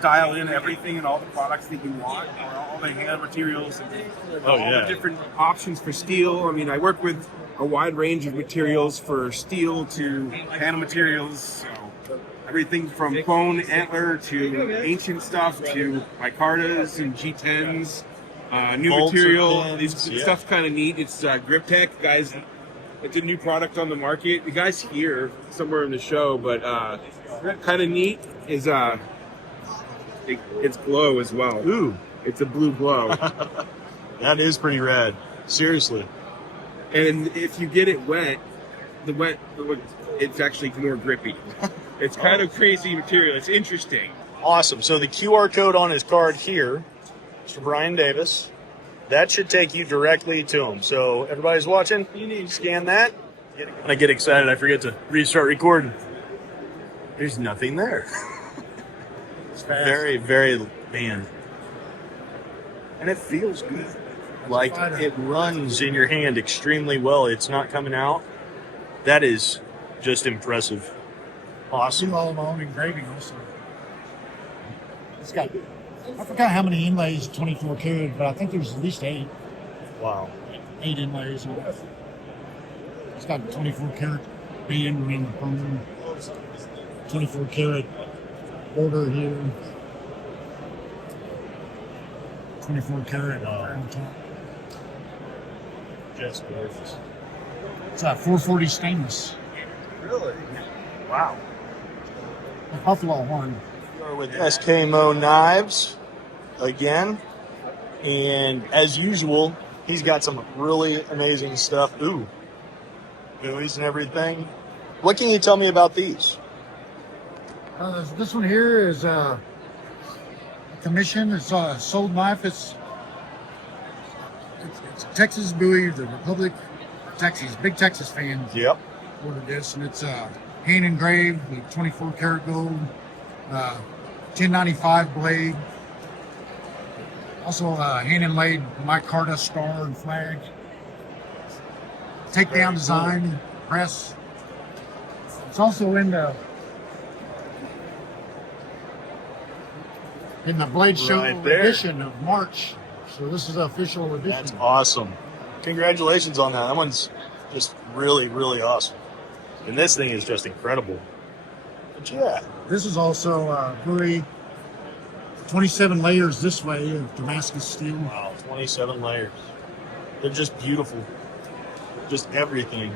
dial in everything and all the products that you want, or all the hand materials, and all the different options for steel. I mean, I work with a wide range of materials for steel to panel materials. So everything from bone, antler to ancient stuff to micartas and G10s. New Bolts material. pins, Stuff's kind of neat. It's Grip Tech, guys. It's a new product on the market. The guy's here somewhere in the show, but kind of neat is it's glow as well. Ooh, it's a blue glow. That is pretty rad. Seriously. And if you get it wet, it's actually more grippy. It's kind of crazy material. It's interesting. Awesome. So the QR code on his card here, Mr. Brian Davis, that should take you directly to him. So everybody's watching, scan that. When I get excited, I forget to restart recording. There's nothing there. It's very, very, man. And it feels good. Like, it runs in your hand extremely well. It's not coming out. That is just impressive. Awesome. I do all of my own engraving also. It's got, I forgot how many inlays 24 karat, but I think there's at least 8. Wow. 8 inlays on it. It's got 24 karat band in the phone. 24 karat border here. 24 karat on top. Just gorgeous. It's a 440 stainless. Really? Wow. A Buffalo one. We're with SKMO Knives again. And as usual, he's got some really amazing stuff. Ooh. Buoys and everything. What can you tell me about these? This one here is a commission. It's a sold knife. It's a Texas buoy. The Republic of Texas, big Texas fan. Yep. Ordered this, and it's hand engraved with 24 karat gold, 1095 blade. Also hand inlaid micarta star and flag. Takedown design, press. It's also in the Blade Show edition of March. So this is the official edition. That's awesome. Congratulations on that. That one's just really, really awesome. And this thing is just incredible. But yeah. This is also buoy 27 layers this way of Damascus steel. Wow, 27 layers. They're just beautiful. Just everything.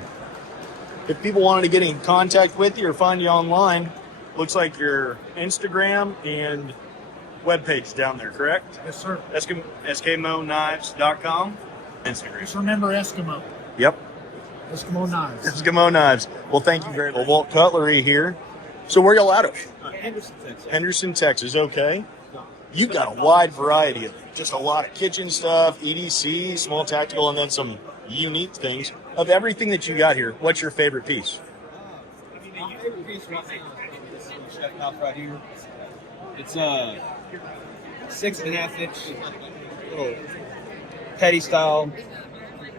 If people wanted to get in contact with you or find you online, looks like your Instagram and webpage down there, correct? Yes, sir. SKMOKnives.com. Instagram. Just remember Eskimo. Yep. Eskimo Knives. Eskimo Knives. Well, thank you very much. Walt Cutlery here. So where y'all out of? Henderson, Texas. Henderson, Texas. Okay. You've got a wide variety of just a lot of kitchen stuff, EDC, small tactical, and then some unique things. Of everything that you got here, what's your favorite piece? My favorite piece right now is this chef mouth right here. It's 6.5 inch little petty style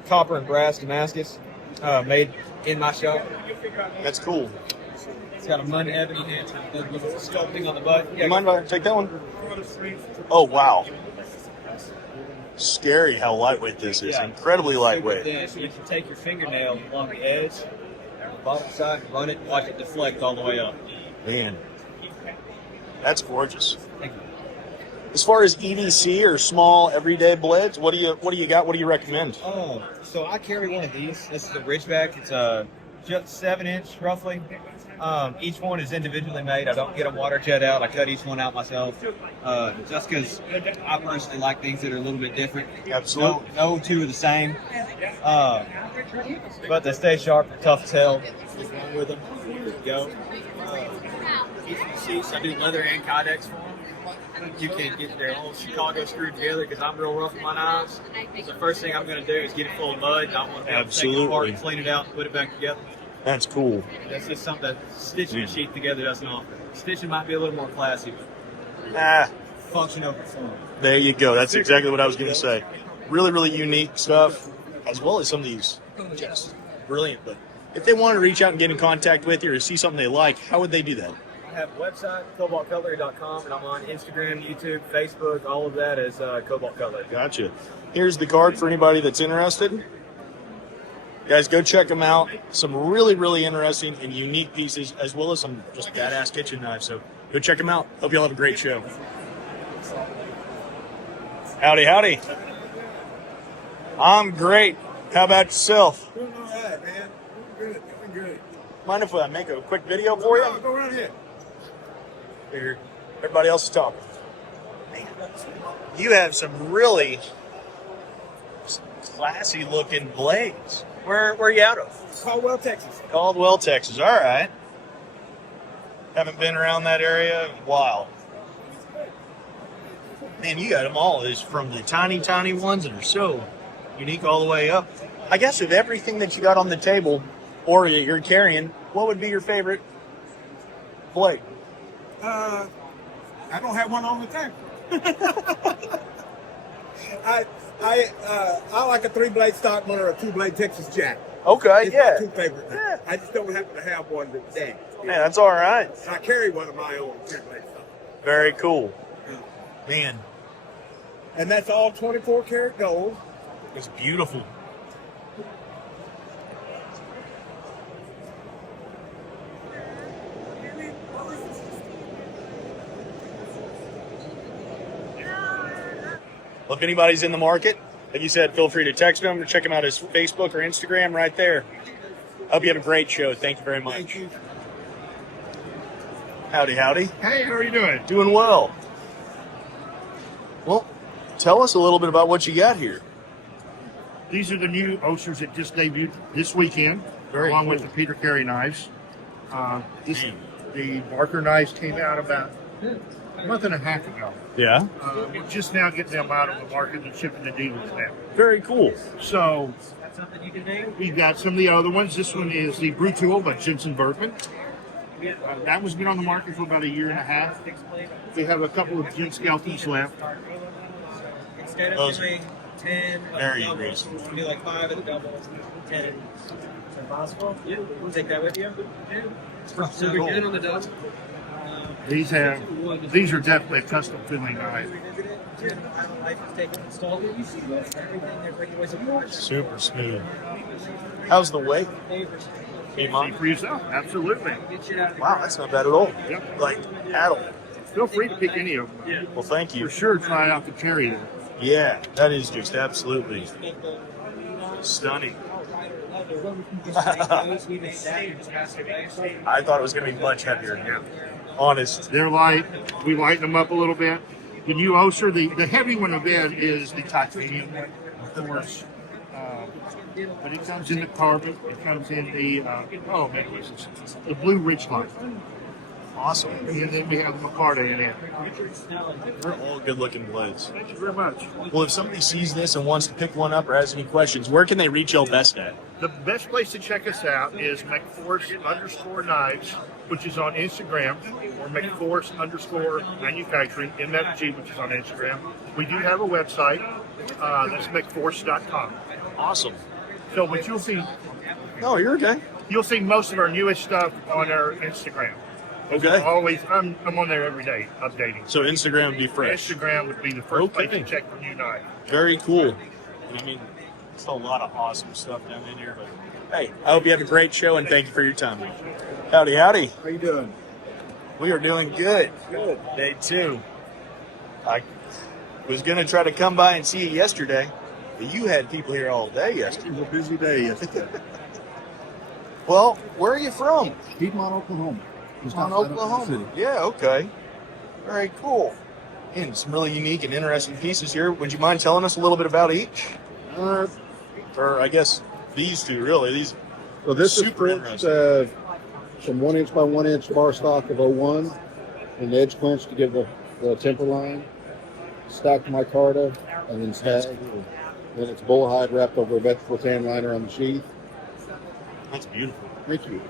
copper and brass Damascus, made in my shop. That's cool. It's got a mud ebony handle with sculpting on the butt. You mind if I take that one? Oh, wow. Scary how lightweight this is. Yeah. Incredibly lightweight. So you can take your fingernail along the edge, the bottom side, and run it, and watch it deflect all the way up. Man, that's gorgeous. Thank you. As far as EDC or small everyday blades, what do you got? What do you recommend? Oh, so I carry one of these. This is the Ridgeback. It's just 7-inch roughly. Each one is individually made. I don't get them water jet out. I cut each one out myself, just because I personally like things that are a little bit different. Absolutely. No two are the same, but they stay sharp. They're tough as hell. What's wrong with them? Here we go. Each of the seats, I do leather and Kydex for them. You can get their whole Chicago screwed together because I'm real rough with my knives. So the first thing I'm going to do is get it full of mud. I want to take it apart, clean it out, and put it back together. That's cool. That's just something that stitching a sheet together doesn't offer. Stitching might be a little more classy, but function over form. There you go. That's exactly what I was going to say. Really, really unique stuff, as well as some of these just brilliant. But if they want to reach out and get in contact with you or see something they like, how would they do that? I have a website, cobaltcutlery.com, and I'm on Instagram, YouTube, Facebook, all of that is Cobalt Cutlery. Gotcha. Here's the card for anybody that's interested. Guys, go check them out. Some really, really interesting and unique pieces, as well as some just badass kitchen knives. So go check them out. Hope y'all have a great show. Howdy, howdy. I'm great. How about yourself? Doing all right, man. Doing good. Doing good. Mind if I make a quick video for you? Go right ahead. Here, everybody else is talking. Man, you have some really classy looking blades. Where are you out of? Caldwell, Texas. Caldwell, Texas. All right. Haven't been around that area in a while. Man, you got them all. It's from the tiny, tiny ones that are so unique all the way up. I guess of everything that you got on the table or you're carrying, what would be your favorite blade? I don't have one on the table. I like a 3-blade Stockman or a 2-blade Texas Jack. Okay, it's yeah. my 2 favorite. Yeah. I just don't happen to have one that's that. Man, that's all right. I carry one of my own 10-blade Stockman. Very cool. Man. And that's all 24 karat gold. It's beautiful. Well, if anybody's in the market, like you said, feel free to text him or check him out his Facebook or Instagram right there. I hope you have a great show. Thank you very much. Thank you. Howdy, howdy. Hey, how are you doing? Doing well. Well, tell us a little bit about what you got here. These are the new Oshers that just debuted this weekend, along with the Peter Carey knives. The Barker knives came out about a month and a half ago. Yeah. We're just now getting them out of the market and shipping to dealers now. Very cool. So That's something you can do? we've got some of the other ones. This one is the Brutul by Jensen Bergman. That one's been on the market for about a year and a half. We have a couple of Jen Skeltons left. Instead of Those doing 10 very doubles, reasonable. it's gonna be like 5 of the doubles, 10. Is that possible? Yeah. Take that with you? Yeah. So we're good on the double? These are definitely custom filling knives. Super smooth. How's the weight? See for yourself, absolutely. Wow, that's not bad at all. Yep. Like, at all. Feel free to pick any of them. Yeah. Well, thank you. For sure, try out the cherry. Yeah, that is just absolutely stunning. I thought it was going to be much heavier. Yeah. Honest. They're light. We lighten them up a little bit. The new Osher, the heavy one of it is the titanium, of course. But it comes in the carbon. It comes in the the blue Ridgeline. Awesome. And then we have the Macarta in it. They're all good-looking blades. Thank you very much. Well, if somebody sees this and wants to pick one up or has any questions, where can they reach y'all best at? The best place to check us out is McForce_Knives, which is on Instagram, or McForce_Manufacturing, MFG, which is on Instagram. We do have a website. That's McForce.com. Awesome. So, but you'll see. Oh, you're okay. You'll see most of our newest stuff on our Instagram. Okay. I'm on there every day, updating. So Instagram would be fresh. Instagram would be the first place to check for new knives. Very cool. I mean, it's a lot of awesome stuff down in here. But hey, I hope you have a great show, and thank you for your time. Howdy, howdy. How you doing? We are doing good. Good. Day 2. I was going to try to come by and see you yesterday, but you had people here all day yesterday. It was a busy day yesterday. Well, where are you from? Piedmont, Oklahoma. On Oklahoma. Yeah, okay. Very cool. And some really unique and interesting pieces here. Would you mind telling us a little bit about each? Or I guess these two, really. These So this is super French, some 1 inch by 1 inch bar stock of 01, and the edge clinch to give the temper line. Stacked micarta, and then stag. Then it's bullhide wrapped over a vegetable tan liner on the sheath. That's beautiful. Thank you.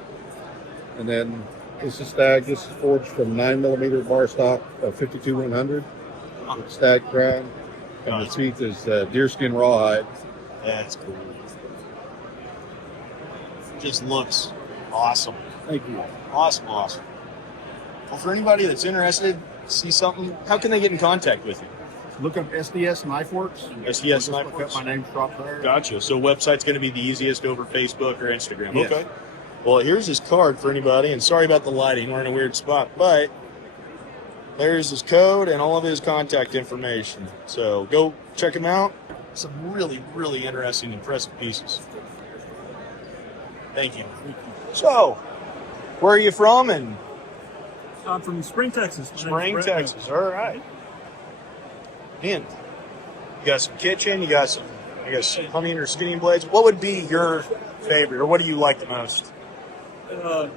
And then this is stag. This is forged from 9mm bar stock of 52-100 with stag crown. And the teeth is deerskin rawhide. That's cool. Just looks awesome. Thank you. Awesome. Well, for anybody that's interested, see something, how can they get in contact with you? Look up SDS Knife Works. SDS Knife Look Works. up my name drop there. Gotcha. So website's going to be the easiest over Facebook or Instagram. Yes. Okay. Well, here's his card for anybody, and sorry about the lighting. We're in a weird spot, but there's his code and all of his contact information. So go check him out. Some really, really interesting, impressive pieces. Thank you. So, where are you from? And I'm from Spring, Texas. Spring, Texas. All right. And you got some kitchen. You got some, I guess, humming or skinning blades. What would be your favorite, or what do you like the most? I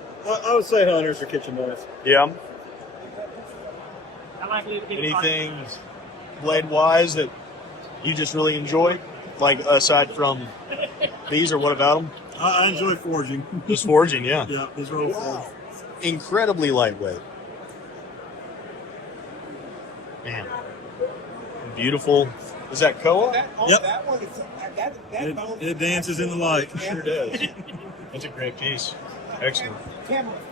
would say hunters or kitchen blades. Yeah. I like Anything blade-wise that you just really enjoy? Like, aside from these, or what about them? I enjoy forging. Just forging, yeah. Yeah, these are all forged. Incredibly lightweight. Man. Beautiful. Is that Koa? Yep. It dances in the light. It sure does. That's a great piece. Excellent.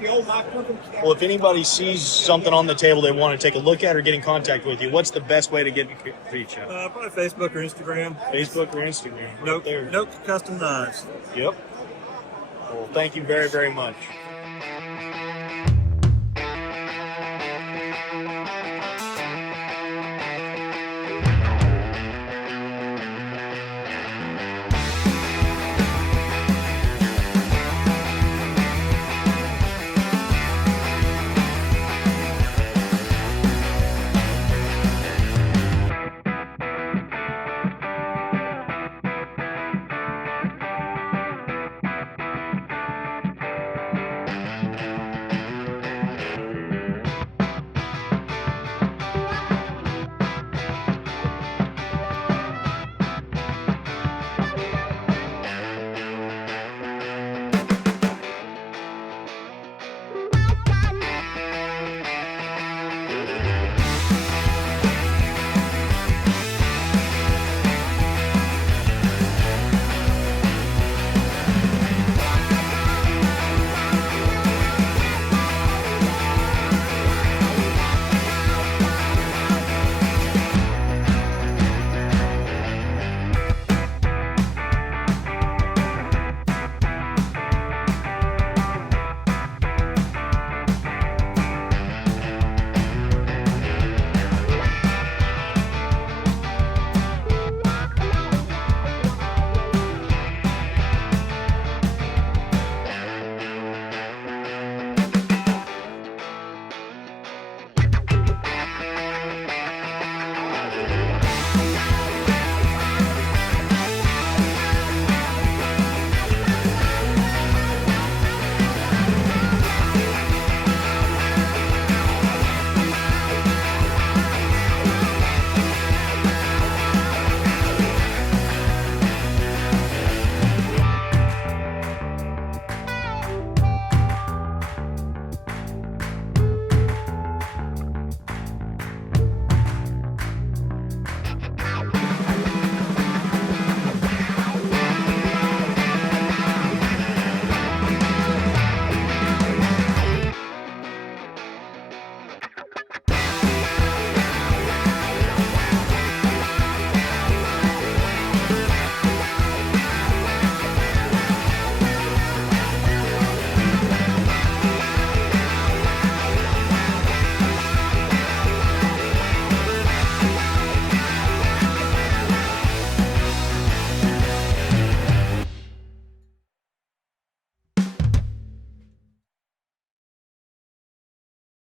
Well, if anybody sees something on the table they want to take a look at or get in contact with you, what's the best way to get in reach out? Probably Facebook or Instagram. Facebook or Instagram. Note Custom Knives. Yep. Well, thank you very, very much.